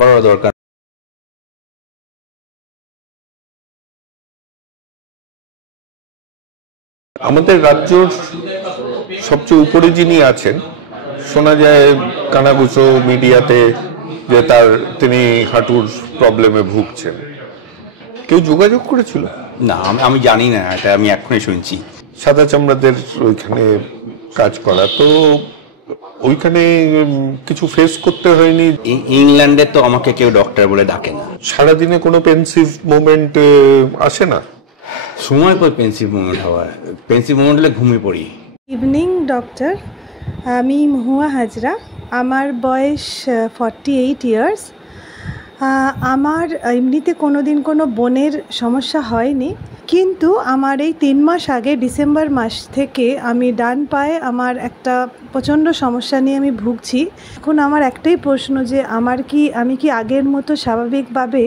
করা দরকার। আমাদের রাজ্যর সবচেয়ে উপরে যিনি আছেন, শোনা যায় কানাঘুষো মিডিয়াতে যে তিনি হাঁটুর প্রবলেমে ভুগছেন। কেউ যোগাযোগ করেছিল? না, আমি জানি না, এটা আমি এখনই শুনছি। সাদা চামড়াদের ওইখানে কাজ করা, তো ওইখানে কিছু ফেস করতে হয়নি? ইংল্যান্ডে তো আমাকে কেউ ডক্টর বলে ডাকে না। সারাদিনে কোনো পেন্সিভ মোমেন্ট আসে না? সময় পর পেন্সিভ মুভমেন্ট হওয়ার, পেন্সিভ মুভমেন্ট হলে ঘুমিয়ে পড়ি। ইভিনিং ডক্টর, আমি মহুয়া হাজরা। আমার বয়স 48 ইয়ার্স। আমার এমনিতে কোনো দিন কোনো বোনের সমস্যা হয়নি, কিন্তু আমার এই 3 মাস আগে ডিসেম্বর মাস থেকে আমি ডান পায়ে আমার একটা প্রচণ্ড সমস্যা নিয়ে আমি ভুগছি। এখন আমার একটাই প্রশ্ন যে আমি কি আগের মতো স্বাভাবিকভাবে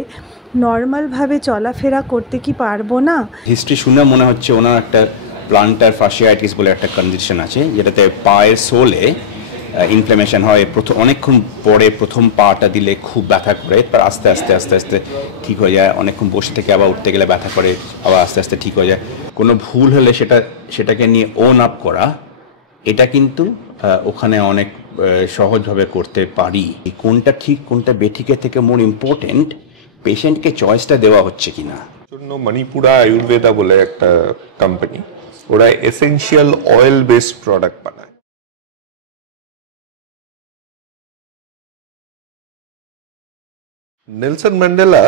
নর্মালভাবে চলাফেরা করতে কি পারবো না? হিস্ট্রি শুনে মনে হচ্ছে ওনার একটা প্লান্টার ফাসিয়াইটিস বলে একটা কন্ডিশন আছে, যেটাতে পায়ের সোলে ইনফ্লামেশন হয়। অনেকক্ষণ পরে প্রথম পাটা দিলে খুব ব্যথা করে, তারপর আস্তে আস্তে আস্তে আস্তে ঠিক হয়ে যায়। অনেকক্ষণ বসে থেকে আবার উঠতে গেলে ব্যথা করে, আবার আস্তে আস্তে ঠিক হয়ে যায়। কোনো ভুল হলে সেটাকে নিয়ে ওন আপ করা, এটা কিন্তু ওখানে অনেক সহজভাবে করতে পারি। কোনটা ঠিক কোনটা বেঠিকের থেকে মোর ইম্পর্টেন্ট পেশেন্টকে চয়েসটা দেওয়া হচ্ছে কিনা। জন্য মণিপুরা আয়ুর্বেদা বলে একটা কোম্পানি, ওরা এসেনশিয়াল অয়েল বেসড প্রোডাক্ট বানায়। নেলসন ম্যান্ডেলা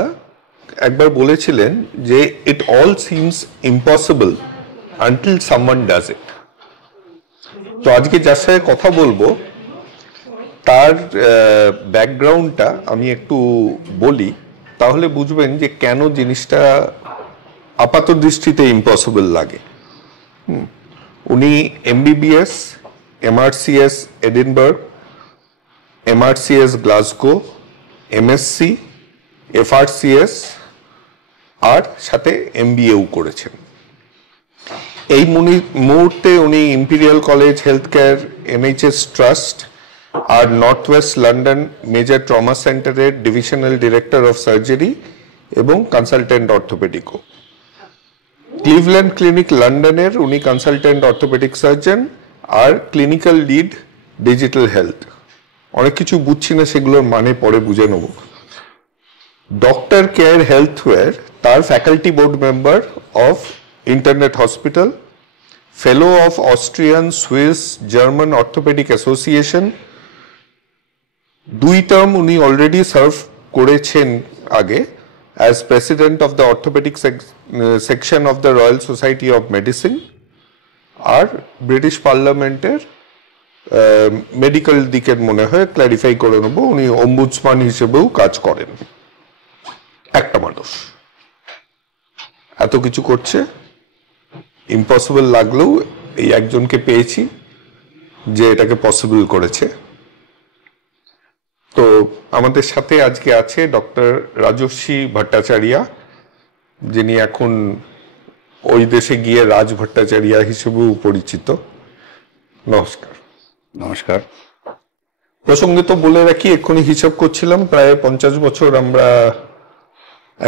একবার বলেছিলেন যে it all seems impossible until someone does it. তো আজকে যার সাথে কথা বলবো তার ব্যাকগ্রাউন্ডটা আমি একটু বলি, তাহলে বুঝবেন যে কেন জিনিসটা আপাত দৃষ্টিতে ইম্পসিবল লাগে। উনি MBBS, MRCS Edinburgh, MRCS Glasgow, MSc, FRCS আর সাথে এমবিএও করেছেন। এই মুহূর্তে উনি Imperial College Healthcare, NHS trust আর north West London major trauma সেন্টারের ডিভিশনাল ডিরেক্টর অফ সার্জারি এবং কনসালটেন্ট অর্থোপেডিকও। ক্লিভল্যান্ড ক্লিনিক লন্ডনের উনি কনসালটেন্ট অর্থোপেডিক সার্জন আর ক্লিনিক্যাল লিড ডিজিটাল হেলথ। অনেক কিছু বুঝছি না, সেগুলোর মানে পরে বুঝে নেব। ডক্টর কেয়ার হেলথওয়্যার তার faculty board member of internet hospital, fellow of Austrian Swiss German orthopaedic association. 2 term উনি অলরেডি সার্ভ করেছেন আগে as president of the orthopaedic section of the royal society of medicine, আর British পার্লামেন্টের medical দিকের মনে হয় clarify করে নেব, উনি অম্বুডসম্যান হিসেবেও কাজ করেন। একটা মানুষ এত কিছু করছে, ইম্পসিবল লাগলেও এই একজনকে পেয়েছি যে এটাকে পসিবল করেছে। তো আমাদের সাথে আজকে আছে ডক্টর রাজস্বী ভট্টাচার্য, যিনি এখন ওই দেশে গিয়ে রাজ ভট্টাচার্য হিসেবেও পরিচিত। নমস্কার। নমস্কার। প্রসঙ্গে তো বলে রাখি, এক্ষুনি হিসাব করছিলাম, প্রায় 50 বছর আমরা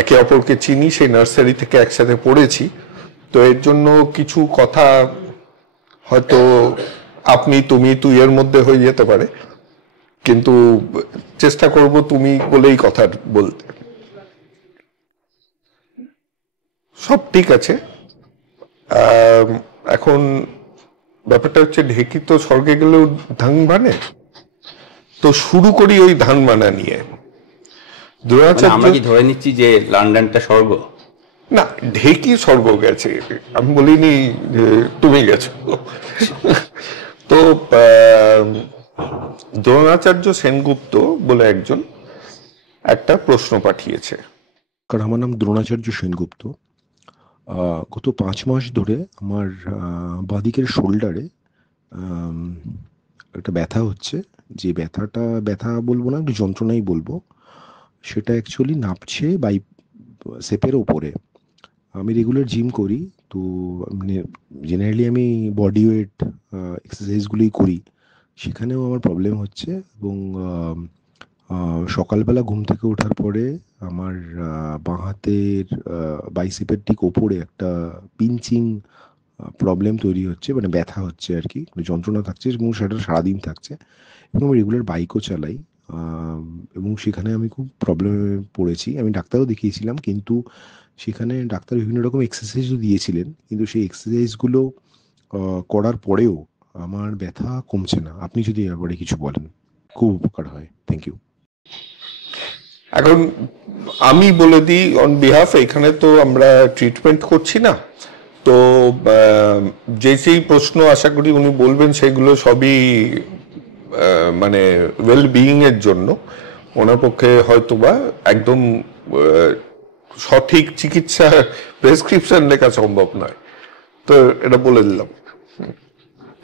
একে অপরকে চিনি, সেই নার্সারি থেকে একসাথে পড়েছি। তো এর জন্য কিছু কথা হয়তো আপনি তুমি তুই এর মধ্যে হয়ে যেতে পারে, কিন্তু চেষ্টা করব তুমি বলেই কথা বলতে। সব ঠিক আছে। এখন ব্যাপারটা হচ্ছে, ঢেকি তো স্বর্গে গেলেও ধান বানে, তো শুরু করি ওই ধান বানা নিয়ে। আমরা কি ধরে নিচ্ছি যে লন্ডনটা স্বর্গ? না, ঢেকি স্বর্গ গেছে, আমি বলিনি যে তুমি গেছো। তো দ্রোণাচার্য সেনগুপ্ত বলে একজন একটা প্রশ্ন পাঠিয়েছে। কারণ আমার নাম দ্রোণাচার্য সেনগুপ্ত। গত 5 মাস ধরে আমার বাঁদিকের শোল্ডারে একটা ব্যথা হচ্ছে। যে ব্যথা বলবো না, একটু যন্ত্রণাই বলবো। সেটা অ্যাকচুয়ালি নাপছে সেপের ওপরে। আমি রেগুলার জিম করি, তো মানে জেনারেলি আমি বডি ওয়েট এক্সারসাইজগুলোই করি, সেখানেও আমার প্রবলেম হচ্ছে। এবং সকালবেলা ঘুম থেকে ওঠার পরে আমার বাঁ হাতের বাইসেপের ঠিক ওপরে একটা পিঞ্চিং প্রবলেম তৈরি হচ্ছে, মানে ব্যথা হচ্ছে আর কি, যন্ত্রণা থাকছে এবং সেটা সারাদিন থাকছে। এবং আমি রেগুলার বাইকও চালাই, এবং সেখানে আমি খুব প্রবলেমে পড়েছি। আমি ডাক্তারও দেখিয়েছিলাম, কিন্তু সেখানে ডাক্তার বিভিন্ন রকম এক্সারসাইজও দিয়েছিলেন, কিন্তু সেই এক্সারসাইজগুলো করার পরেও আমার ব্যথা কমছে না। আপনি যদি এ ব্যাপারে কিছু বলেন খুব উপকার হয়। Thank you. এখন আমি বলে দিই অন বিহাফ, এখানে তো আমরা ট্রিটমেন্ট করছি না, তো যে যেই প্রশ্ন আশা করি উনি বলবেন সেগুলো সবই মানে ওয়েল বিইং এর জন্য। ওনার পক্ষে হয়তোবা একদম সঠিক চিকিৎসা প্রেসক্রিপশন লেখা সম্ভব নয়, তো এটা বলে দিলাম।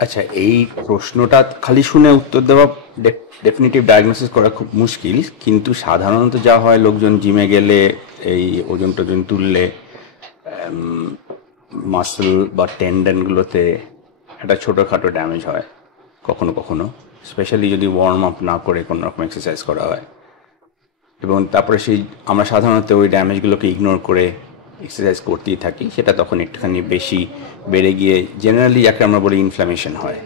আচ্ছা, এই প্রশ্নটা খালি শুনে উত্তর দেওয়া, ডেফিনিটিভ ডায়াগনোসিস করা খুব মুশকিল, কিন্তু সাধারণত যা হয়, লোকজন জিমে গেলে এই ওজন টোজন তুললে মাসল বা টেন্ডনগুলোতে একটা ছোটোখাটো ড্যামেজ হয় কখনো কখনো, স্পেশালি যদি ওয়ার্ম আপ না করে কোনো রকম এক্সারসাইজ করা হয়। এবং তারপরে আমরা সাধারণত ওই ড্যামেজগুলোকে ইগনোর করে এক্সারসাইজ করতেই থাকি, সেটা তখন একটুখানি বেশি বেড়ে গিয়ে জেনারেলি যাকে আমরা বলি ইনফ্ল্যামেশন হয়।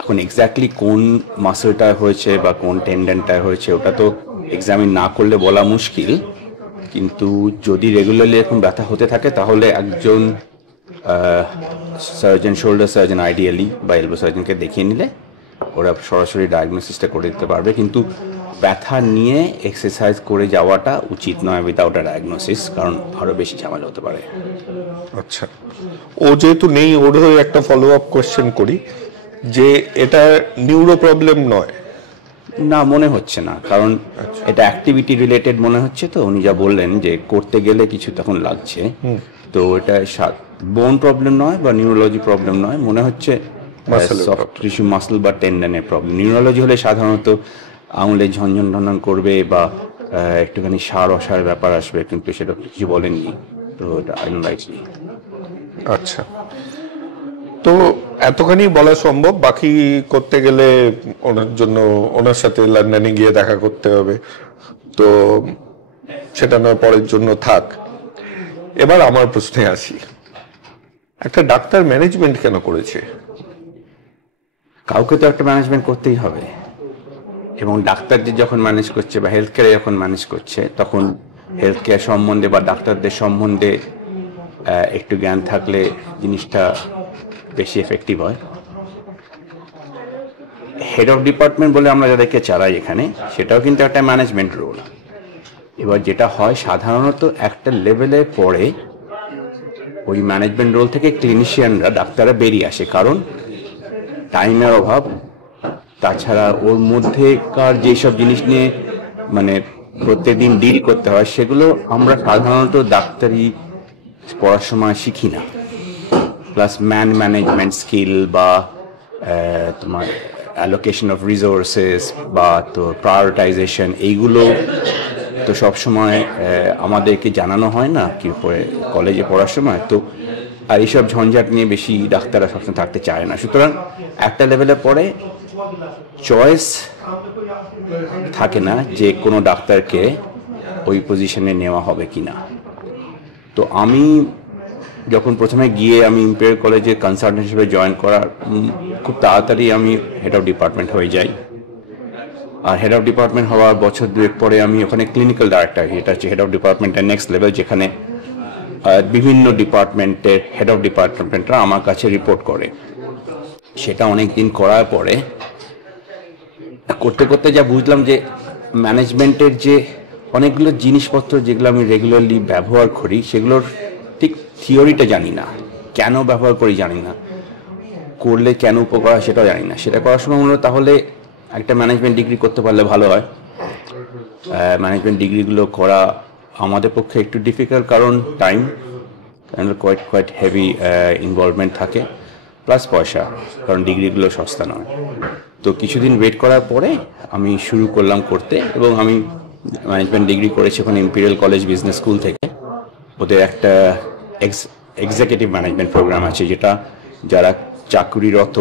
এখন এক্স্যাক্টলি কোন মাসলটা হয়েছে বা কোন টেন্ডনটা হয়েছে ওটা তো এক্সামিন না করলে বলা মুশকিল, কিন্তু যদি রেগুলারলি এরকম ব্যথা হতে থাকে তাহলে একজন সার্জন, শোল্ডার সার্জন আইডিয়ালি বা এলবো সার্জনকে দেখিয়ে নিলে ওরা সরাসরি ডায়াগনোসিসটা করে দিতে পারবে। কিন্তু ব্যথা নিয়ে এক্সারসাইজ করে যাওয়াটা উচিত নয় উইদাউট আ ডায়াগনোসিস, কারণ আরও বেশি ঝামেলা হতে পারে। আচ্ছা, ও যেহেতু নেই, ওর হয়ে একটা ফলো আপ কোয়েশ্চেন করি যে এটা নিউরো প্রবলেম নয়? না, মনে হচ্ছে না, কারণ এটা অ্যাক্টিভিটি রিলেটেড মনে হচ্ছে। তো উনি যা বললেন যে করতে গেলে কিছু তখন লাগছে, তো এটা বোন প্রবলেম নয় বা নিউরোলজি প্রবলেম নয়, মনে হচ্ছে সফট টিস্যু মাসল বা টেন্ডনের প্রবলেম। নিউরোলজি হলে সাধারণত আঙুলে ঝনঝন ঝনঝন করবে বা একটুখানি সার অসার ব্যাপার আসবে, কিন্তু সেটা কিছু বলেননি, তো এটা আনলাইকলি। আচ্ছা, তো এতখানি বলা সম্ভব, বাকি করতে গেলে ওনার জন্য ওনার সাথে লন্ডনে গিয়ে দেখা করতে হবে, তো সেটা নয় পরের জন্য থাক। এবার আমার প্রশ্নে আসি, একটা ডাক্তার ম্যানেজমেন্ট কেন করেছে? কাউকে তো একটা ম্যানেজমেন্ট করতেই হবে, এবং ডাক্তারদের যখন ম্যানেজ করছে বা হেলথ কেয়ারে যখন ম্যানেজ করছে, তখন হেলথ কেয়ার সম্বন্ধে বা ডাক্তারদের সম্বন্ধে একটু জ্ঞান থাকলে জিনিসটা বেশি এফেক্টিভ হয়। হেড অফ ডিপার্টমেন্ট বলে আমরা যাদেরকে চালাই এখানে, সেটাও কিন্তু একটা ম্যানেজমেন্ট রোল। এবার যেটা হয় সাধারণত একটা লেভেলের পরে ওই ম্যানেজমেন্ট রোল থেকে ক্লিনিশিয়ানরা, ডাক্তাররা বেরিয়ে আসে, কারণ টাইমের অভাব। তাছাড়া ওর মধ্যেকার যেসব জিনিস নিয়ে মানে প্রত্যেকদিন ডিল করতে হয়, সেগুলো আমরা সাধারণত ডাক্তারি পড়ার সময় শিখি না। প্লাস ম্যানেজমেন্ট স্কিল বা তোমার অ্যালোকেশন অফ রিসোর্সেস বা তো প্রায়োরিটাইজেশন, এইগুলো তো সবসময় আমাদেরকে জানানো হয় না কি করে কলেজে পড়ার সময়। তো আর এইসব ঝঞ্ঝাট নিয়ে বেশি ডাক্তাররা সবসময় থাকতে চায় না। সুতরাং একটা লেভেলের পরে চয়েস থাকে না যে কোনো ডাক্তারকে ওই পজিশনে নেওয়া হবে কি না। তো আমি যখন প্রথমে গিয়ে আমি ইম্পেরিয়াল কলেজে কনসালটেন্ট হিসেবে জয়েন করার খুব তাড়াতাড়ি আমি হেড অফ ডিপার্টমেন্ট হয়ে যাই। আর হেড অফ ডিপার্টমেন্ট হওয়ার বছর দুয়েক পরে আমি ওখানে ক্লিনিক্যাল ডাইরেক্টর, এটা হচ্ছে হেড অফ ডিপার্টমেন্টের নেক্সট লেভেল, যেখানে বিভিন্ন ডিপার্টমেন্টের হেড অফ ডিপার্টমেন্টরা আমার কাছে রিপোর্ট করে। সেটা অনেক দিন করার পরে করতে করতে যা বুঝলাম যে ম্যানেজমেন্টের যে অনেকগুলো জিনিসপত্র যেগুলো আমি রেগুলারলি ব্যবহার করি, সেগুলোর ঠিক থিওরিটা জানি না, কেন ব্যবহার করি জানি না, করলে কেন উপকার হয় সেটাও জানি না। সেটা করার সময় মনে হয় তাহলে একটা ম্যানেজমেন্ট ডিগ্রি করতে পারলে ভালো হয়। ম্যানেজমেন্ট ডিগ্রিগুলো করা আমাদের পক্ষে একটু ডিফিকাল্ট, কারণ টাইম কোয়াইট হেভি ইনভলভমেন্ট থাকে, প্লাস পয়সা, কারণ ডিগ্রিগুলো সস্তা নয়। তো কিছুদিন ওয়েট করার পরে আমি শুরু করলাম করতে, এবং আমি ম্যানেজমেন্ট ডিগ্রি করেছি ওখানে ইম্পেরিয়াল কলেজ বিজনেস স্কুল থেকে। ওদের একটা এক্সিকিউটিভ ম্যানেজমেন্ট প্রোগ্রাম আছে, যেটা যারা চাকরিরত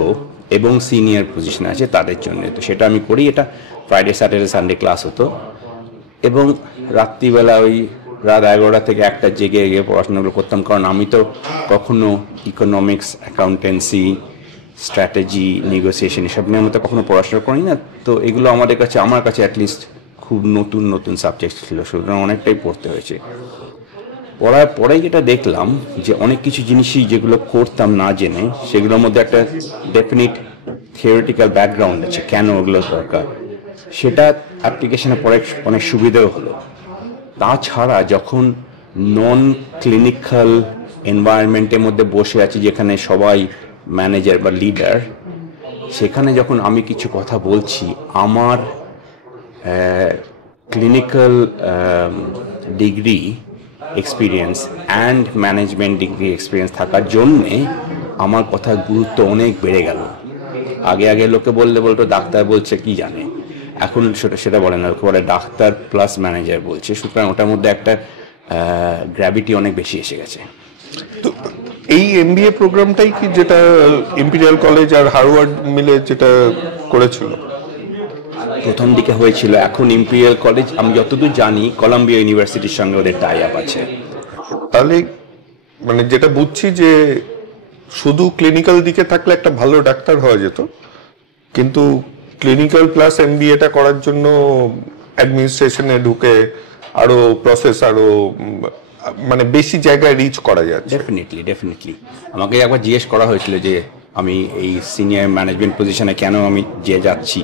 এবং সিনিয়র পজিশনে আছে তাদের জন্য। তো সেটা আমি করি। এটা ফ্রাইডে স্যাটারডে সানডে ক্লাস হতো এবং রাত্রিবেলা ওই রাত 11টা থেকে 1টা জেগে গিয়ে পড়াশোনাগুলো করতাম, কারণ আমি তো কখনো ইকোনমিক্স, অ্যাকাউন্টেন্সি, স্ট্র্যাটেজি, নেগোসিয়েশন এসব নিয়ে আমি তো কখনো পড়াশোনা করি না। তো এগুলো আমার কাছে অ্যাটলিস্ট খুব নতুন নতুন সাবজেক্ট ছিল, সুতরাং অনেকটাই পড়তে হয়েছে। পড়ার পরে যেটা দেখলাম যে অনেক কিছু জিনিসই যেগুলো করতাম না জেনে, সেগুলোর মধ্যে একটা ডেফিনিট থিওরিটিক্যাল ব্যাকগ্রাউন্ড আছে কেন ওগুলো দরকার, সেটা অ্যাপ্লিকেশনে পরে অনেক সুবিধাও হলো। তাছাড়া যখন নন ক্লিনিক্যাল এনভায়রনমেন্টের মধ্যে বসে আছি, যেখানে সবাই ম্যানেজার বা লিডার, সেখানে যখন আমি কিছু কথা বলছি, আমার clinical degree experience and management degree experience থাকার জন্যে আমার কথার গুরুত্ব অনেক বেড়ে গেল। আগে লোকে বলতো ডাক্তার বলছে কি জানে, এখন সেটা বলে না, লোকে বলে ডাক্তার প্লাস ম্যানেজার বলছে। সুতরাং ওটার মধ্যে একটা গ্র্যাভিটি অনেক বেশি এসে গেছে। তো এই এমবিএ প্রোগ্রামটাই কি যেটা ইম্পেরিয়াল কলেজ আর হার্ভার্ড মিলে যেটা করেছিল? প্রথম দিকে হয়েছিল, এখন ইম্পেরিয়াল কলেজ, আমি যতদূর জানি কলাম্বিয়া ইউনিভার্সিটির সঙ্গে ওদের টাই আপ আছে। তাহলে মানে যেটা বুঝছি যে শুধু ক্লিনিক্যাল দিকে থাকলে একটা ভালো ডাক্তার হওয়া যেত, কিন্তু ক্লিনিক্যাল প্লাস এমবিএটা করার জন্য অ্যাডমিনিস্ট্রেশনে ঢুকে আরো প্রসেস আরো মানে বেশি জায়গায় রিচ করা যাচ্ছে। ডেফিনেটলি আমাকে একবার জিজ্ঞেস করা হয়েছিল যে আমি এই সিনিয়র ম্যানেজমেন্ট পজিশনে কেন আমি যাচ্ছি।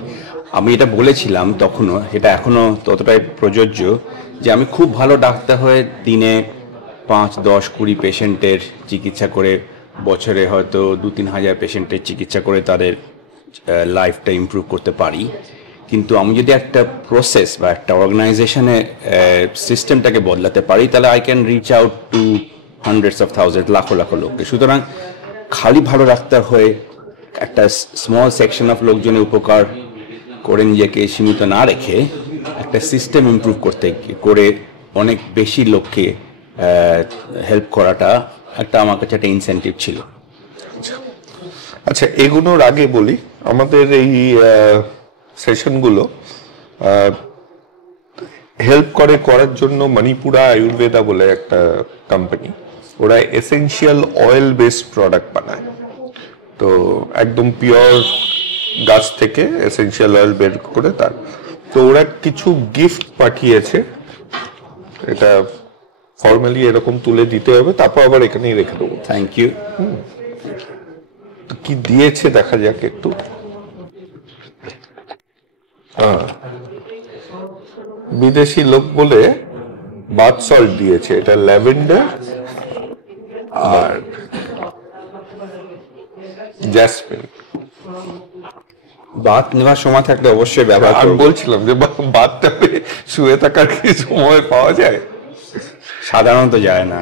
আমি এটা বলেছিলাম তখনও, এটা এখনও ততটাই প্রযোজ্য, যে আমি খুব ভালো ডাক্তার হয়ে দিনে 5, 10, 20 পেশেন্টের চিকিৎসা করে, বছরে হয়তো 2-3 হাজার পেশেন্টের চিকিৎসা করে তাদের লাইফটা ইমপ্রুভ করতে পারি। কিন্তু আমি যদি একটা প্রসেস বা একটা অর্গানাইজেশনে সিস্টেমটাকে বদলাতে পারি, তাহলে I can reach out to hundreds of thousand, লাখো লোককে। সুতরাং খালি ভালো ডাক্তার হয়ে একটা স্মল সেকশন অফ লোকজনের উপকার করে নিজেকে সীমিত না রেখে একটা সিস্টেম ইমপ্রুভ করে অনেক বেশি লোককে হেল্প করাটা আমার কাছে একটা ইনসেন্টিভ ছিল। আচ্ছা, এগুলোর আগে বলি, আমাদের এই সেশনগুলো হেল্প করার জন্য মণিপুরা আয়ুর্বেদা বলে একটা কোম্পানি, ওরা এসেনশিয়াল অয়েল বেসড প্রোডাক্ট বানায়। তো একদম পিওর গাছ থেকে এসেনশিয়াল অয়েল বের করে তার, তো ওরা কিছু গিফট পাঠিয়েছে, এটা ফর্মালি এরকম তুলে দিতে হবে, তারপর আবার এখানেই রেখে দেবো। Thank you. কি দিয়েছে দেখা যাক একটু। বিদেশি লোক বলে বাথ সল্ট দিয়েছে, এটা ল্যাভেন্ডার আর জ্যাসমিন। বাথ নেওয়ার সময় থাকলে অবশ্যই ব্যবহার করব। আমি বলছিলাম যে বাথটা শুয়ে থাকার কি সময় পাওয়া যায়? সাধারণত যায় না।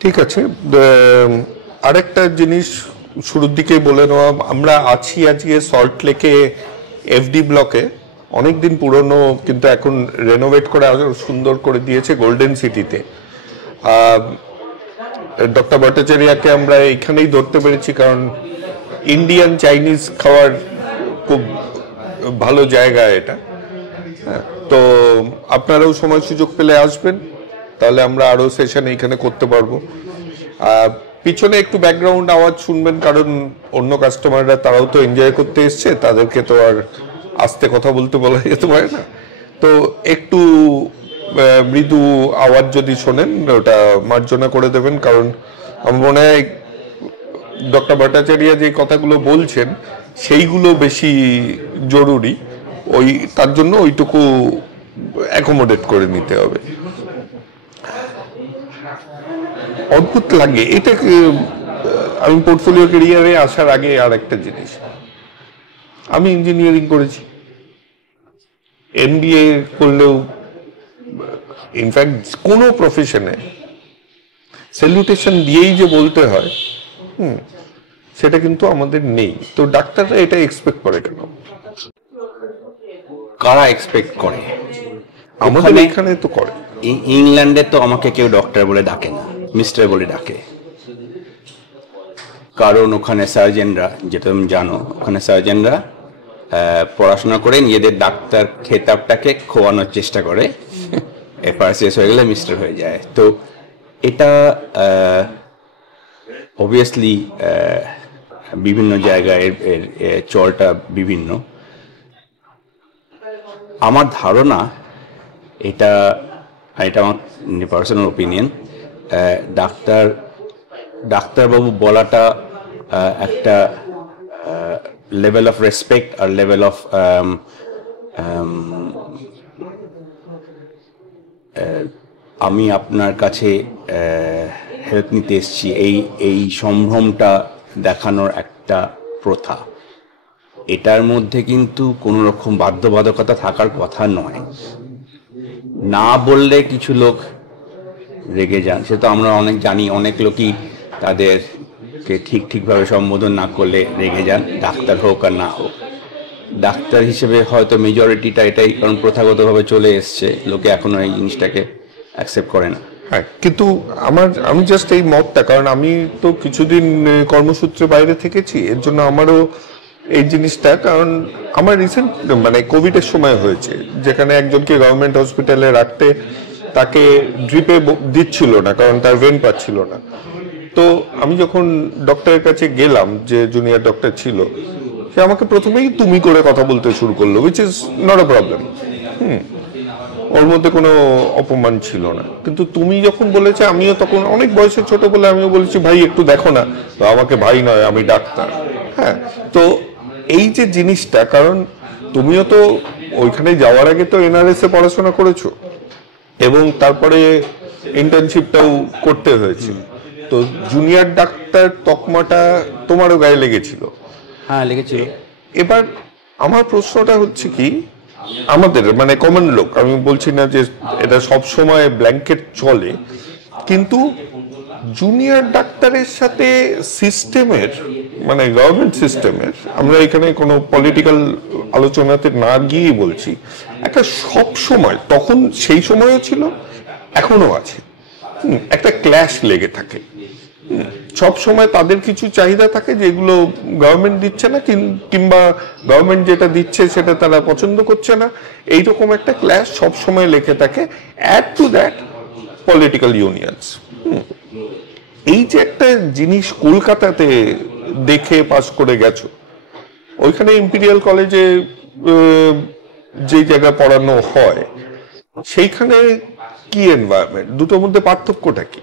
ঠিক আছে, আরেকটা জিনিস শুরুর দিকে বলে নেওয়া, আমরা আছি আজকে সল্ট লেকে এফডি ব্লকে, অনেকদিন পুরনো, কিন্তু এখন রেনোভেট করে আরো সুন্দর করে দিয়েছে গোল্ডেন সিটিতে। ডক্টর ভট্টাচার্যকে আমরা এখানেই ধরতে পেরেছি, কারণ ইন্ডিয়ান চাইনিজ খাওয়ার খুব ভালো জায়গা এটা। তো আপনারাও সময় সুযোগ পেলে আসবেন, তাহলে আমরা আরো সেশন এখানে করতে পারবো। পিছনে একটু ব্যাকগ্রাউন্ড আওয়াজ শুনবেন, কারণ অন্য কাস্টমাররা তারাও তো এনজয় করতে এসছে, তাদেরকে তো আর আস্তে কথা বলতে বলা যেতে পারে না। তো একটু মৃদু আওয়াজ যদি শোনেন ওটা মার্জনা করে দেবেন, কারণ আমার মনে হয় ডক্টর ভট্টাচার্য যে কথাগুলো বলছেন সেইগুলো বেশি জরুরি, তার জন্য ওইটুকু অ্যাকোমোডেট করে নিতে হবে। অদ্ভুত লাগে এটা। আমি পোর্টফোলিও ক্যারিয়ারে আসার আগে আর একটা জিনিস, আমি ইঞ্জিনিয়ারিং করেছি, এমবিএ করলেও ইনফ্যাক্ট কোনো প্রফেশনে স্যালুটেশন দিয়েই যে বলতে হয় সেটা কিন্তু আমাদের নেই। তো ডাক্তাররা এটা এক্সপেক্ট করে কেন? কারা এক্সপেক্ট করে? আমাদের এখানে তো করে। ইংল্যান্ডে তো আমাকে কেউ ডক্টর বলে ডাকে না, মিস্টার বলে ডাকে। কারণ ওখানে সার্জেনরা, যেটা তুমি জানো, ওখানে সার্জেনরা পড়াশোনা করে নিজেদের ডাক্তার খেতাবটাকে খোয়ানোর চেষ্টা করে, এরপর শেষ হয়ে গেলে মিস্টার হয়ে যায়। তো এটা অবভিয়াসলি বিভিন্ন জায়গায় এর চলটা বিভিন্ন। আমার ধারণা, এটা আমার পার্সোনাল ওপিনিয়ন, ডাক্তারবাবু বলাটা একটা লেভেল অফ রেসপেক্ট আর লেভেল অফ আমি আপনার কাছে হেল্প নিতে এসেছি, এই সম্ভ্রমটা দেখানোর একটা প্রথা। এটার মধ্যে কিন্তু কোনো রকম বাধ্যবাধকতা থাকার কথা নয়। না বললে কিছু লোক রেগে যান, সে তো আমরা অনেক জানি। অনেক লোকই তাদেরকে ঠিকভাবে সম্বোধন না করলে রেগে যান, ডাক্তার হোক আর না হোক। ডাক্তার হিসেবে হয়তো মেজরিটিটা এটাই, কারণ প্রথাগতভাবে চলে এসছে, লোকে এখনো এই জিনিসটাকে অ্যাকসেপ্ট করে না। হ্যাঁ, কিন্তু আমি জাস্ট এই মতটা, কারণ আমি তো কিছুদিন কর্মসূত্রে বাইরে থেকেছি, এর জন্য আমারও এই জিনিসটা, কারণ আমার রিসেন্ট মানে কোভিডের সময় হয়েছে, যেখানে একজনকে গভর্নমেন্ট হসপিটালে রাখতে তাকে ড্রিপে দিচ্ছিল না, কারণ তার ভেন পাচ্ছিল না। তো আমি যখন ডক্টরের কাছে গেলাম, যে জুনিয়র ডক্টর ছিল, সে আমাকে প্রথমেই তুমি করে কথা বলতে শুরু করলো, which is not a problem. ওর মধ্যে কোনো অপমান ছিল না। কিন্তু তুমি যখন বলেছে, আমিও তখন অনেক বয়সে ছোট বলে আমিও বলেছি, ভাই একটু দেখো না। তো আমাকে ভাই নয়, আমি ডাক্তার। হ্যাঁ, তো এই যে জিনিসটা, কারণ তুমিও তো ওইখানে যাওয়ার আগে তো NRS এ পড়াশোনা করেছো, এবং তারপরে ইন্টার্নশিপটাও করতে হয়েছে। তো জুনিয়র ডাক্তার তকমাটা তোমারও গায়ে লেগেছিল। হ্যাঁ, লেগেছিল। এবার আমার প্রশ্নটা হচ্ছে কি, আমাদের মানে কমন লোক, আমি বলছি না যে এটা সব সময় ব্ল্যাঙ্কেট চলে, কিন্তু জুনিয়র ডাক্তারের সাথে সিস্টেমের, মানে গভর্নমেন্ট সিস্টেমের, আমরা এখানে কোনো পলিটিক্যাল আলোচনাতে না গিয়েই বলছি, একটা সব সময়, তখন সেই সময়ও ছিল, এখনো আছে, একটা ক্ল্যাশ লেগে থাকে। সব সময় তাদের কিছু চাহিদা থাকে যেগুলো গভর্নমেন্ট দিচ্ছে না, কিংবা গভর্নমেন্ট যেটা দিচ্ছে সেটা তারা পছন্দ করছে না। এইরকম একটা ক্ল্যাশ সব সময় লেগে থাকে। Add to that political unions. এই যে একটা জিনিস কলকাতাতে দেখে পাস করে গেছো, ওইখানে ইম্পিরিয়াল কলেজে যে জায়গা পড়ানো হয়, সেইখানে কি এনভায়রনমেন্ট, দুটোর মধ্যে পার্থক্যটা কি?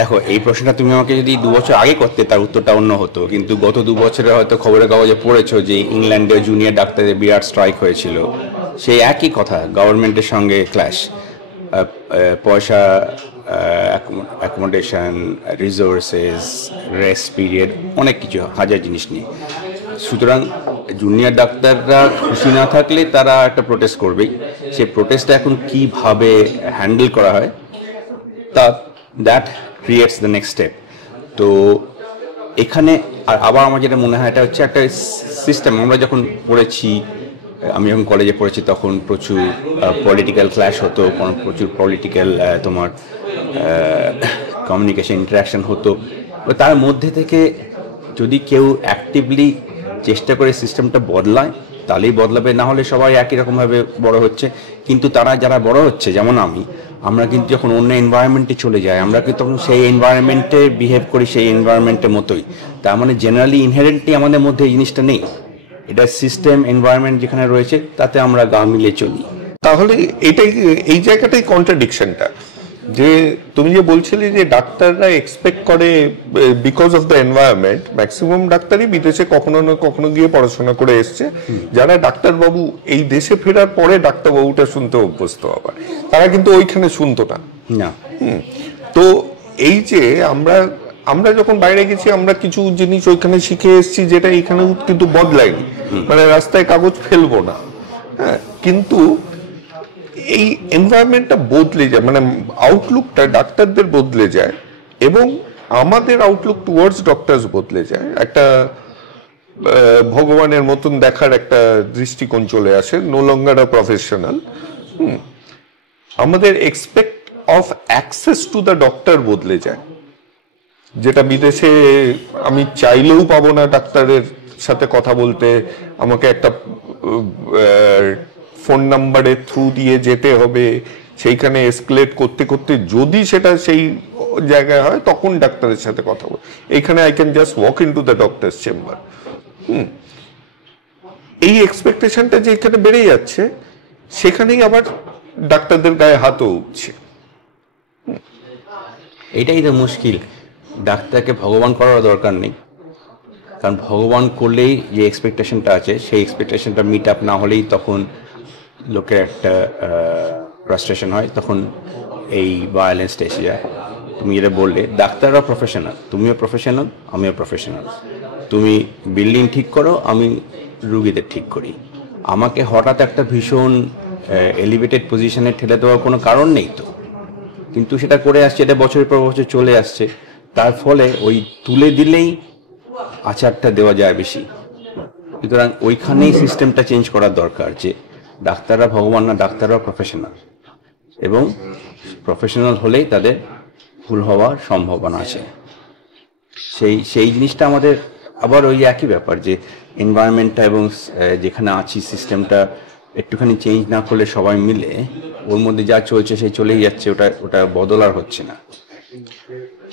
দেখো, এই প্রশ্নটা তুমি আমাকে যদি 2 বছর আগে করতে, তার উত্তরটা অন্য হতো। কিন্তু গত 2 বছরে হয়তো খবরের কাগজে পড়েছো যে ইংল্যান্ডে জুনিয়র ডাক্তারদের বিরাট স্ট্রাইক হয়েছিল। সেই একই কথা, গভর্নমেন্টের সঙ্গে ক্ল্যাশ, পয়সা, অ্যাকোমোডেশন, রিসোর্সেস, রেস্ট পিরিয়ড, অনেক কিছু, হাজার জিনিস নিয়ে। সুতরাং জুনিয়র ডাক্তাররা খুশি না থাকলে তারা একটা প্রোটেস্ট করবেই। সেই প্রোটেস্টটা এখন কিভাবে হ্যান্ডেল করা হয়, that creates the next step. তো এখানে আবার আমার যেটা মনে হয়, এটা হচ্ছে একটা সিস্টেম। আমরা যখন পড়েছি, আমি যখন কলেজে পড়েছি, তখন প্রচুর পলিটিক্যাল ক্ল্যাশ হতো, প্রচুর পলিটিক্যাল তোমার কমিউনিকেশন, ইন্টারাকশন হতো। তার মধ্যে থেকে যদি কেউ অ্যাক্টিভলি চেষ্টা করে সিস্টেমটা বদলায়, তাহলেই বদলাবে, না হলে সবাই একই রকমভাবে বড় হচ্ছে। কিন্তু যারা বড় হচ্ছে, যেমন আমরা কিন্তু যখন অন্য এনভায়রনমেন্টে চলে যাই, আমরা কিন্তু তখন সেই এনভায়রনমেন্টে বিহেভ করি, সেই এনভায়রনমেন্টের মতোই। তার মানে জেনারেলি ইনহেরেন্টলি আমাদের মধ্যে এই জিনিসটা নেই। এটা সিস্টেম, এনভায়রনমেন্ট যেখানে রয়েছে, তাতে আমরা গা মিলে চলি। তাহলে এটাই, এই জায়গাটাই কন্ট্রাডিকশনটা, যে তুমি যে বলছিলে যে ডাক্তাররা এক্সপেক্ট করে because of the environment. Maximum ডাক্তারই বিদেশে কখনো না কখনো গিয়ে পড়াশোনা করে এসছে, যারা ডাক্তারবাবু এই দেশে ফেরার পরে ডাক্তারবাবুটা শুনতে অভ্যস্ত হবার, তারা কিন্তু ওইখানে শুনতো না। তো এই যে আমরা যখন বাইরে গেছি, আমরা কিছু জিনিস ওইখানে শিখে এসেছি যেটা এখানে কিন্তু বদলায়নি। মানে রাস্তায় কাগজ ফেলবো না, হ্যাঁ, কিন্তু এই এনভায়রনমেন্টটা বদলে যায়, মানে আউটলুকটা ডাক্তারদের বদলে যায়, এবং আমাদের আউটলুক টুয়ার্ডস ডক্টরস বদলে যায়। একটা ভগবানের মতন দেখার একটা দৃষ্টিকোণ চলে আসে, নো লঙ্গার আ প্রফেশনাল। আমাদের expect of access to the doctor বদলে যায়। যেটা বিদেশে আমি চাইলেও পাবো না ডাক্তারের সাথে কথা বলতে, আমাকে একটা ফোন নাম্বারের থ্রু দিয়ে যেতে হবে, সেইখানে এসকেলেট করতে করতে যদি সেটা সেই জায়গায় হয় তখন ডাক্তারের সাথে কথা বল। এইখানে I can just walk in to the doctors chamber. এই এক্সপেকটেশনটা যে এখানে বেড়ে যাচ্ছে, সেখানেই আবার ডাক্তারদের গায়ে হাতও উঠছে। এটাই তো মুশকিল, ডাক্তারকে ভগবান করার দরকার নেই, কারণ ভগবান করলেই যে এক্সপেকটেশনটা আছে সেই এক্সপেকটেশনটা মিট আপ না হলেই তখন লোকের একটা ফ্রাস্ট্রেশন হয়, তখন এই ভায়োলেন্সটা এসে যায়। তুমি যেটা বললে, ডাক্তাররা প্রফেশনাল, তুমিও প্রফেশনাল, আমিও প্রফেশনাল। তুমি বিল্ডিং ঠিক করো, আমি রুগীদের ঠিক করি। আমাকে হঠাৎ একটা ভীষণ এলিভেটেড পজিশনে ঠেলে দেওয়ার কোনো কারণ নেই তো, কিন্তু সেটা করে আসছে, এটা বছরের পর বছর চলে আসছে। তার ফলে ওই তুলে দিলেই আচারটা দেওয়া যায় বেশি। সুতরাং ওইখানেই সিস্টেমটা চেঞ্জ করার দরকার, যে ডাক্তাররা ভগবান না, ডাক্তাররা প্রফেশনাল, এবং প্রফেশনাল হলেই তাদের ভুল হওয়ার সম্ভাবনা আছে। সেই জিনিসটা আমাদের আবার ওই একই ব্যাপার, যে এনভায়রনমেন্টটা এবং যেখানে আছি সিস্টেমটা একটুখানি চেঞ্জ না করলে সবাই মিলে ওর মধ্যে যা চলছে সেই চলেই যাচ্ছে, ওটা বদল আর হচ্ছে না।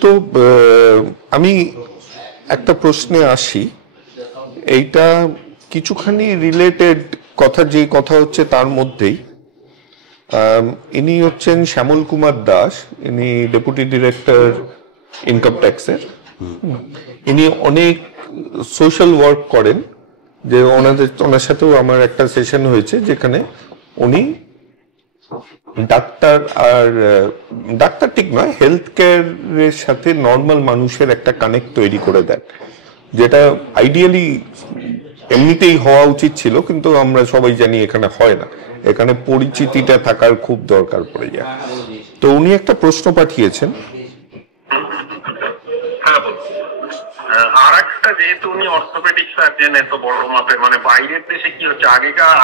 তো আমি একটা প্রশ্নে আসি, এইটা কিছুখানি রিলেটেড কথা, যে কথা হচ্ছে তার মধ্যেই। ইনি হচ্ছেন শ্যামল কুমার দাস, ইনি ডেপুটি ডিরেক্টর ইনকাম ট্যাক্সের। ইনি অনেক সোশ্যাল ওয়ার্ক করেন, যে ওনার সাথেও আমার একটা সেশন হয়েছে যেখানে উনি ডাক্তার ঠিক নয়, হেলথ কেয়ারের সাথে নর্মাল মানুষের একটা কানেক্ট তৈরি করে দেন, যেটা আইডিয়ালি এমনিতেই হওয়া উচিত ছিল, কিন্তু আমরা সবাই জানি এখানে হয় না, এখানে পরিচিতিটা থাকার খুব দরকার পড়ে যায়। তো উনি একটা প্রশ্ন পাঠিয়েছেন। আর একটা, যেহেতু উনি অর্থোপেডিক সার্জন এত বড় মাপের, মানে বাইরের দেশে কি হচ্ছে,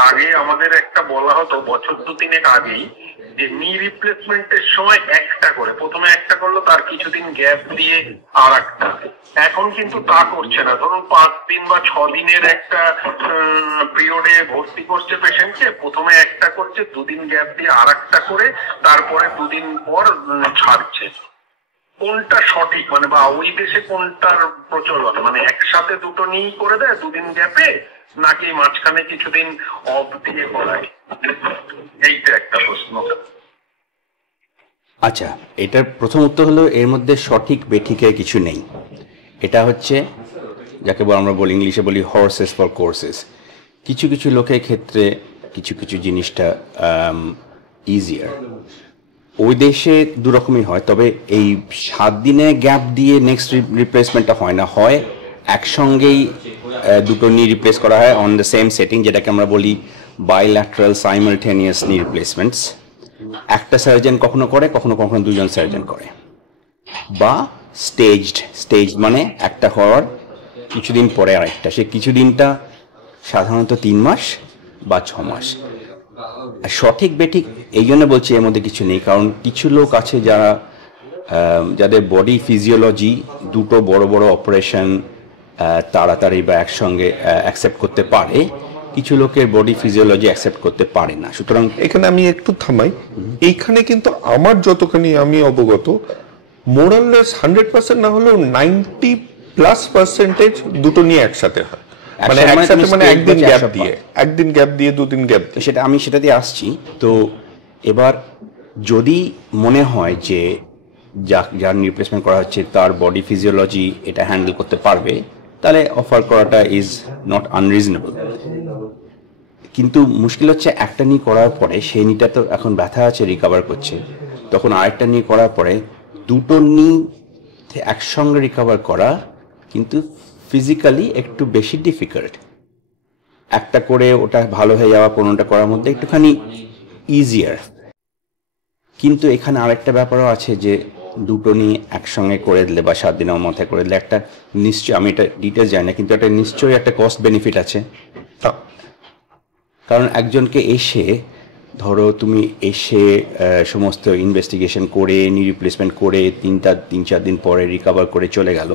আগে আমাদের একটা বলা হতো বছর 2-3 আগেই, যে নি রিপ্লেসমেন্টের সময় একটা করে, প্রথমে একটা করলো, তার কিছুদিন গ্যাপ দিয়ে আর একটা। এখন কিন্তু তা করছে না। ধরুন 5 দিন বা 6 দিনের একটা পিরিয়ডে ভর্তি করছে পেশেন্টকে, প্রথমে একটা করছে, 2 দিন গ্যাপ দিয়ে আর একটা করে, তারপরে 2 দিন পর ছাড়ছে। কোনটা সঠিক, মানে বা ওই দেশে কোনটার প্রচলন, মানে একসাথে দুটো নিয়েই করে দেয় 2 দিন গ্যাপে, নাকি মাঝখানে কিছুদিন অফ দিয়ে করায়? এইটা একটা প্রশ্ন। আচ্ছা, এটার প্রথম উত্তর হলো, এর মধ্যে সঠিক বেঠিকের কিছু নেই। এটা হচ্ছে যাকে আমরা বলি, ইংলিশে বলি হর্সেস ফর কোর্সেস। কিছু কিছু লোকের ক্ষেত্রে কিছু কিছু জিনিসটা ইজিয়ার, ওই দেশে দুরকমই হয়। তবে এই 7 দিনে গ্যাপ দিয়ে নেক্সট রিপ্লেসমেন্টটা হয় না, হয় একসঙ্গেই দুটো নি রিপ্লেস করা হয় অন দ্য সেম সেটিং, যেটাকে আমরা বলি বাইল্যাটারাল সাইমালটেনিয়াস নি রিপ্লেসমেন্টস। একটা সার্জন কখনো করে, কখনো কখনো 2জন সার্জন করে। বা স্টেজড মানে একটা হওয়ার কিছুদিন পরে আরেকটা, সে কিছুদিনটা সাধারণত 3 মাস বা 6 মাস। সঠিক বেঠিক এই জন্য বলছি এর মধ্যে কিছু নেই, কারণ কিছু লোক আছে যাদের বডি ফিজিওলজি দুটো বড় বড় অপারেশন তাড়াতাড়ি বা একসঙ্গে অ্যাকসেপ্ট করতে পারে, কিছু লোকের বডি ফিজিওলজি অ্যাকসেপ্ট করতে পারে না। সুতরাং এখানে আমি একটু থামাই। এইখানে কিন্তু আমার যতখানি আমি অবগত, মোরাললেস 100% না হলেও 90+% দুটো নিয়ে একসাথে হয়, মানে একসাথে, মানে একদিন গ্যাপ দিয়ে 2 দিন গ্যাপ। সেটা আমি সেটা দিয়ে আসছি। তো এবার যদি মনে হয় যে যার রিপ্লেসমেন্ট করা হচ্ছে তার বডি ফিজিওলজি এটা হ্যান্ডেল করতে পারবে, তাহলে অফার করাটা ইজ নট আনরিজনেবল। কিন্তু মুশকিল হচ্ছে, একটা নিয়ে করার পরে সেই নিটা তো এখন ব্যথা আছে, রিকভার করছে, তখন আরেকটা নিয়ে করার পরে দুটো নি একসঙ্গে রিকভার করা কিন্তু ফিজিক্যালি একটু বেশি ডিফিকাল্ট। একটা করে ওটা ভালো হয়ে যাওয়া, কোনোটা করার মধ্যে একটুখানি ইজিয়ার। কিন্তু এখানে আরেকটা ব্যাপারও আছে, যে দুটো নিয়ে একসঙ্গে করে দিলে বা 7 দিনের মাথায় করে দিলে একটা নিশ্চয়, আমি এটা ডিটেলস জানি না, কিন্তু একটা নিশ্চয়ই একটা কস্ট বেনিফিট আছে। কারণ একজনকে এসে ধরো তুমি এসে সমস্ত ইনভেস্টিগেশন করে নি রিপ্লেসমেন্ট করে 3-4 দিন পরে রিকভার করে চলে গেল,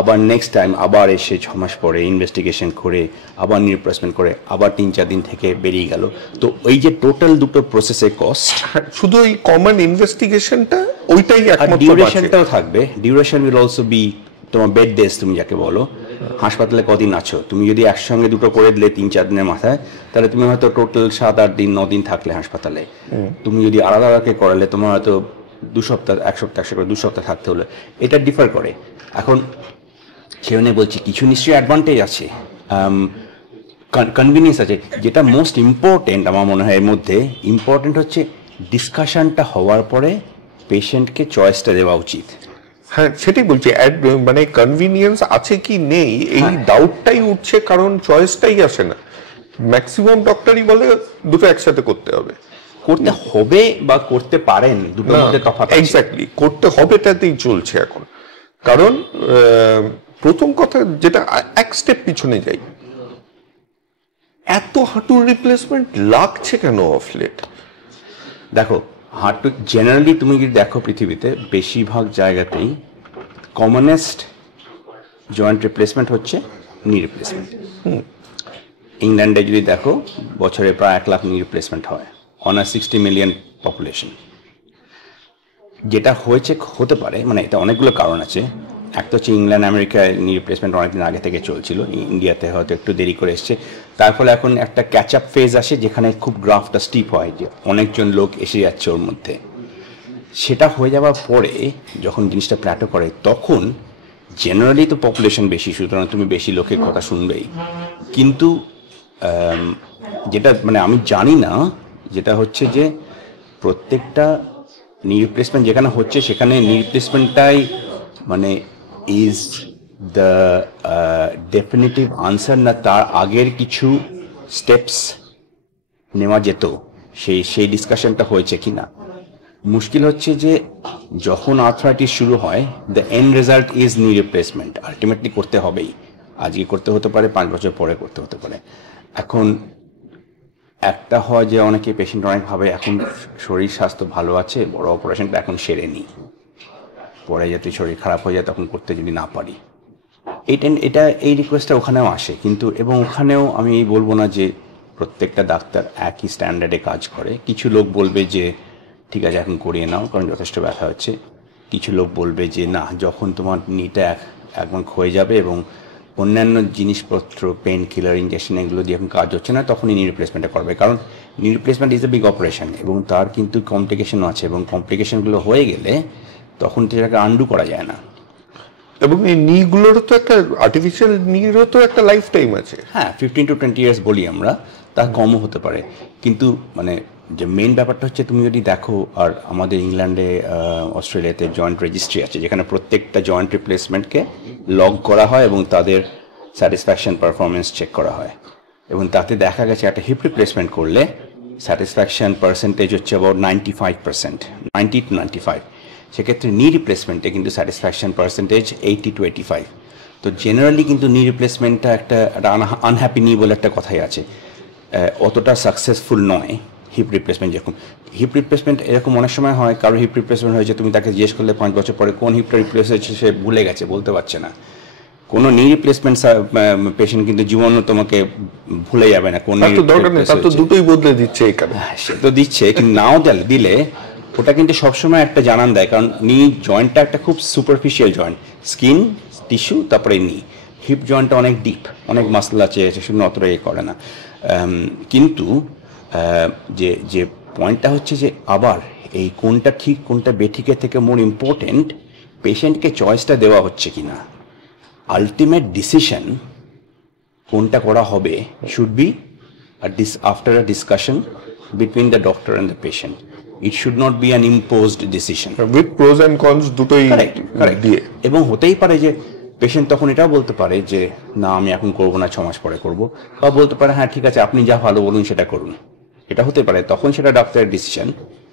আবার নেক্সট টাইম আবার এসে 6 মাস পরে ইনভেস্টিগেশন করে আবার নি রিপ্লেসমেন্ট করে আবার 3-4 দিন থেকে বেরিয়ে গেল। তো এই যে টোটাল দুটো প্রসেসের কস্ট, শুধু এই কমন ইনভেস্টিগেশনটা ওইটাই একমাত্র ডিউরেশনটাও থাকবে। ডিউরেশন উইল অলসো বি তোমার বেড ডেজ, তুমি যাকে বলো হাসপাতালে কদিন আছো, তুমি যদি একসঙ্গে দুটো করে দিলে 3-4 দিনের মাথায়, তাহলে তুমি হয়তো টোটাল 7-8 দিন 9 দিন থাকলে হাসপাতালে। তুমি যদি আলাদা আলাদা করালে তোমার হয়তো 2 সপ্তাহ 1 সপ্তাহ 2 সপ্তাহ থাকতে হলো। এটা ডিফার করে। এখন সেজন্য বলছি কিছু নিশ্চয়ই অ্যাডভান্টেজ আছে, কনভিনিয়েন্স আছে। যেটা মোস্ট ইম্পর্টেন্ট আমার মনে হয় এর মধ্যে ইম্পর্টেন্ট হচ্ছে ডিসকাশনটা হওয়ার পরে পেশেন্টকে চয়েসটা দেওয়া উচিত। হ্যাঁ, সেটাই বলছি, মানে কনভিনিয়েন্স আছে কি নেই এই ডাউটটাই উঠছে, কারণ চয়েসটাই আসে না। ম্যাক্সিমাম ডক্টরই বলে দুটো একসাথে করতে হবে। করতে হবে বা করতে পারেন, দুটোর মধ্যে তফাৎ আছে। এক্স্যাক্টলি, করতে হবেটাতেই চলছে এখন। কারণ প্রথম কথা যেটা, এক স্টেপ পিছনে যাই, এত হাঁটুর রিপ্লেসমেন্ট লাগছে কেন অফ লেট? দেখো হাঁটু জেনারেলি তুমি যদি দেখো পৃথিবীতে বেশিরভাগ জায়গাতেই কমনেস্ট জয়েন্ট রিপ্লেসমেন্ট হচ্ছে নি রিপ্লেসমেন্ট। ইংল্যান্ডে যদি দেখো বছরে প্রায় 1 লাখ নি রিপ্লেসমেন্ট হয় অন আ 60 মিলিয়ন পপুলেশন। যেটা হয়েছে হতে পারে, মানে এটা অনেকগুলো কারণ আছে। একটা হচ্ছে ইংল্যান্ড আমেরিকায় নি রিপ্লেসমেন্ট অনেকদিন আগে থেকে চলছিল, ইন্ডিয়াতে হয়তো একটু দেরি করে এসছে। তার ফলে এখন একটা ক্যাচ আপ ফেজ আসে যেখানে খুব গ্রাফটা স্টিপ হয়, যে অনেকজন লোক এসে যাচ্ছে ওর মধ্যে। সেটা হয়ে যাওয়ার পরে যখন জিনিসটা প্ল্যাটো করে, তখন জেনারেলি তো পপুলেশন বেশি, সুতরাং তুমি বেশি লোকের কথা শুনবেই। কিন্তু যেটা মানে আমি জানি না, যেটা হচ্ছে যে প্রত্যেকটা নি রিপ্লেসমেন্ট যেখানে হচ্ছে সেখানে নি রিপ্লেসমেন্টটাই মানে ইজ দ্য ডেফিনিটিভ আনসার, না তার আগের কিছু স্টেপস নেওয়া যেত, সেই ডিসকাশনটা হয়েছে কি না। মুশকিল হচ্ছে যে যখন আর্থ্রাইটিস শুরু হয়, দ্য এন্ড রেজাল্ট ইজ নি রিপ্লেসমেন্ট। আলটিমেটলি করতে হবেই, আজকে করতে হতে পারে, 5 বছর পরে করতে হতে পারে। এখন একটা হয় যে অনেকে পেশেন্ট অনেক ভাবে এখন শরীর স্বাস্থ্য ভালো আছে, বড় অপারেশনটা এখন সেরে নিই, পরে যাতে শরীর খারাপ হয়ে যায় তখন করতে যদি না পারি। এই রিকোয়েস্টটা ওখানেও আসে, কিন্তু এবং ওখানেও আমি এই বলবো না যে প্রত্যেকটা ডাক্তার একই স্ট্যান্ডার্ডে কাজ করে। কিছু লোক বলবে যে ঠিক আছে এখন করিয়ে নাও কারণ যথেষ্ট ব্যথা হচ্ছে। কিছু লোক বলবে যে না, যখন তোমার নিটা একদম ক্ষয়ে যাবে এবং অন্যান্য জিনিসপত্র পেন কিলার ইঞ্জেকশন এগুলো দিয়ে এখন কাজ হচ্ছে না, তখনই নি রিপ্লেসমেন্টটা করবে। কারণ নি replacement is a big operation এবং তার কিন্তু কমপ্লিকেশনও আছে, এবং কমপ্লিকেশনগুলো হয়ে গেলে তখন সেটাকে আন্ডু করা যায় না। এবং এই নিগুলোরও তো একটা আর্টিফিশিয়াল নিরও তো একটা লাইফ টাইম আছে। হ্যাঁ, 15 to 20 ইয়ার্স বলি আমরা, তা কমও হতে পারে। কিন্তু মানে যে মেইন ব্যাপারটা হচ্ছে তুমি যদি দেখো, আর আমাদের ইংল্যান্ডে অস্ট্রেলিয়াতে জয়েন্ট রেজিস্ট্রি আছে যেখানে প্রত্যেকটা জয়েন্ট রিপ্লেসমেন্টকে লগ করা হয় এবং তাদের স্যাটিসফ্যাকশন পারফরমেন্স চেক করা হয়। এবং তাতে দেখা গেছে একটা হিপ রিপ্লেসমেন্ট করলে স্যাটিসফ্যাকশন পার্সেন্টেজ হচ্ছে অ্যাবাউট 95%, 90 to 95। সেক্ষেত্রে নি রিপ্লেসমেন্টে কিন্তু স্যাটিসফ্যাকশন পার্সেন্টেজ 80 to 85। তো জেনারেলি কিন্তু নি রিপ্লেসমেন্টটা একটা আনহ্যাপি নি বলে একটা কথাই আছে, অতটা সাকসেসফুল নয় হিপ রিপ্লেসমেন্ট। যেরকম হিপ রিপ্লেসমেন্ট এরকম অনেক সময় হয়, কারো হিপ রিপ্লেসমেন্ট হয়েছে, তুমি তাকে জিজ্ঞেস করলে 5 বছর পরে কোন হিপটা রিপ্লেস হয়েছে সে ভুলে গেছে, বলতে পারছে না। কোনো নি রিপ্লেসমেন্ট পেশেন্ট কিন্তু জীবনও তোমাকে ভুলে যাবে না কোন দরকার নেই, তার তো দুটোই বদলে দিচ্ছে। সে তো দিচ্ছে, কিন্তু নাও দিলে ওটা কিন্তু সবসময় একটা জানান দেয়, কারণ নি জয়েন্টটা একটা খুব সুপারফিশিয়াল জয়েন্ট, স্কিন টিস্যু তারপরে নি। হিপ জয়েন্টটা অনেক ডিপ, অনেক মাসল আছে, শুধু অতটা করে না। কিন্তু যে পয়েন্টটা হচ্ছে যে আবার এই কোনটা ঠিক কোনটা বেঠিকের থেকে মোর ইম্পর্টেন্ট পেশেন্টকে চয়েসটা দেওয়া হচ্ছে কি না। আলটিমেট ডিসিশন কোনটা করা হবে should be after a discussion between the doctor and the patient. It should not be an imposed decision. With pros and cons দুটোই দিয়ে। এবং হতেই পারে যে পেশেন্ট তখন এটাও বলতে পারে যে না আমি এখন করবো না, 6 মাস পরে করবো, বা বলতে পারে হ্যাঁ ঠিক আছে আপনি যা ভালো বলুন সেটা করুন। এটা হতে পারে, তখন সেটা ডাক্তারের ডিসিশন,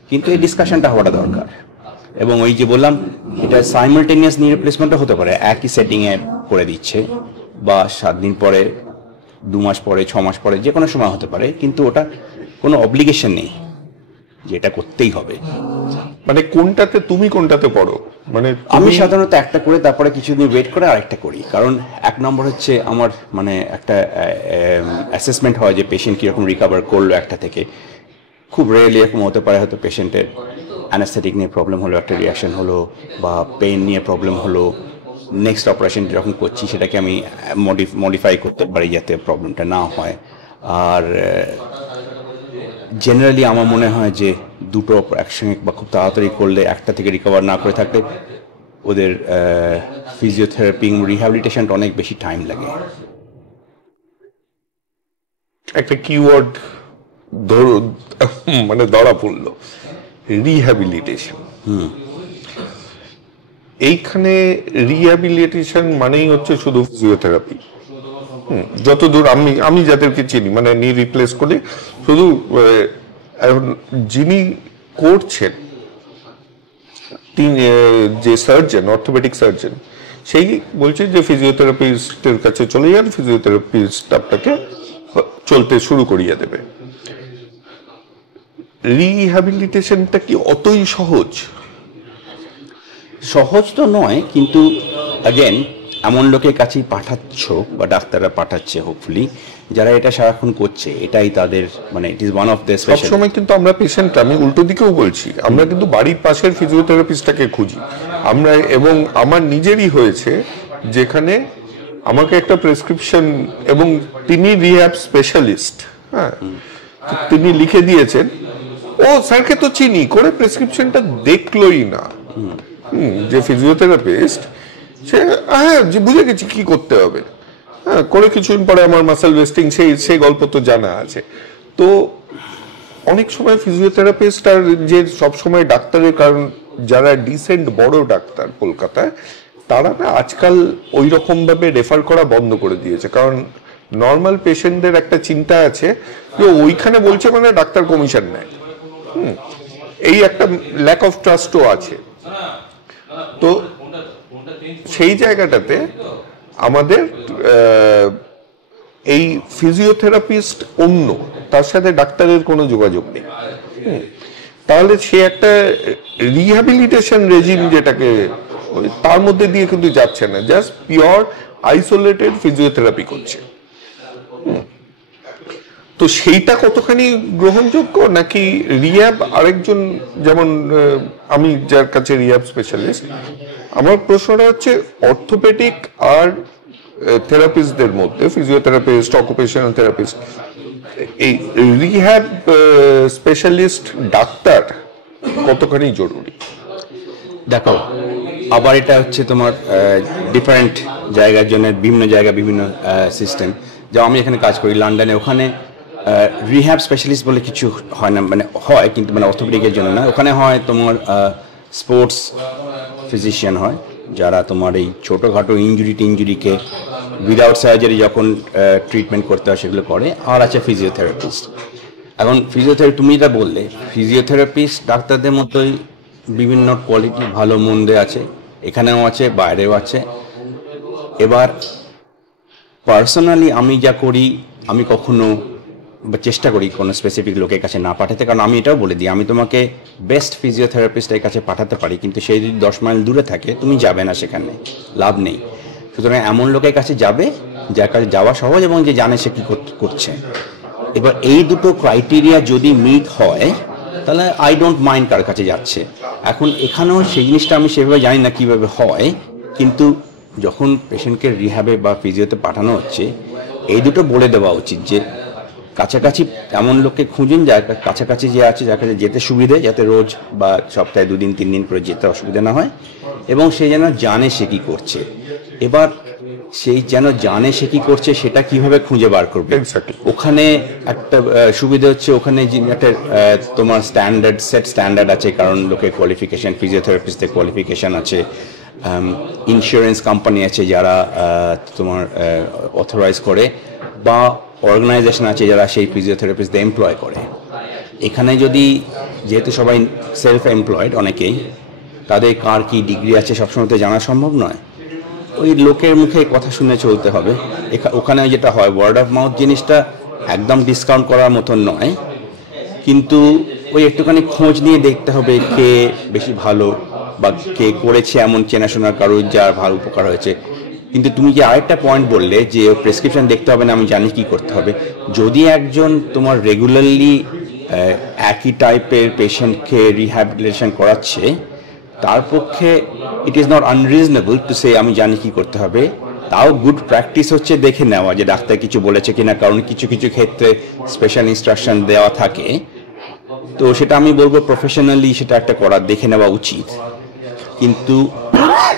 কিন্তু এই ডিসকাশনটা হওয়াটা দরকার। এবং ওই যে বললাম এটা সাইমালটেনিয়াস নি রিপ্লেসমেন্টও হতে পারে, একই সেটিংয়ে করে দিচ্ছে, বা 7 দিন পরে, 2 মাস পরে, 6 মাস পরে, যে কোনো সময় হতে পারে। কিন্তু ওটা কোনো অব্লিগেশন নেই যে এটা করতেই হবে। মানে তুমি কোনটাতে পড়ো? মানে আমি সাধারণত একটা করে তারপরে কিছুদিন ওয়েট করে আরেকটা করি, কারণ এক নম্বর হচ্ছে আমার মানে একটা অ্যাসেসমেন্ট হয় যে পেশেন্ট কীরকম রিকভার করলো একটা থেকে। খুব রেয়ারলি এরকম হতে পারে হয়তো পেশেন্টের অ্যানাস্থেটিক নিয়ে প্রবলেম হলো, একটা রিয়াকশন হলো, বা পেন নিয়ে প্রবলেম হলো, নেক্সট অপারেশন যখন করছি সেটাকে আমি মডিফাই করতে পারি যাতে প্রবলেমটা না হয়। আর জেনারেলি আমার মনে হয় যে দুটো একসঙ্গে বা খুব তাড়াতাড়ি করলে, একটা থেকে রিকভার না করে থাকলে ওদের ফিজিওথেরাপি রিহ্যাবিলিটেশনটা অনেক বেশি টাইম লাগে। একটা কিওয়ার্ড মানে ধরা পড়লো, রিহ্যাবিলিটেশন। এইখানে রিহ্যাবিলিটেশন মানেই হচ্ছে শুধু ফিজিওথেরাপি। যতদূর আমি যাদেরকে চিনি, মানে নি রিপ্লেস করে শুধু এখন যিনি করছেন তিনি যে সার্জন, অর্থোপেডিক সার্জন, সেই বলছে যে ফিজিওথেরাপিস্টের কাছে চলে যান, ফিজিওথেরাপিস্ট আপনাকে চলতে শুরু করিয়ে দেবে। রিহ্যাবিলিটেশনটা কি অতই সহজ? সহজ তো নয়, কিন্তু অ্যাগেন এমন লোকের কাছেই পাঠাচ্ছ বা ডাক্তাররা পাঠাচ্ছে হোপফুলি যারা এটা সারাক্ষণ করছে, এটাই তাদের মানে it is one of the special. সবসময় কিন্তু আমরা পেশেন্ট, আমি উল্টো দিকেও বলছি, আমরা কিন্তু বাড়ির পাশের ফিজিওথেরাপিস্টটাকে খুঁজি আমরা। এবং আমার নিজেরই হয়েছে যেখানে আমাকে একটা প্রেসক্রিপশন, এবং তিনি রিহ্যাব স্পেশালিস্ট, হ্যাঁ, তিনি লিখে দিয়েছেন, ও স্যারকে তো চিনি, করে প্রেসক্রিপশনটা দেখলোই না যে ফিজিওথেরাপিস্ট, সে হ্যাঁ বুঝে গেছি কি করতে হবে, হ্যাঁ, করে কিছুদিন পরে আমার মাসেল ওয়েস্টিং, সেই গল্প তো জানা আছে। তো অনেক সময় ফিজিওথেরাপিস্ট আর যে সবসময় ডাক্তারের, কারণ যারা ডিসেন্ট বড় ডাক্তার কলকাতায়, তারা না আজকাল ওই রকম ভাবে রেফার করা বন্ধ করে দিয়েছে, কারণ নর্মাল পেশেন্টদের একটা চিন্তা আছে যে ওইখানে বলছে মানে ডাক্তার কমিশন নেয়, এই একটা ল্যাক অফ ট্রাস্টও আছে। তো সেই জায়গাটাতে আমাদের এই ফিজিওথেরাপিস্ট অন্য, তার সাথে ডাক্তারের কোনো যোগাযোগ নেই, তাহলে সে একটা রিহ্যাবিলিটেশন রেজিম যেটাকে, তার মধ্যে দিয়ে কিন্তু যাচ্ছে না, জাস্ট পিওর আইসোলেটেড ফিজিওথেরাপি করছে। তো সেইটা কতখানি গ্রহণযোগ্য, নাকি রিহ্যাব আরেকজন, যেমন আমি যার কাছে রিহ্যাব স্পেশালিস্ট, আমার প্রশ্নটা হচ্ছে অর্থোপেডিক আর থেরাপিস্টদের মধ্যে, ফিজিওথেরাপিস্ট, অকুপেশনাল থেরাপিস্ট, এই রিহ্যাব স্পেশালিস্ট ডাক্তার কতখানি জরুরি? দেখো, আবার এটা হচ্ছে তোমার ডিফারেন্ট জায়গার জন্য বিভিন্ন জায়গা বিভিন্ন সিস্টেম। যেমন আমি এখানে কাজ করি লন্ডনে, ওখানে রিহ্যাব স্পেশালিস্ট বলে কিছু হয় না, মানে হয় কিন্তু মানে অর্থোপেডিকের জন্য না। ওখানে হয় তোমার স্পোর্টস ফিজিশিয়ান হয়, যারা তোমার এই ছোটোখাটো ইঞ্জুরিকে উইদাউট সার্জারি যখন ট্রিটমেন্ট করতে হয় সেগুলো করে। আর আছে ফিজিওথেরাপিস্ট। এখন ফিজিওথেরাপি, তুমি যেটা বললে, ফিজিওথেরাপিস্ট ডাক্তারদের মতোই বিভিন্ন কোয়ালিটি ভালো মন্দে আছে, এখানেও আছে বাইরেও আছে। এবার পার্সোনালি আমি যা করি, আমি কখনো চেষ্টা করি কোনো স্পেসিফিক লোকের কাছে না পাঠাতে, কারণ আমি এটাও বলে দিই, আমি তোমাকে বেস্ট ফিজিওথেরাপিস্টের কাছে পাঠাতে পারি, কিন্তু সেই যদি 10 মাইল দূরে থাকে তুমি যাবে না, সেখানে লাভ নেই। সুতরাং এমন লোকের কাছে যাবে যার কাছে যাওয়া সহজ এবং যে জানে সে কী করছে। এবার এই দুটো ক্রাইটেরিয়া যদি মিট হয় তাহলে আই ডোন্ট মাইন্ড কার কাছে যাচ্ছে। এখন এখানেও সেই জিনিসটা আমি সেভাবে জানি না কীভাবে হয়, কিন্তু যখন পেশেন্টকে রিহ্যাবে বা ফিজিওতে পাঠানো হচ্ছে, এই দুটো বলে দেওয়া উচিত যে কাছাকাছি এমন লোককে খুঁজুন যার কাছাকাছি যে আছে, যার কাছে যেতে সুবিধে, যাতে রোজ বা সপ্তাহে 2 দিন 3 দিন করে যেতে অসুবিধা না হয়, এবং সে যেন জানে সে কী করছে। এবার সেই যেন জানে সে কী করছে সেটা কিভাবে খুঁজে বার করবে। ওখানে একটা সুবিধা হচ্ছে, ওখানে একটা তোমার সেট স্ট্যান্ডার্ড আছে, কারণ লোকের কোয়ালিফিকেশান, ফিজিওথেরাপিস্টদের কোয়ালিফিকেশান আছে, ইন্স্যুরেন্স কোম্পানি আছে যারা তোমার অথরাইজ করে, বা অর্গানাইজেশন আছে যারা সেই ফিজিওথেরাপিস্টদের এমপ্লয় করে। এখানে যদি, যেহেতু সবাই সেলফ এমপ্লয়েড অনেকেই, তাদের কার কী ডিগ্রি আছে সবসময় তো জানা সম্ভব নয়, ওই লোকের মুখে কথা শুনে চলতে হবে। ওখানে যেটা হয়, ওয়ার্ড অফ মাউথ জিনিসটা একদম ডিসকাউন্ট করার মতন নয়, কিন্তু ওই একটুখানি খোঁজ নিয়ে দেখতে হবে কে বেশি ভালো বা কে করেছে এমন চেনাশোনার কারোর যার ভালো উপকার হয়েছে। কিন্তু তুমি যে আরেকটা পয়েন্ট বললে যে প্রেসক্রিপশন দেখতে হবে না, আমি জানি কি করতে হবে। যদি একজন তোমার রেগুলারলি একই টাইপের পেশেন্টকে রিহ্যাবিলিটেশন করাচ্ছে, তার পক্ষে ইট is not unreasonable to say আমি জানি কি করতে হবে। তাও গুড প্র্যাকটিস হচ্ছে দেখে নেওয়া যে ডাক্তার কিছু বলেছে কিনা, কারণ কিছু কিছু ক্ষেত্রে স্পেশাল ইনস্ট্রাকশন দেওয়া থাকে, তো সেটা আমি বলবো প্রফেশনালি সেটা একটা করা দেখে নেওয়া উচিত। কিন্তু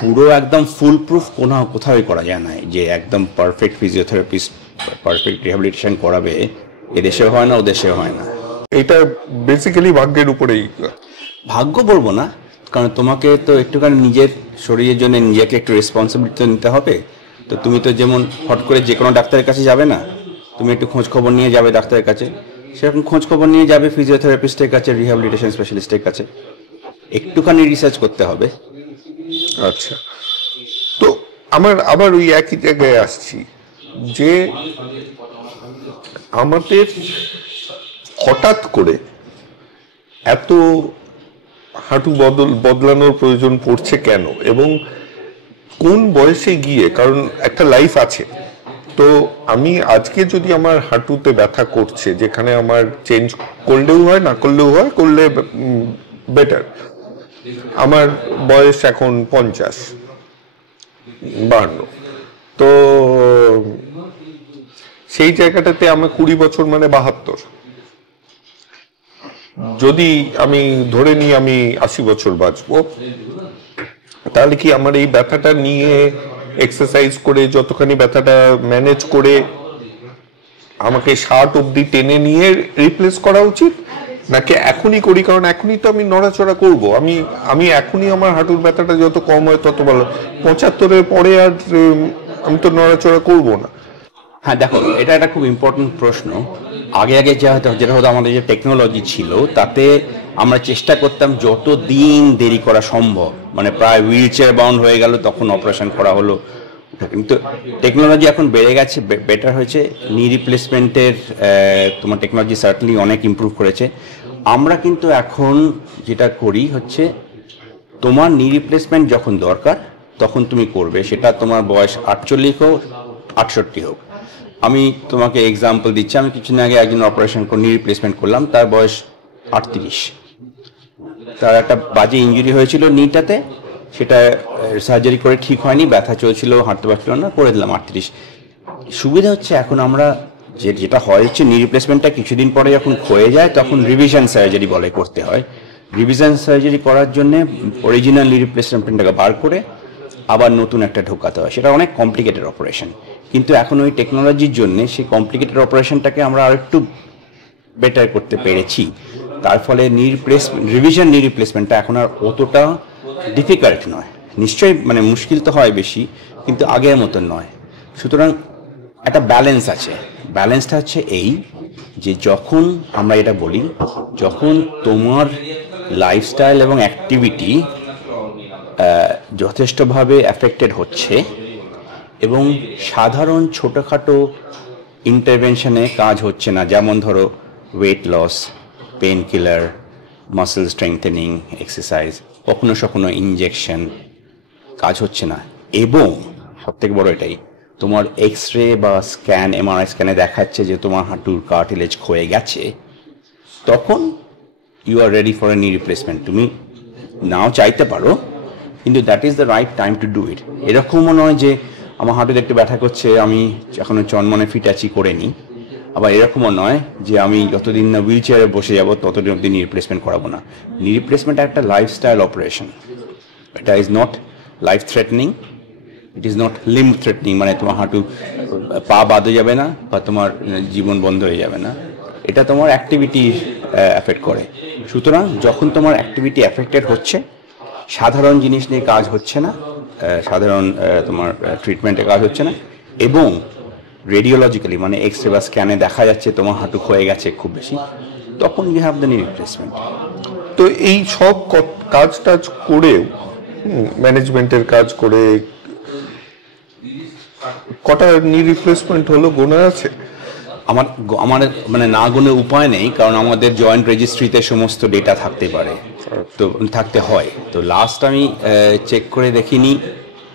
পুরো একদম ফুল প্রুফ কোথাও করা যায় না যে একদম পারফেক্ট ফিজিওথেরাপিস্ট পারফেক্ট রিহ্যাবিলিটেশন করাবে, এদেশেও হয় না ওদেশেও হয় না। এটা বেসিক্যালি ভাগ্যের উপরেই। ভাগ্য বলবো না, কারণ তোমাকে তো একটুখানি নিজের শরীরের জন্য নিজেকে একটু রেসপন্সিবিলিটি নিতে হবে। তো তুমি তো যেমন হট করে যে কোনো ডাক্তারের কাছে যাবে না, তুমি একটু খোঁজ খবর নিয়ে যাবে ডাক্তারের কাছে, সেরকম খোঁজ খবর নিয়ে যাবে ফিজিওথেরাপিস্টের কাছে, রিহ্যাবিলিটেশন স্পেশালিস্টের কাছে, একটুখানি রিসার্চ করতে হবে। আচ্ছা, তো আমার আবার ওই একই জায়গায় আসছি যে আমাদের হঠাৎ করে এত হাঁটু বদলানোর প্রয়োজন পড়ছে কেন, এবং কোন বয়সে গিয়ে? কারণ একটা লাইফ আছে। তো আমি আজকে যদি আমার হাঁটুতে ব্যথা করছে, যেখানে আমার চেঞ্জ করলেও হয় না করলেও হয়, করলে বেটার, আমার বয়স এখন 50-52, তো সেই জায়গাটাতে আমার 20 বছর মানে 72। যদি আমি ধরে নিই আমি 80 বছর বাঁচবো, তাহলে কি আমার এই ব্যথাটা নিয়ে এক্সারসাইজ করে যতখানি ব্যথাটা ম্যানেজ করে আমাকে 60 অবধি টেনে নিয়ে রিপ্লেস করা উচিত, নাকি এখনই করি? কারণ এখনই তো আমি নড়াচড়া করব, আমি এখনই আমার হাঁটুর ব্যথাটা যত কম হয় তত ভালো। 75-এর পরে আর আমি তো নড়াচড়া করব না। হ্যাঁ দেখো, এটা একটা খুব ইম্পর্টেন্ট প্রশ্ন। আগে যেটা হতো আমাদের যে টেকনোলজি ছিল, তাতে আমরা চেষ্টা করতাম যত দিন দেরি করা সম্ভব, মানে প্রায় হুইল চেয়ার বাউন্ড হয়ে গেল তখন অপারেশন করা হলো। কিন্তু টেকনোলজি এখন বেড়ে গেছে, বেটার হয়েছে, নি রিপ্লেসমেন্টের তোমার টেকনোলজি সার্টেনলি অনেক ইমপ্রুভ করেছে। আমরা কিন্তু এখন যেটা করি হচ্ছে তোমার নি রিপ্লেসমেন্ট যখন দরকার তখন তুমি করবে, সেটা তোমার বয়স 48 হোক 68 হোক। আমি তোমাকে এক্সাম্পল দিচ্ছি, আমি কিছুদিন আগে একজন অপারেশন করে নি রিপ্লেসমেন্ট করলাম, তার বয়স 38। তার একটা বাজে ইঞ্জুরি হয়েছিল নিটাতে, সেটা সার্জারি করে ঠিক হয়নি, ব্যথা চলছিল, হাঁটতে পারছিল না, করে দিলাম 38। সুবিধা হচ্ছে এখন আমরা যেটা হয় হচ্ছে নি রিপ্লেসমেন্টটা কিছুদিন পরে যখন ক্ষয়ে যায় তখন রিভিশন সার্জারি বলে করতে হয়। রিভিশন সার্জারি করার জন্য অরিজিনাল নি রিপ্লেসমেন্টটাকে বার করে আবার নতুন একটা ঢোকাতে হয়, সেটা অনেক কমপ্লিকেটেড অপারেশন। কিন্তু এখন ওই টেকনোলজির জন্য সেই কমপ্লিকেটেড অপারেশনটাকে আমরা আর একটু বেটার করতে পেরেছি। তার ফলে রিভিশন নি রিপ্লেসমেন্টটা এখন আর অতটা ডিফিকাল্ট নয়। নিশ্চয়ই মানে মুশকিল তো হয় বেশি, কিন্তু আগের মতন নয়। সুতরাং একটা ব্যালেন্স আছে। ব্যালেন্সটা হচ্ছে এই যে যখন আমরা এটা বলি, যখন তোমার লাইফস্টাইল এবং অ্যাক্টিভিটি যথেষ্টভাবে অ্যাফেক্টেড হচ্ছে এবং সাধারণ ছোটোখাটো ইন্টারভেনশনে কাজ হচ্ছে না, যেমন ধরো weight loss, pain killer, muscle strengthening exercise, কখনো কখনো ইনজেকশন, কাজ হচ্ছে না, এবং সবথেকে বড় এটাই তোমার এক্স রে বা স্ক্যান, এমআরআই স্ক্যানে দেখাচ্ছে যে তোমার হাঁটুর কার্টিলেজ ক্ষয়ে গেছে, তখন you are ready for a knee replacement. তুমি নাও চাইতে পারো, কিন্তু that is the right time to do it. এরকমও নয় যে আমার হাঁটুতে একটু ব্যথা করছে, আমি এখনো চনমনে ফিট আছি, করে নিই। আবার এরকমও নয় যে আমি যতদিন না হুইল চেয়ারে বসে যাবো ততদিন অবধি নি রিপ্লেসমেন্ট করাবো না। নি রিপ্লেসমেন্ট একটা লাইফস্টাইল অপারেশন, এটা is not life threatening, it is not limb threatening, মানে তোমার হাঁটু পা বাদে যাবে না বা তোমার জীবন বন্ধ হয়ে যাবে না, এটা তোমার অ্যাক্টিভিটি অ্যাফেক্ট করে। সুতরাং যখন তোমার অ্যাক্টিভিটি অ্যাফেক্টেড হচ্ছে, সাধারণ জিনিস নিয়ে কাজ হচ্ছে না, সাধারণ তোমার ট্রিটমেন্টে কাজ হচ্ছে না, এবং রেডিওলজিক্যালি মানে এক্স রে বা স্ক্যানে দেখা যাচ্ছে তোমার হাঁটু ক্ষয়ে গেছে খুব বেশি, তখন you have the knee replacement. তো এই সব কাজ টাজ করেও, ম্যানেজমেন্টের কাজ করে কটা নি রিপ্লেসমেন্ট হলো গোনা আছে? আমার আমার মানে না গুণে উপায় নেই, কারণ আমাদের জয়েন্ট রেজিস্ট্রিতে সমস্ত ডেটা থাকতে পারে, তো থাকতে হয়। তো লাস্ট আমি চেক করে দেখিনি,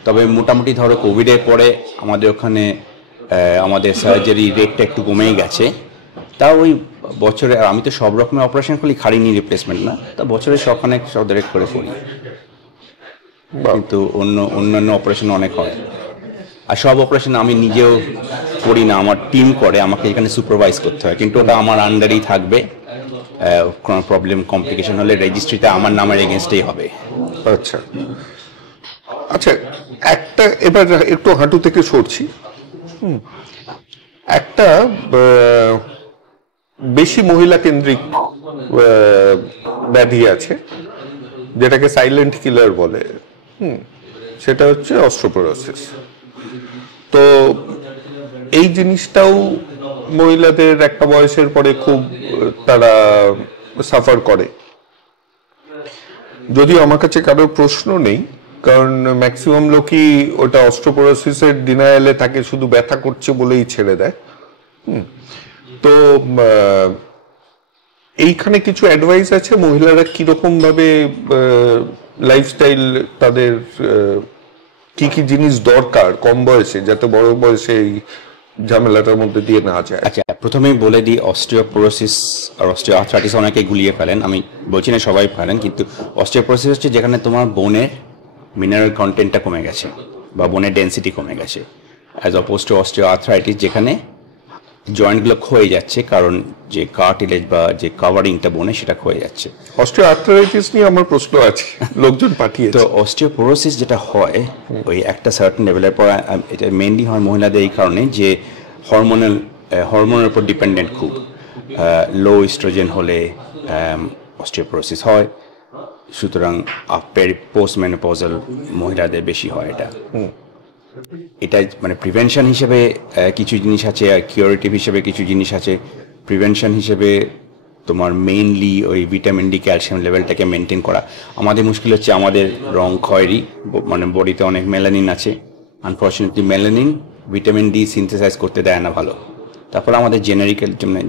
তবে মোটামুটি ধরো কোভিডের পরে আমাদের ওখানে আমাদের সার্জারি রেটটা একটু কমেই গেছে। তাও ওই বছরে, আমি তো সব রকমের অপারেশন করি, খাড়িনি রিপ্লেসমেন্ট না, তা বছরে সবখানে সদরেট করে করি, কিন্তু অন্যান্য অপারেশন অনেক হয়। আর সব অপারেশন আমি নিজেও করি না, আমার টিম করে, আমাকে এখানে সুপারভাইজ করতে হয়, কিন্তু ওটা আমার আন্ডারেই থাকবে। কোনো প্রবলেম কমপ্লিকেশন হলে রেজিস্ট্রিতে আমার নামের এগেনস্টেই হবে। আচ্ছা আচ্ছা, একটা এবার একটু হাঁটু থেকে সরছি। একটা বেশি মহিলা কেন্দ্রিক ব্যাধি আছে যেটাকে সাইলেন্ট কিলার বলে, সেটা হচ্ছে অস্টিওপোরোসিস। তো এই জিনিসটাও মহিলাদের একটা বয়সের পরে খুব তারা সাফার করে। যদিও আমার কাছে কারোর প্রশ্ন নেই, কারণ ম্যাক্সিমাম লোকই ওটা অস্টিওপোরোসিসের ডিনায়ালে থাকে, শুধু ব্যথা করছে বলেই ছেড়ে দেয়। তো এইখানে কিছু অ্যাডভাইস আছে মহিলারা কিরকম ভাবে লাইফস্টাইল, তাদের কি কি জিনিস দরকার কম বয়সে, যাতে বড় বয়সে এই ঝামেলাটার মধ্যে দিয়ে না যায়। আচ্ছা, প্রথমেই বলে দিই, অস্টিওপোরোসিস আর অস্টিওআর্থ্রাইটিস অনেকে গুলিয়ে ফেলেন, আমি বলছি না সবাই ফেলেন, কিন্তু অস্টিওপোরোসিস হচ্ছে যেখানে তোমার বোনের মিনারেল কন্টেন্টটা কমে গেছে বা বোনের ডেন্সিটি কমে গেছে, অ্যাজ অপোজ টু অস্টিওআর্থ্রাইটিস যেখানে জয়েন্টগুলো ক্ষয়ে যাচ্ছে, কারণ যে কার্টিলেজ বা যে কাভারিংটা বোনে সেটা ক্ষয়ে যাচ্ছে। অস্টিওআর্থ্রাইটিস নিয়ে আমার প্রশ্ন আছে, লোকজন পাঠিয়েছে। তো অস্টিওপোরোসিস যেটা হয় ওই একটা সার্টেন লেভেলের পর, এটা মেইনলি হয় মহিলাদের এই কারণে যে হরমোনের উপর ডিপেন্ডেন্ট, খুব লো ইস্ট্রোজেন হলে অস্টিওপোরোসিস হয়। সুতরাং পোস্ট মেনোপজাল মহিলাদের বেশি হয় এটা মানে প্রিভেনশন হিসেবে কিছু জিনিস আছে, আর কিউরেটিভ হিসেবে কিছু জিনিস আছে। প্রিভেনশন হিসেবে তোমার মেইনলি ওই ভিটামিন ডি ক্যালসিয়াম লেভেলটাকে মেনটেন করা। আমাদের মুশকিল হচ্ছে আমাদের রং খয়েরি, মানে বডিতে অনেক মেলানিন আছে, unfortunately melanin vitamin D synthesise করতে দেয় না ভালো। তারপর আমাদের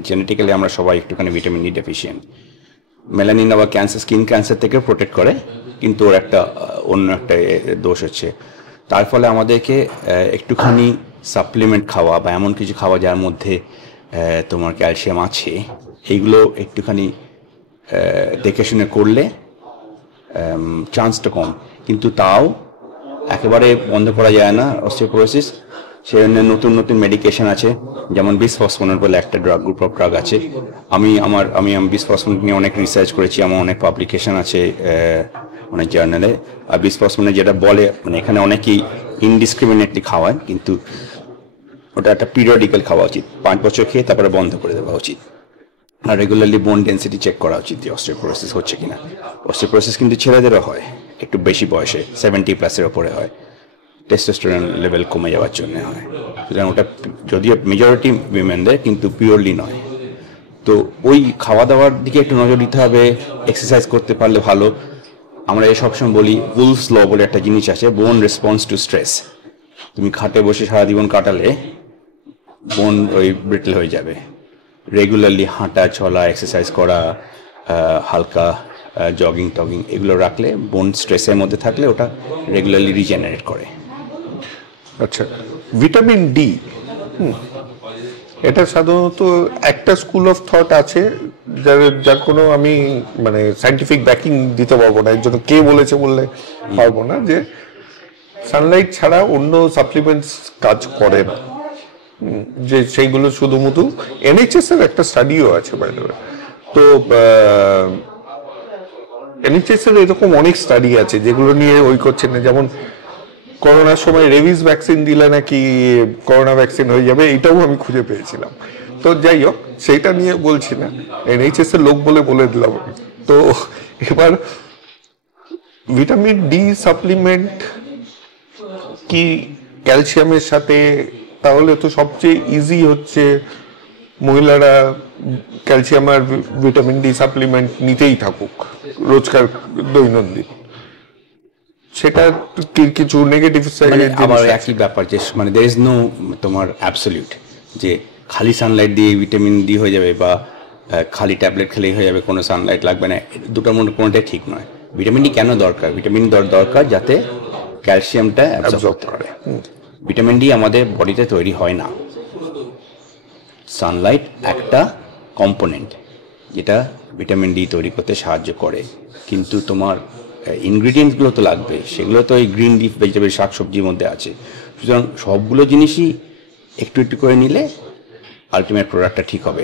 জেনেটিক্যালি আমরা সবাই একটুখানি ভিটামিন ডি ডেফিসিয়েন্ট। মেলানিন আবার স্কিন ক্যান্সার থেকে প্রোটেক্ট করে, কিন্তু ওর একটা অন্য একটা দোষ হচ্ছে। তার ফলে আমাদেরকে একটুখানি সাপ্লিমেন্ট খাওয়া বা এমন কিছু খাওয়া যার মধ্যে তোমার ক্যালসিয়াম আছে, এইগুলো একটুখানি দেখে শুনে করলে চান্সটা কম, কিন্তু তাও একেবারে বন্ধ করা যায় না অস্টিওপোরোসিস। সেজন্য নতুন নতুন মেডিকেশন আছে, যেমন বিসফসফোনেট বলে একটা গ্রুপ অফ ড্রাগ আছে। আমি বিসফসফোনেট নিয়ে অনেক রিসার্চ করেছি, আমার অনেক পাবলিকেশন আছে অনেক জার্নালে। আর বিসফসফোনেট যেটা বলে, মানে এখানে অনেকেই ইনডিসক্রিমিনেটলি খাওয়ায়, কিন্তু ওটা একটা পিরিয়ডিক্যাল খাওয়া উচিত, 5 বছর খেয়ে তারপরে বন্ধ করে দেওয়া উচিত। আর রেগুলারলি বোন ডেন্সিটি চেক করা উচিত যে অস্টিওপোরোসিস হচ্ছে কিনা। অস্টিওপোরোসিস কিন্তু ছেলেদেরও হয়, একটু বেশি বয়সে 70+ ওপরে হয়, টেস্টোস্টেরন লেভেল কমে যাওয়ার জন্য হয়। সুতরাং ওটা যদিও মেজরিটি উইমেনদের, কিন্তু পিওরলি নয়। তো ওই খাওয়া দাওয়ার দিকে একটু নজর দিতে হবে, এক্সারসাইজ করতে পারলে ভালো। আমরা এই সবসময় বলি উলফস ল বলে একটা জিনিস আছে, বোন রেসপন্স টু স্ট্রেস। তুমি খাটে বসে সারা জীবন কাটালে বোন ওই ব্রিটল হয়ে যাবে। রেগুলারলি হাঁটা চলা, এক্সারসাইজ করা, হালকা জগিং এগুলো রাখলে, বোন স্ট্রেসের মধ্যে থাকলে ওটা রেগুলারলি রিজেনারেট করে। আচ্ছা, ভিটামিন ডি, এটা সাধারণত একটা স্কুল অফ থট আছে যার কোনো আমি মানে সায়েন্টিফিক ব্যাকিং দিতে পারবো না, এর জন্য কে বলেছে বললে পারবো না, যে সানলাইট ছাড়া অন্য সাপ্লিমেন্টস কাজ করে না, যে সেইগুলো শুধুমাত্র NHS এর একটা স্টাডিও আছে বাইরে। তো NHS এর এরকম অনেক স্টাডি আছে যেগুলো নিয়ে ওই করছে না, যেমন করোনার সময় রেবিস ভ্যাকসিন দিলে নাকি করোনা ভ্যাকসিন হয়ে যাবে, এটাও আমি খুঁজে পেয়েছিলাম। তো যাই হোক, সেইটা নিয়ে বলছি না, NHS এর লোক বলে দিলাম। তো এবার ভিটামিন ডি সাপ্লিমেন্ট কি ক্যালসিয়ামের সাথে, তাহলে তো সবচেয়ে ইজি হচ্ছে মহিলারা ক্যালসিয়াম আর ভিটামিন ডি সাপ্লিমেন্ট নিতেই থাকুক রোজকার দৈনন্দিন। সেটা কিছু নেগেটিভ সাইড, আবার একই ব্যাপার যে মানে দেয়ার ইজ নো তোমার অ্যাবসলিউট যে খালি সানলাইট দিয়ে ভিটামিন ডি হয়ে যাবে বা খালি ট্যাবলেট খেলেই হয়ে যাবে, কোনো সানলাইট লাগবে না, দুটোর মধ্যে কোনোটাই ঠিক নয়। ভিটামিন ডি কেন দরকার? ভিটামিন দরকার যাতে ক্যালসিয়ামটা অ্যাবজর্ব করতে পারে। ভিটামিন ডি আমাদের বডিতে তৈরি হয় না, সানলাইট একটা কম্পোনেন্ট যেটা ভিটামিন ডি তৈরি করতে সাহায্য করে, কিন্তু তোমার ইনগ্রিডিয়েন্টসগুলো তো লাগবে, সেগুলো তো ওই গ্রিন লিফ ভেজিটেবল শাকসবজির মধ্যে আছে। সুতরাং সবগুলো জিনিসই একটু একটু করে নিলে আলটিমেট প্রোডাক্টটা ঠিক হবে।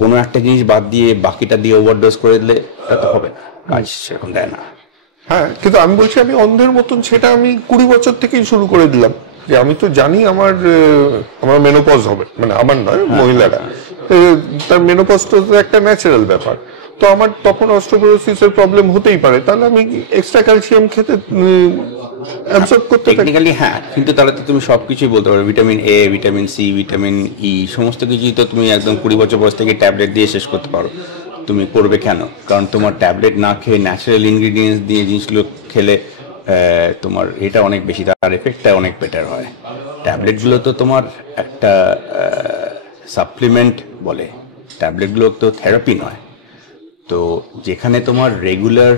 কোনো একটা জিনিস বাদ দিয়ে বাকিটা দিয়ে ওভারডোজ করে দিলে এটা তো হবে না, কাজ সেরকম দেয় না। হ্যাঁ, কিন্তু আমি বলছি আমি অন্ধের মতন সেটা আমি 20 বছর থেকেই শুরু করে দিলাম, যে আমি তো জানি আমার মেনোপজ হবে, মানে আমার নয়, মহিলারা তার মেনোপজ তো একটা ন্যাচারাল ব্যাপার, তো আমার তখন অস্টিওপোরোসিসের প্রবলেম হতেই পারে, তাহলে আমি এক্সট্রা ক্যালসিয়াম খেতে অ্যাবজর্ব করতে টেকনিক্যালি হ্যাঁ, কিন্তু তাহলে তো তুমি সব কিছুই বলতে পারো, vitamin A, vitamin C, vitamin E, সমস্ত কিছুই তো তুমি একদম 20 বছর বয়স থেকে ট্যাবলেট দিয়ে শেষ করতে পারো। তুমি করবে কেন? কারণ তোমার ট্যাবলেট না খেয়ে ন্যাচারাল ইনগ্রিডিয়েন্টস দিয়ে জিনিসগুলো খেলে তোমার এটা অনেক বেশি, তার এফেক্টটা অনেক বেটার হয়। ট্যাবলেটগুলো তো তোমার একটা সাপ্লিমেন্ট বলে, ট্যাবলেটগুলো তো থেরাপি নয়। তো যেখানে তোমার রেগুলার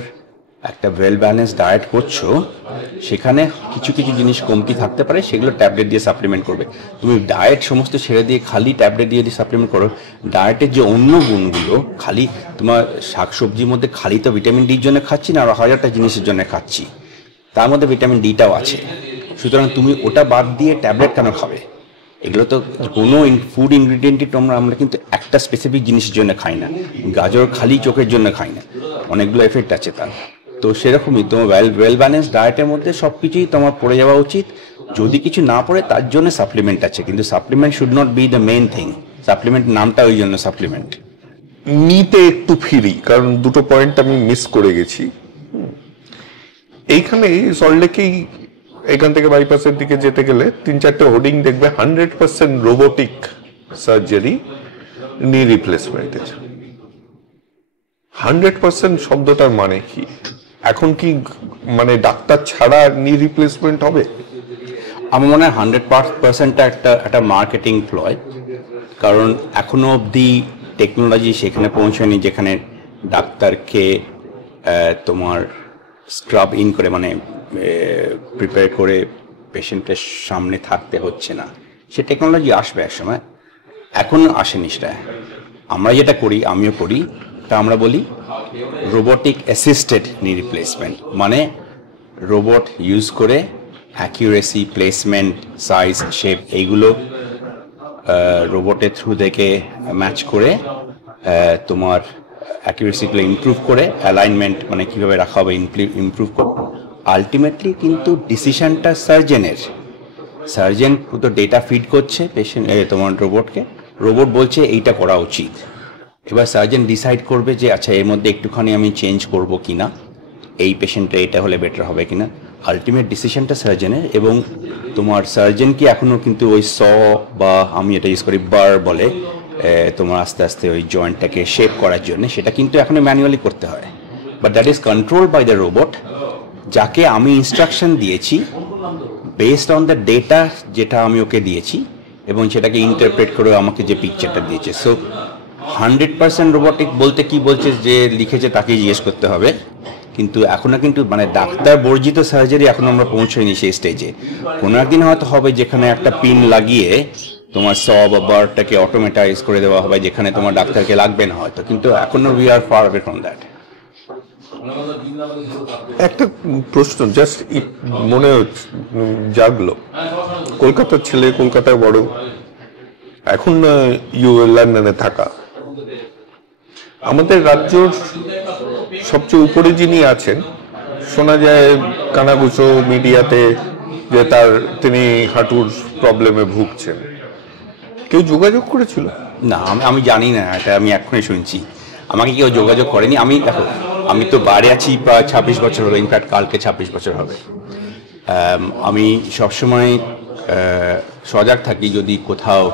একটা ওয়েল ব্যালেন্স ডায়েট করছো, সেখানে কিছু কিছু জিনিস কমতি থাকতে পারে, সেগুলো ট্যাবলেট দিয়ে সাপ্লিমেন্ট করবে। তুমি ডায়েট সমস্ত ছেড়ে দিয়ে খালি ট্যাবলেট দিয়ে সাপ্লিমেন্ট করো, ডায়েটের যে অন্য গুণগুলো, খালি তোমার শাকসবজির মধ্যে খালি তো ভিটামিন ডির জন্য খাচ্ছি না, আর 1000টা জিনিসের জন্য খাচ্ছি, তার মধ্যে ভিটামিন ডিটাও আছে। সুতরাং তুমি ওটা বাদ দিয়ে ট্যাবলেট কেন খাবে? এগুলো তো কোনো ফুড ইনগ্রিডিয়েন্টই আমরা কিন্তু একটা স্পেসিফিক জিনিসের জন্য খাই না। গাজর খালি চোখের জন্য খাই না, অনেকগুলো এফেক্ট আছে তার। তো সেরকমই তোমার ওয়েল ব্যালেন্স ডায়েটের মধ্যে সব কিছুই তোমার পড়ে যাওয়া উচিত। যদি কিছু না পড়ে তার জন্য সাপ্লিমেন্ট আছে, কিন্তু supplement should not be the main thing. Supplement নামটা ওই জন্য সাপ্লিমেন্ট। নিতে একটু ফিরি, কারণ দুটো পয়েন্ট আমি মিস করে গেছি। এইখানে সল্টলেকেই এখান থেকে বাইপাসের দিকে যেতে গেলে 3-4টে হোর্ডিং দেখবে 100% রোবোটিক সার্জারি, নি রিপ্লেসমেন্টের। 100% শব্দটার মানে কি? এখন কি মানে ডাক্তার ছাড়া নি রিপ্লেসমেন্ট হবে? আমার মনে হয় 100%টা একটা মার্কেটিং প্লয়, কারণ এখনো অবধি টেকনোলজি সেখানে পৌঁছায়নি যেখানে ডাক্তারকে তোমার স্ক্রাব ইন করে, মানে প্রিপেয়ার করে পেশেন্টের সামনে থাকতে হচ্ছে না। সে টেকনোলজি আসবে এক সময়, এখন আসেনি সেটা। আমরা যেটা করি, আমিও করি, তা আমরা বলি রোবোটিক অ্যাসিস্টেড নি রিপ্লেসমেন্ট, মানে রোবট ইউজ করে অ্যাকিউরেসি, প্লেসমেন্ট, সাইজ, শেপ এইগুলো রোবটের থ্রু থেকে ম্যাচ করে তোমার অ্যাকিউরেসিগুলো ইমপ্রুভ করে, অ্যালাইনমেন্ট মানে কীভাবে রাখা হবে ইমপ্রুভ করে। আলটিমেটলি কিন্তু ডিসিশনটা সার্জেনের। সার্জেন তো ডেটা ফিড করছে পেশেন্ট তোমার রোবটকে, রোবট বলছে এইটা করা উচিত। এবার সার্জেন ডিসাইড করবে যে আচ্ছা এর মধ্যে একটুখানি আমি চেঞ্জ করব কিনা, এই পেশেন্টটা এটা হলে বেটার হবে কিনা। আলটিমেট ডিসিশনটা সার্জেনের। এবং তোমার সার্জেন কি এখনও কিন্তু ওই বা আমি এটা ইউজ করি বার বলে তোমার আস্তে আস্তে ওই জয়েন্টটাকে শেপ করার জন্য, সেটা কিন্তু এখনও ম্যানুয়ালি করতে হয়। But that is control by the robot, যাকে আমি ইনস্ট্রাকশন দিয়েছি বেসড অন দ্য ডেটা যেটা আমি ওকে দিয়েছি, এবং সেটাকে ইন্টারপ্রেট করে আমাকে যে পিকচারটা দিয়েছে। সো 100% রোবটিক বলতে কি বলছে, যে লিখেছে তাকেই জিজ্ঞেস করতে হবে। কিন্তু এখনও কিন্তু মানে ডাক্তার বর্জিত সার্জারি এখন আমরা পৌঁছাইনি সেই স্টেজে। কোনো একদিন হয়তো হবে যেখানে একটা পিন লাগিয়ে তোমার বা বারটাকে অটোমেটাইজ করে দেওয়া হবে, যেখানে তোমার ডাক্তারকে লাগবে না হয়তো, কিন্তু এখনো we are far away from that. একটা প্রশ্ন জাস্ট মনে জাগলো, কলকাতার ছেলে, কলকাতায় বড়, এখন লন্ডনে থাকা, আমাদের রাজ্যর সবচেয়ে উপরে যিনি আছেন, শোনা যায় কানাঘুষো মিডিয়াতে যে তিনি হাঁটুর প্রবলেমে ভুগছেন। কেউ যোগাযোগ করেছিল? না, আমি জানি না, এটা আমি এখনই শুনছি। আমাকে কেউ যোগাযোগ করেনি। দেখো, আমি তো বাইরে আছি প্রায় 26 বছর হলো, ইনফ্যাক্ট কালকে 26 বছর হবে। আমি সবসময় সজাগ থাকি, যদি কোথাও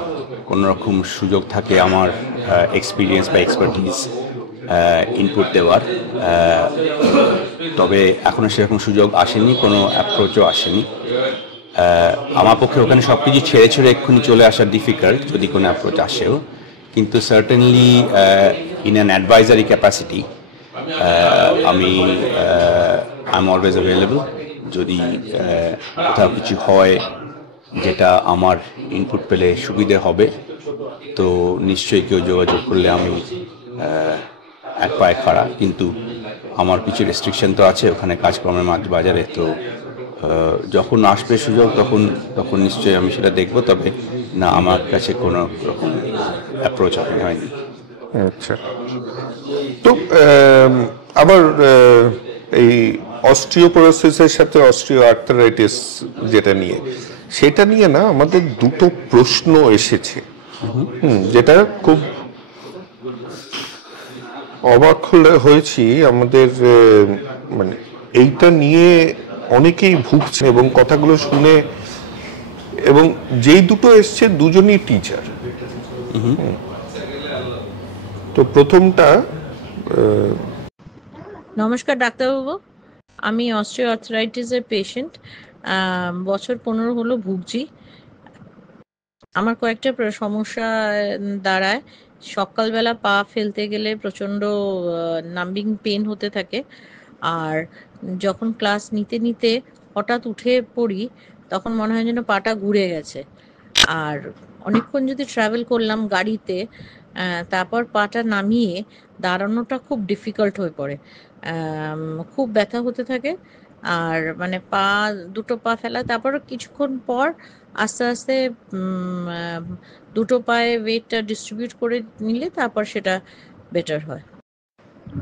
কোনো রকম সুযোগ থাকে আমার এক্সপিরিয়েন্স বা এক্সপার্টিস ইনপুট দেওয়ার। তবে এখনও সেরকম সুযোগ আসেনি, কোনো অ্যাপ্রোচও আসেনি। আমার পক্ষে ওখানে সব কিছু ছেড়ে ছেড়ে এক্ষুনি চলে আসা ডিফিকাল্ট যদি কোনো অ্যাপ্রোচ আসেও, কিন্তু certainly in an advisory capacity আমি আই এম অলওয়েজ অ্যাভেলেবল। যদি কোথাও কিছু হয় যেটা আমার ইনপুট পেলে সুবিধে হবে তো নিশ্চয়ই কেউ যোগাযোগ করলে আমি এক পায়ে খাড়া, কিন্তু আমার কিছু রেস্ট্রিকশন তো আছে ওখানে কাজকর্মের বাজারে। তো যখন আসবে সুযোগ তখন নিশ্চয়ই আমি সেটা দেখব, তবে না আমার কাছে কোনো রকম অ্যাপ্রোচ হয়নি। আচ্ছা, তো আবার এই অস্টিওপোরোসিসের সাথে অস্টিও আর্থারাইটিস সেটা নিয়ে না আমাদের দুটো প্রশ্ন এসেছে, যেটা খুব অবাক হয়েছি আমাদের, মানে এইটা নিয়ে অনেকেই ভুগছে এবং কথাগুলো শুনে, এবং যেই দুটো এসছে দুজনই টিচার। তো প্রথমটা, নমস্কার ডাক্তারবাবু, আমি অস্টিও আর্থ্রাইটিসের পেশেন্ট, বছর 15 হলো ভুগছি। আমার কয়েকটা সমস্যা দাঁড়ায়। সকালবেলা পা ফেলতে গেলে প্রচণ্ড নাম্বিং পেন হতে থাকে, আর যখন ক্লাস নিতে নিতে হঠাৎ উঠে পড়ি তখন মনে হয় যেন পাটা ঘুরে গেছে। আর অনেকক্ষণ যদি ট্রাভেল করলাম গাড়িতে, তারপর পাটা নামিয়ে দাঁড়ানোটা খুব ডিফিকাল্ট হয়ে পড়ে, খুব ব্যথা হতে থাকে। আর মানে দুটো পা ফেলা, তারপর কিছুক্ষণ পর আস্তে আস্তে দুটো পায়ে ওয়েটটা ডিস্ট্রিবিউট করে নিলে তারপর সেটা বেটার হয়।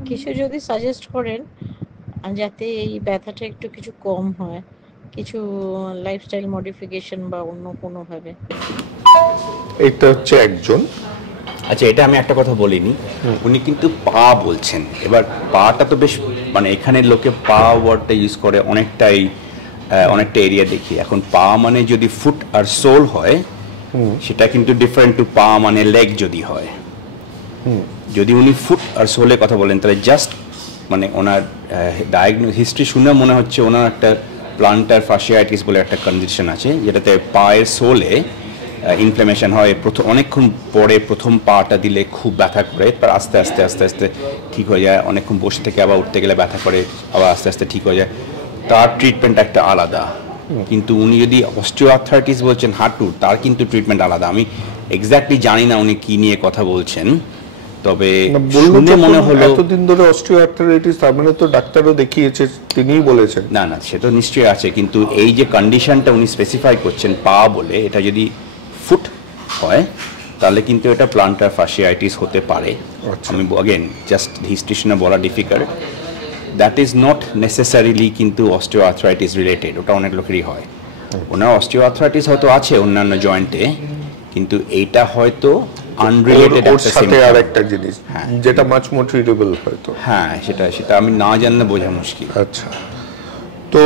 কিছু যদি সাজেস্ট করেন যাতে এই ব্যথাটা একটু কিছু কম হয়, কিছু লাইফস্টাইল মডিফিকেশন বা অন্য কোনোভাবে। এটা হচ্ছে একজন। আচ্ছা, এটা আমি একটা কথা বলিনি, উনি কিন্তু পা বলছেন। এবার পাটা তো বেশ, মানে এখানে লোকে পা ওয়ার্ডটা ইউজ করে অনেকটা এরিয়া দেখি। এখন পা মানে যদি ফুট আর সোল হয় সেটা কিন্তু ডিফারেন্ট টু পা মানে লেগ যদি হয়। যদি উনি ফুট আর সোলের কথা বলেন তাহলে জাস্ট মানে ওনার হিস্ট্রি শুনে মনে হচ্ছে ওনার একটা প্লান্টার ফাসিয়াইটিস বলে একটা কন্ডিশন আছে, যেটাতে পায়ের সোলে ইনফ্লামেশন হয়। অনেকক্ষণ পরে প্রথম পাটা দিলে খুব ব্যথা করে, তারপর আস্তে আস্তে আস্তে আস্তে ঠিক হয়ে যায়। অনেকক্ষণ বসে থেকে আবার উঠতে গেলে ব্যথা করে, আবার আস্তে আস্তে ঠিক হয়ে যায়। তার ট্রিটমেন্ট একটা আলাদা। কিন্তু উনি যদি অস্টিওআর্থ্রাইটিস বলছেন হাঁটুর, তার কিন্তু ট্রিটমেন্ট আলাদা। আমি এক্স্যাক্টলি জানি না উনি কি নিয়ে কথা বলছেন, তবে শুনে মনে হলো এতদিন ধরে অস্টিওআর্থ্রাইটিস, তার মানে তো ডাক্তারও দেখিয়েছে, তিনিই বলেছেন। না না, সে তো নিশ্চয়ই আছে, কিন্তু এই যে কন্ডিশনটা উনি স্পেসিফাই করছেন পা বলে, এটা যদি ফুট হয় তাহলে কিন্তু এটা প্লান্টার ফাসিয়াইটিস হতে পারে। আমি अगेन জাস্ট হিস্ট্রি শুনে বলা difficult. That is not necessarily কিন্তু অস্টিওআর্থ্রাইটিস রিলেটেড, ওটা অনেক লোকেরই হয়। ওনার অস্টিওআর্থ্রাইটিস হয়তো আছে অন্যান্য জয়েন্টে, কিন্তু এইটা হয়তো আনরিলেটেড একটা সিম্পটম। আরেকটা জিনিস যেটা মাচ মোর ট্রিটেবল হয়তো। হ্যাঁ, সেটা আমি না জানলে বোঝা মুশকিল। আচ্ছা, তো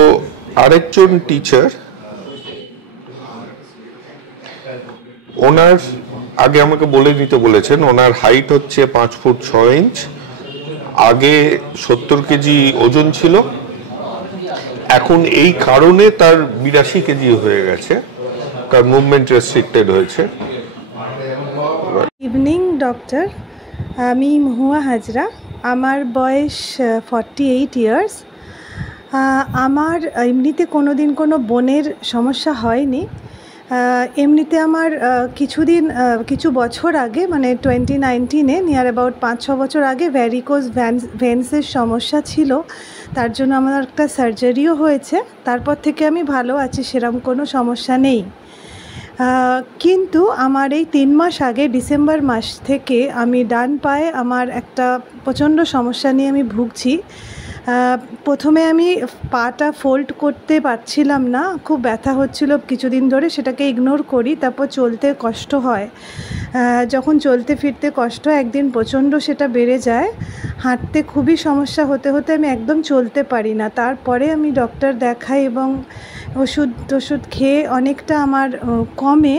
আরেকজন টিচার, ওনার আগে আমাকে বলে দিতে বলেছেন, ওনার হাইট হচ্ছে 5 ফুট 6 ইঞ্চ, আগে 70 কেজি ওজন ছিল, এখন এই কারণে তার 82 কেজি হয়ে গেছে, তার মুভমেন্ট রেস্ট্রিক্টেড হয়েছে। ইভিনিং ডক্টর, আমি মহুয়া হাজরা, আমার বয়স 48 ইয়ার্স। আমার এমনিতে কোনোদিন কোনো বোনের সমস্যা হয়নি। এমনিতে আমার কিছু বছর আগে, মানে 2019-এ, নিয়ার অ্যাবাউট 5-6 বছর আগে ভ্যারিকোজ ভেন্সের সমস্যা ছিল। তার জন্য আমার একটা সার্জারিও হয়েছে। তারপর থেকে আমি ভালো আছি, সেরকম কোনো সমস্যা নেই। কিন্তু আমার এই 3 মাস আগে ডিসেম্বর মাস থেকে আমি ডান পায়ে আমার একটা প্রচণ্ড সমস্যা নিয়ে আমি ভুগছি। প্রথমে আমি পাটা ফোল্ড করতে পারছিলাম না, খুব ব্যথা হচ্ছিল কিছুদিন ধরে, সেটাকে ইগনোর করি, তারপর চলতে কষ্ট হয়। যখন চলতে ফিরতে কষ্ট হয়, একদিন প্রচণ্ড সেটা বেড়ে যায়, হাঁটতে খুবই সমস্যা হতে হতে আমি একদম চলতে পারি না। তারপরে আমি ডক্টর দেখাই এবং ওষুধ খেয়ে অনেকটা আমার কমে।